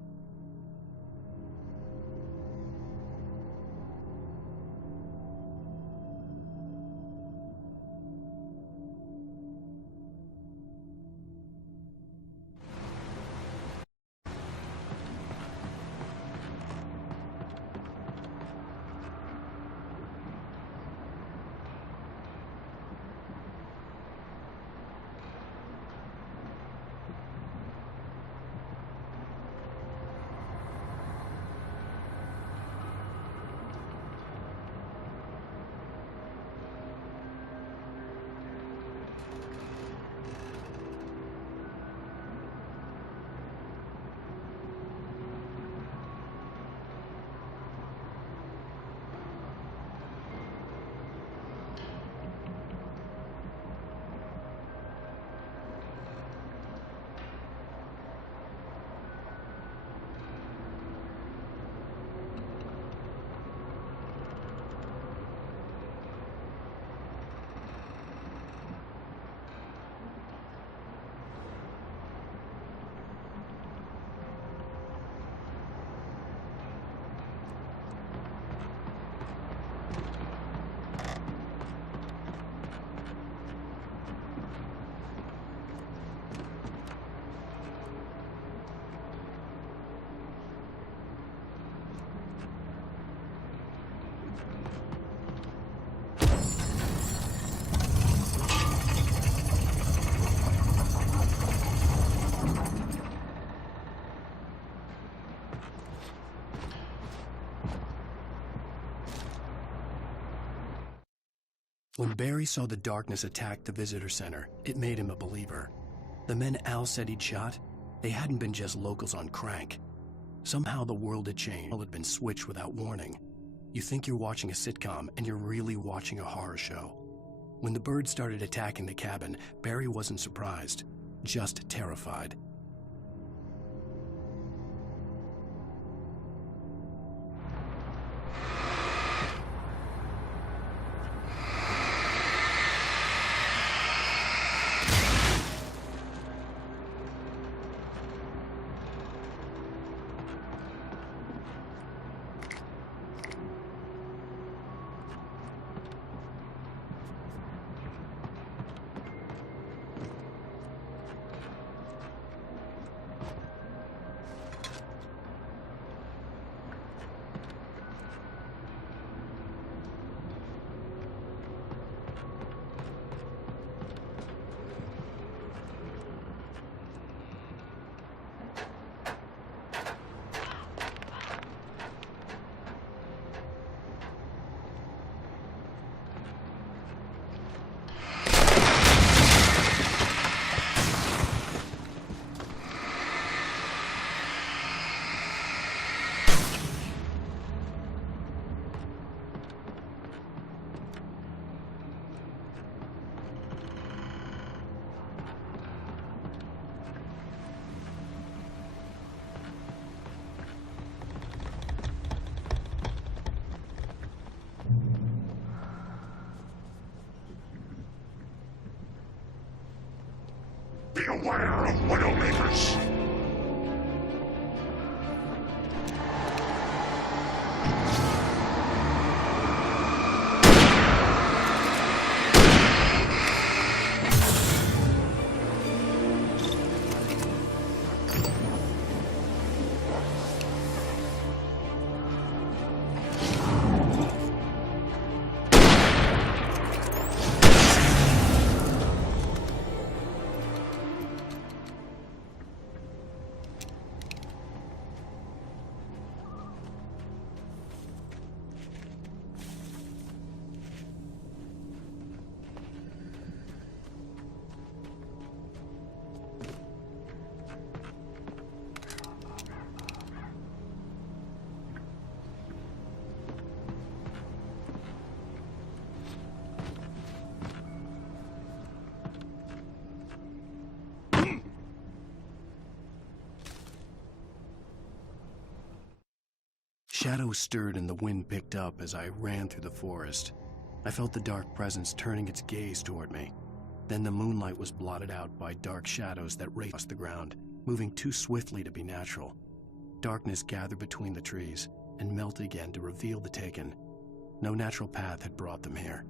When Barry saw the darkness attack the visitor center, it made him a believer. The men Al said he'd shot, they hadn't been just locals on crank. Somehow the world had changed. All had been switched without warning. You think you're watching a sitcom, and you're really watching a horror show. When the birds started attacking the cabin, Barry wasn't surprised, just terrified. Beware of Widowmakers! Shadows stirred and the wind picked up as I ran through the forest. I felt the dark presence turning its gaze toward me. Then the moonlight was blotted out by dark shadows that raced across the ground, moving too swiftly to be natural. Darkness gathered between the trees and melted again to reveal the taken. No natural path had brought them here.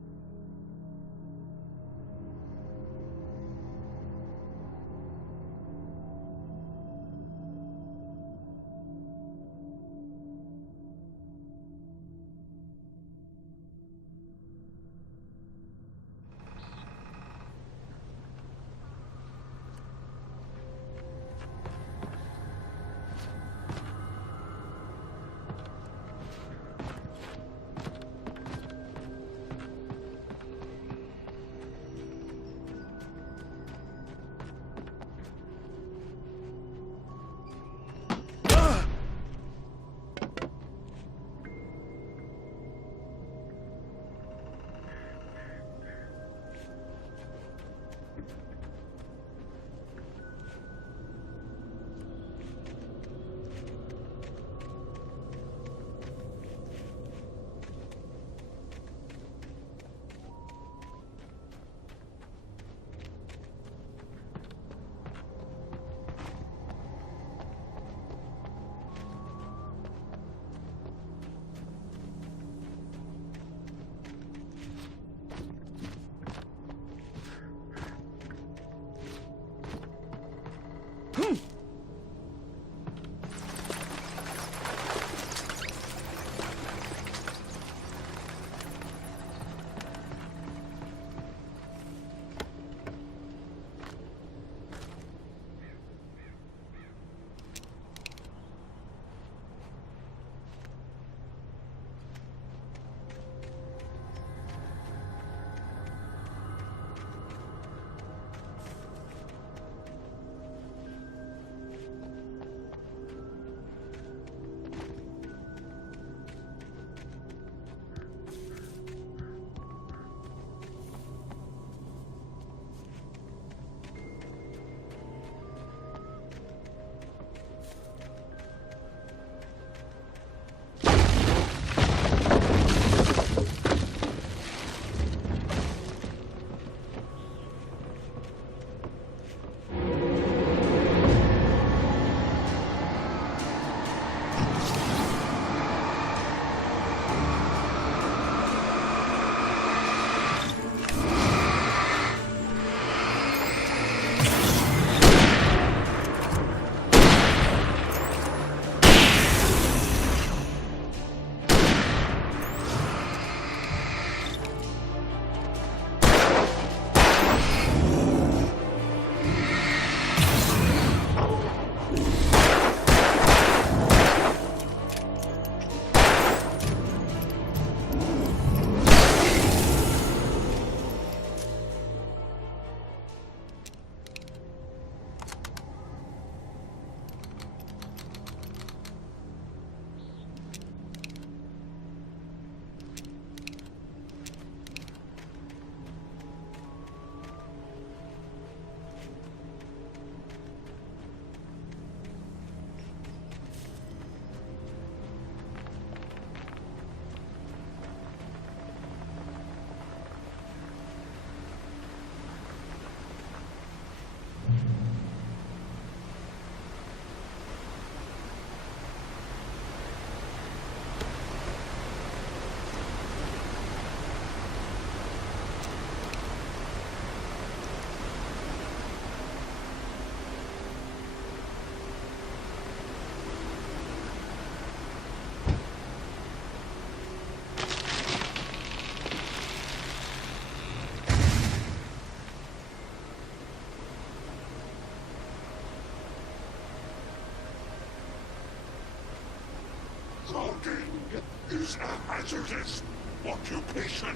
is a hazardous occupation.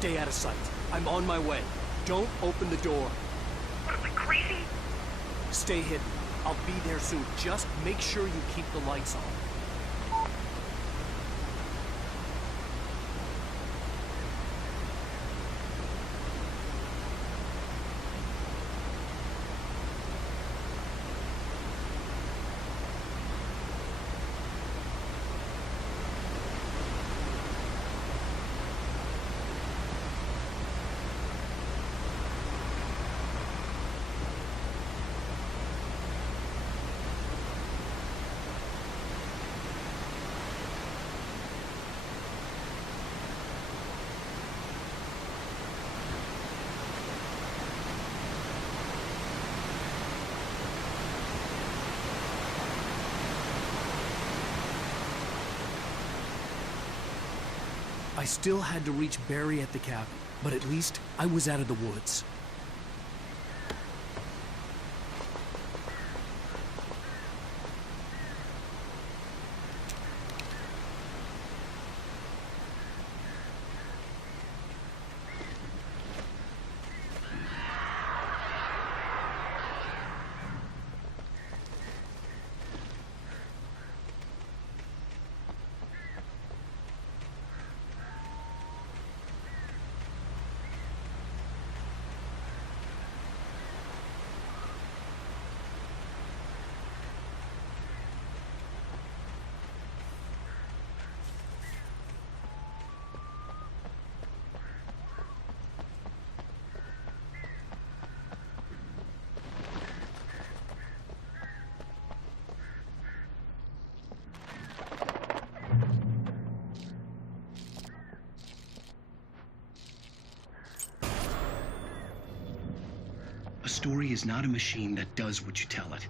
Stay out of sight. I'm on my way. Don't open the door. What, am I crazy? Stay hidden. I'll be there soon. Just make sure you keep the lights on. I still had to reach Barry at the cabin, but at least I was out of the woods. A story is not a machine that does what you tell it.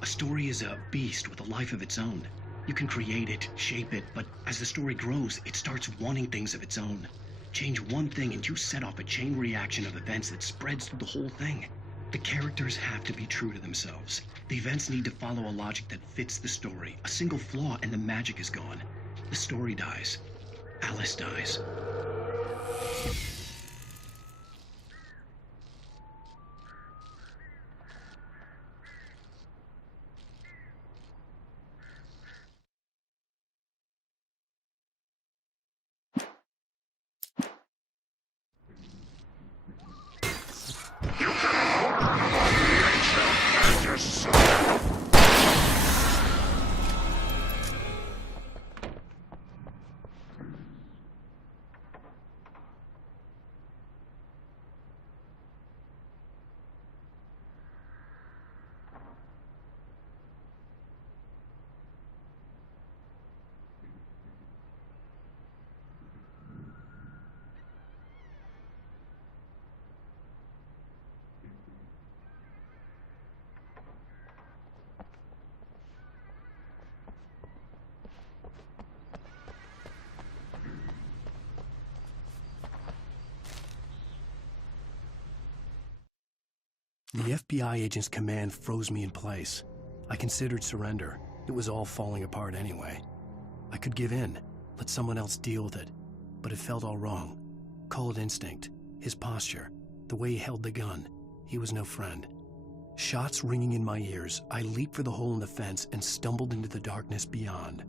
A story is a beast with a life of its own. You can create it, shape it, but as the story grows, it starts wanting things of its own. Change one thing and you set off a chain reaction of events that spreads through the whole thing. The characters have to be true to themselves. The events need to follow a logic that fits the story. A single flaw and the magic is gone. The story dies. Alice dies. The FBI agent's command froze me in place. I considered surrender. It was all falling apart anyway. I could give in, let someone else deal with it, but it felt all wrong. Call it instinct, his posture, the way he held the gun. He was no friend. Shots ringing in my ears, I leaped for the hole in the fence and stumbled into the darkness beyond.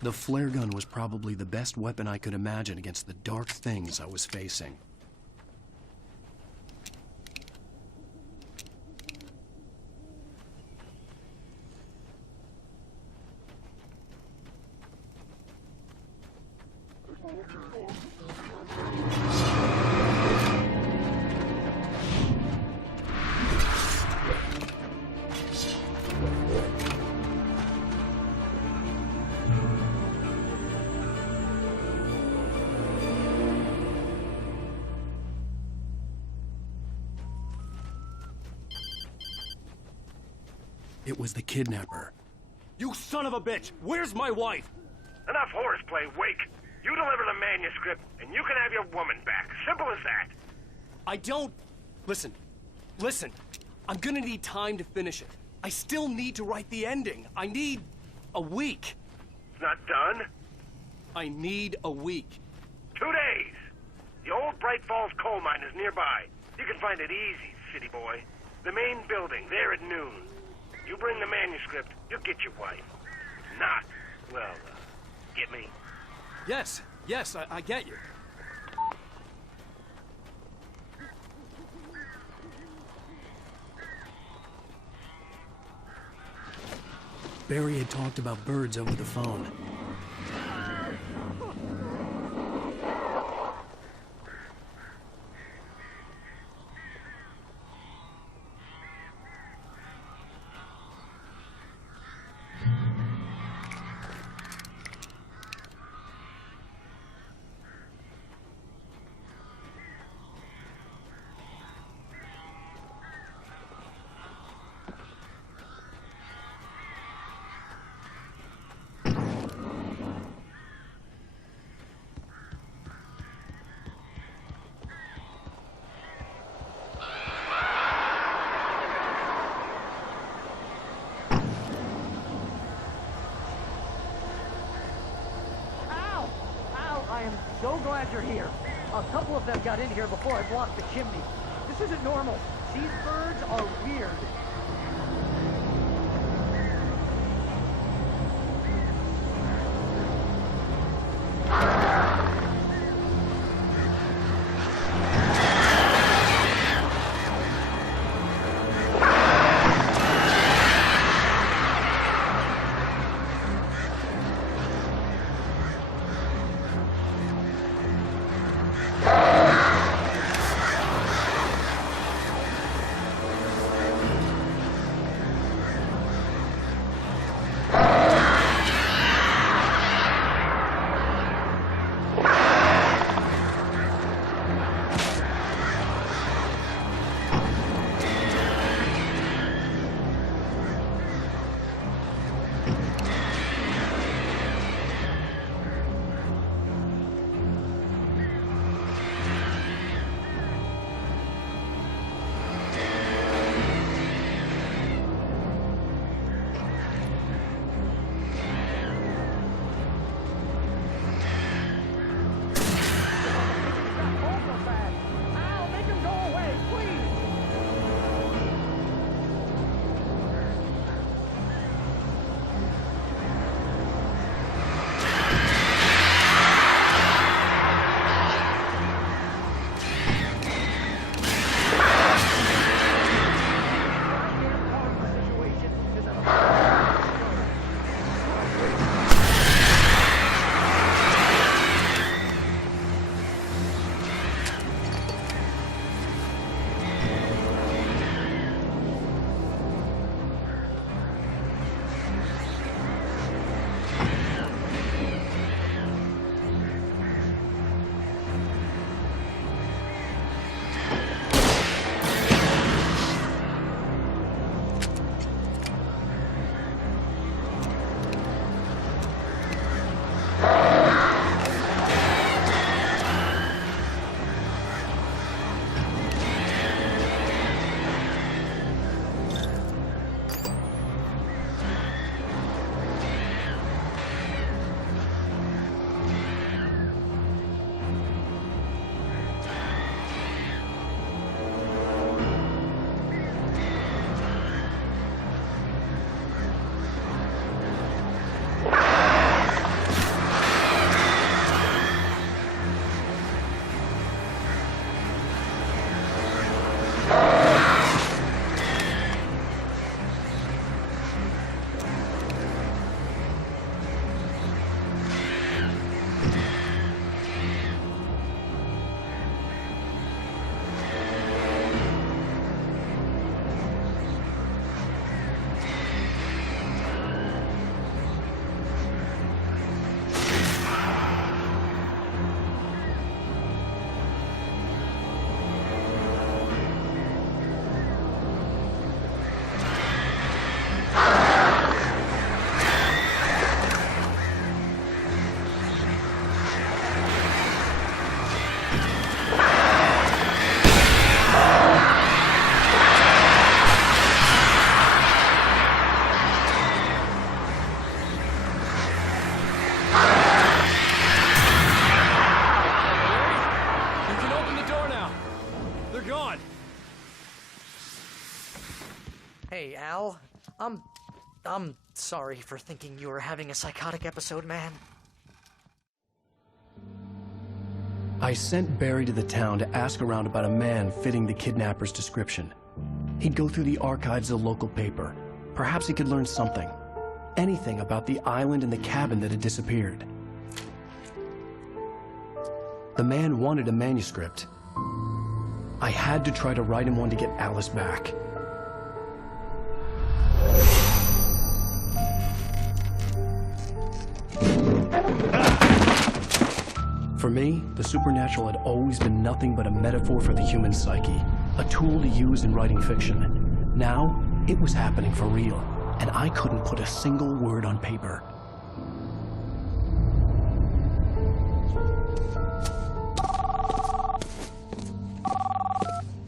The flare gun was probably the best weapon I could imagine against the dark things I was facing. It was the kidnapper. You son of a bitch! Where's my wife? Enough horseplay, Wake. You deliver the manuscript, and you can have your woman back. Simple as that. I don't... Listen. I'm gonna need time to finish it. I still need to write the ending. I need a week. It's not done? I need a week. 2 days. The old Braight-Fall's coal mine is nearby. You can find it easy, city boy. The main building, there at noon. You bring the manuscript, you'll get your wife. Not, well, get me? Yes, I get you. Barry had talked about birds over the phone. So glad you're here. A couple of them got in here before I blocked the chimney. This isn't normal. These birds are weird. I'm sorry for thinking you were having a psychotic episode, man. I sent Barry to the town to ask around about a man fitting the kidnapper's description. He'd go through the archives of the local paper. Perhaps he could learn something. Anything about the island and the cabin that had disappeared. The man wanted a manuscript. I had to try to write him one to get Alice back. For me, the supernatural had always been nothing but a metaphor for the human psyche, a tool to use in writing fiction. Now, it was happening for real, and I couldn't put a single word on paper.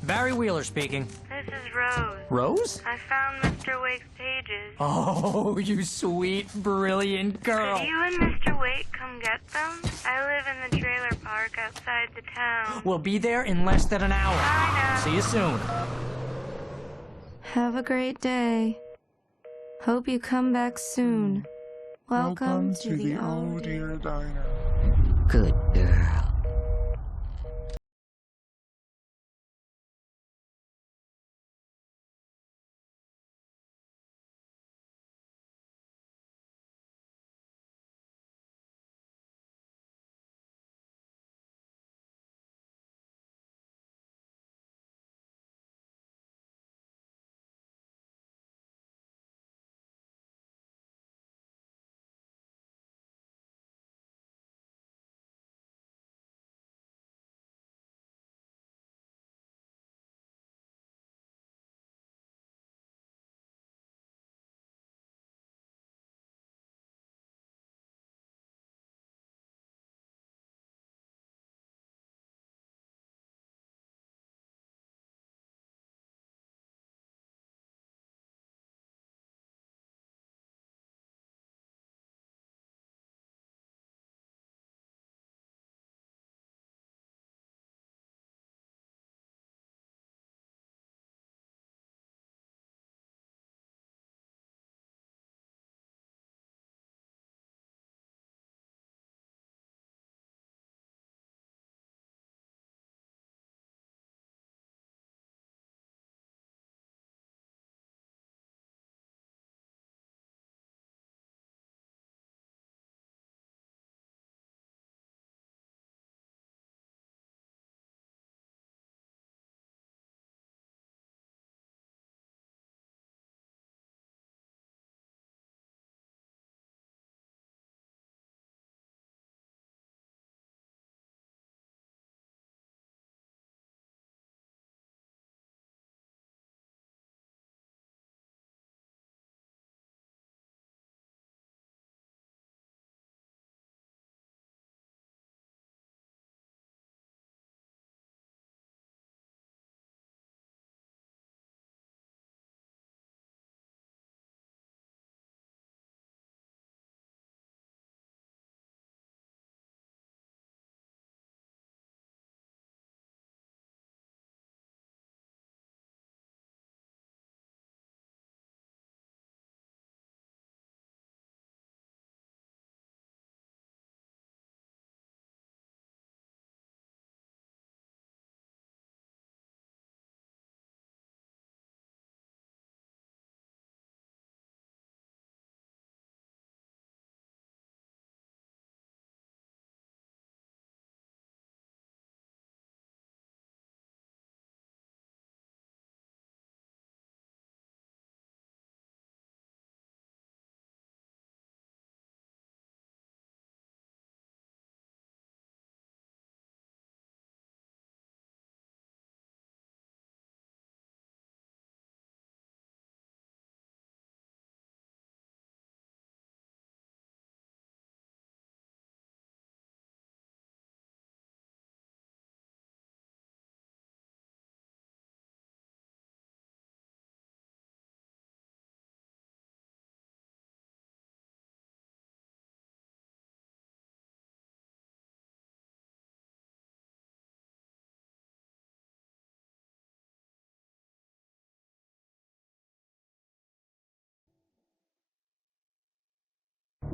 Barry Wheeler speaking. This is Rose. Rose? I found Mr. Wake's pages. Oh, you sweet, brilliant girl. Could you and Mr. Wake come get them? I live in the trailer park outside the town. We'll be there in less than an hour. I know. See you soon. Have a great day. Hope you come back soon. Welcome to the old dear diner. Good girl.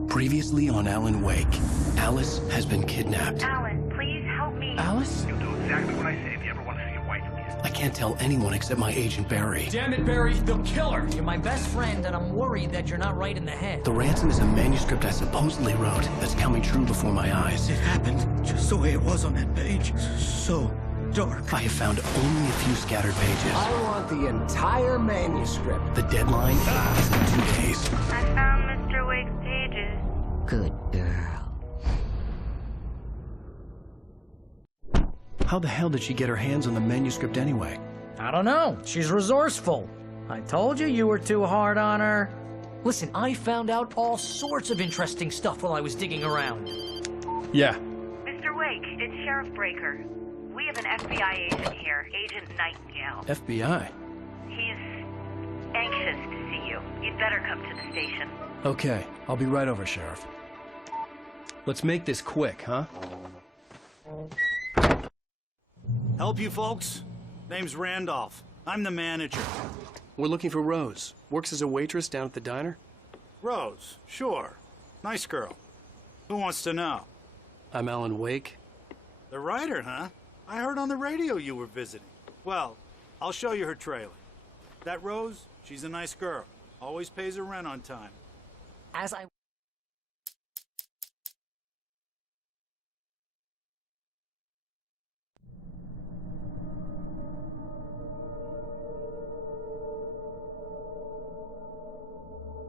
Previously on Alan Wake, Alice has been kidnapped. Alan, please help me. Alice? You'll do exactly what I say if you ever want to see your wife again. I can't tell anyone except my agent Barry. Damn it, Barry, they'll kill her. You're my best friend, and I'm worried that you're not right in the head. The ransom is a manuscript I supposedly wrote that's coming true before my eyes. It happened just the way it was on that page. So dark. I have found only a few scattered pages. I want the entire manuscript. The deadline is in 2 days. I found Mr. Wake's pages. Good girl. How the hell did she get her hands on the manuscript anyway? I don't know. She's resourceful. I told you were too hard on her. Listen, I found out all sorts of interesting stuff while I was digging around. Yeah. Mr. Wake, it's Sheriff Breaker. We have an FBI agent here, Agent Nightingale. FBI? He's anxious to see you. You'd better come to the station. Okay, I'll be right over, Sheriff. Let's make this quick, huh? Help you folks? Name's Randolph. I'm the manager. We're looking for Rose. Works as a waitress down at the diner. Rose, sure. Nice girl. Who wants to know? I'm Alan Wake. The writer, huh? I heard on the radio you were visiting. Well, I'll show you her trailer. That Rose, she's a nice girl. Always pays her rent on time. As I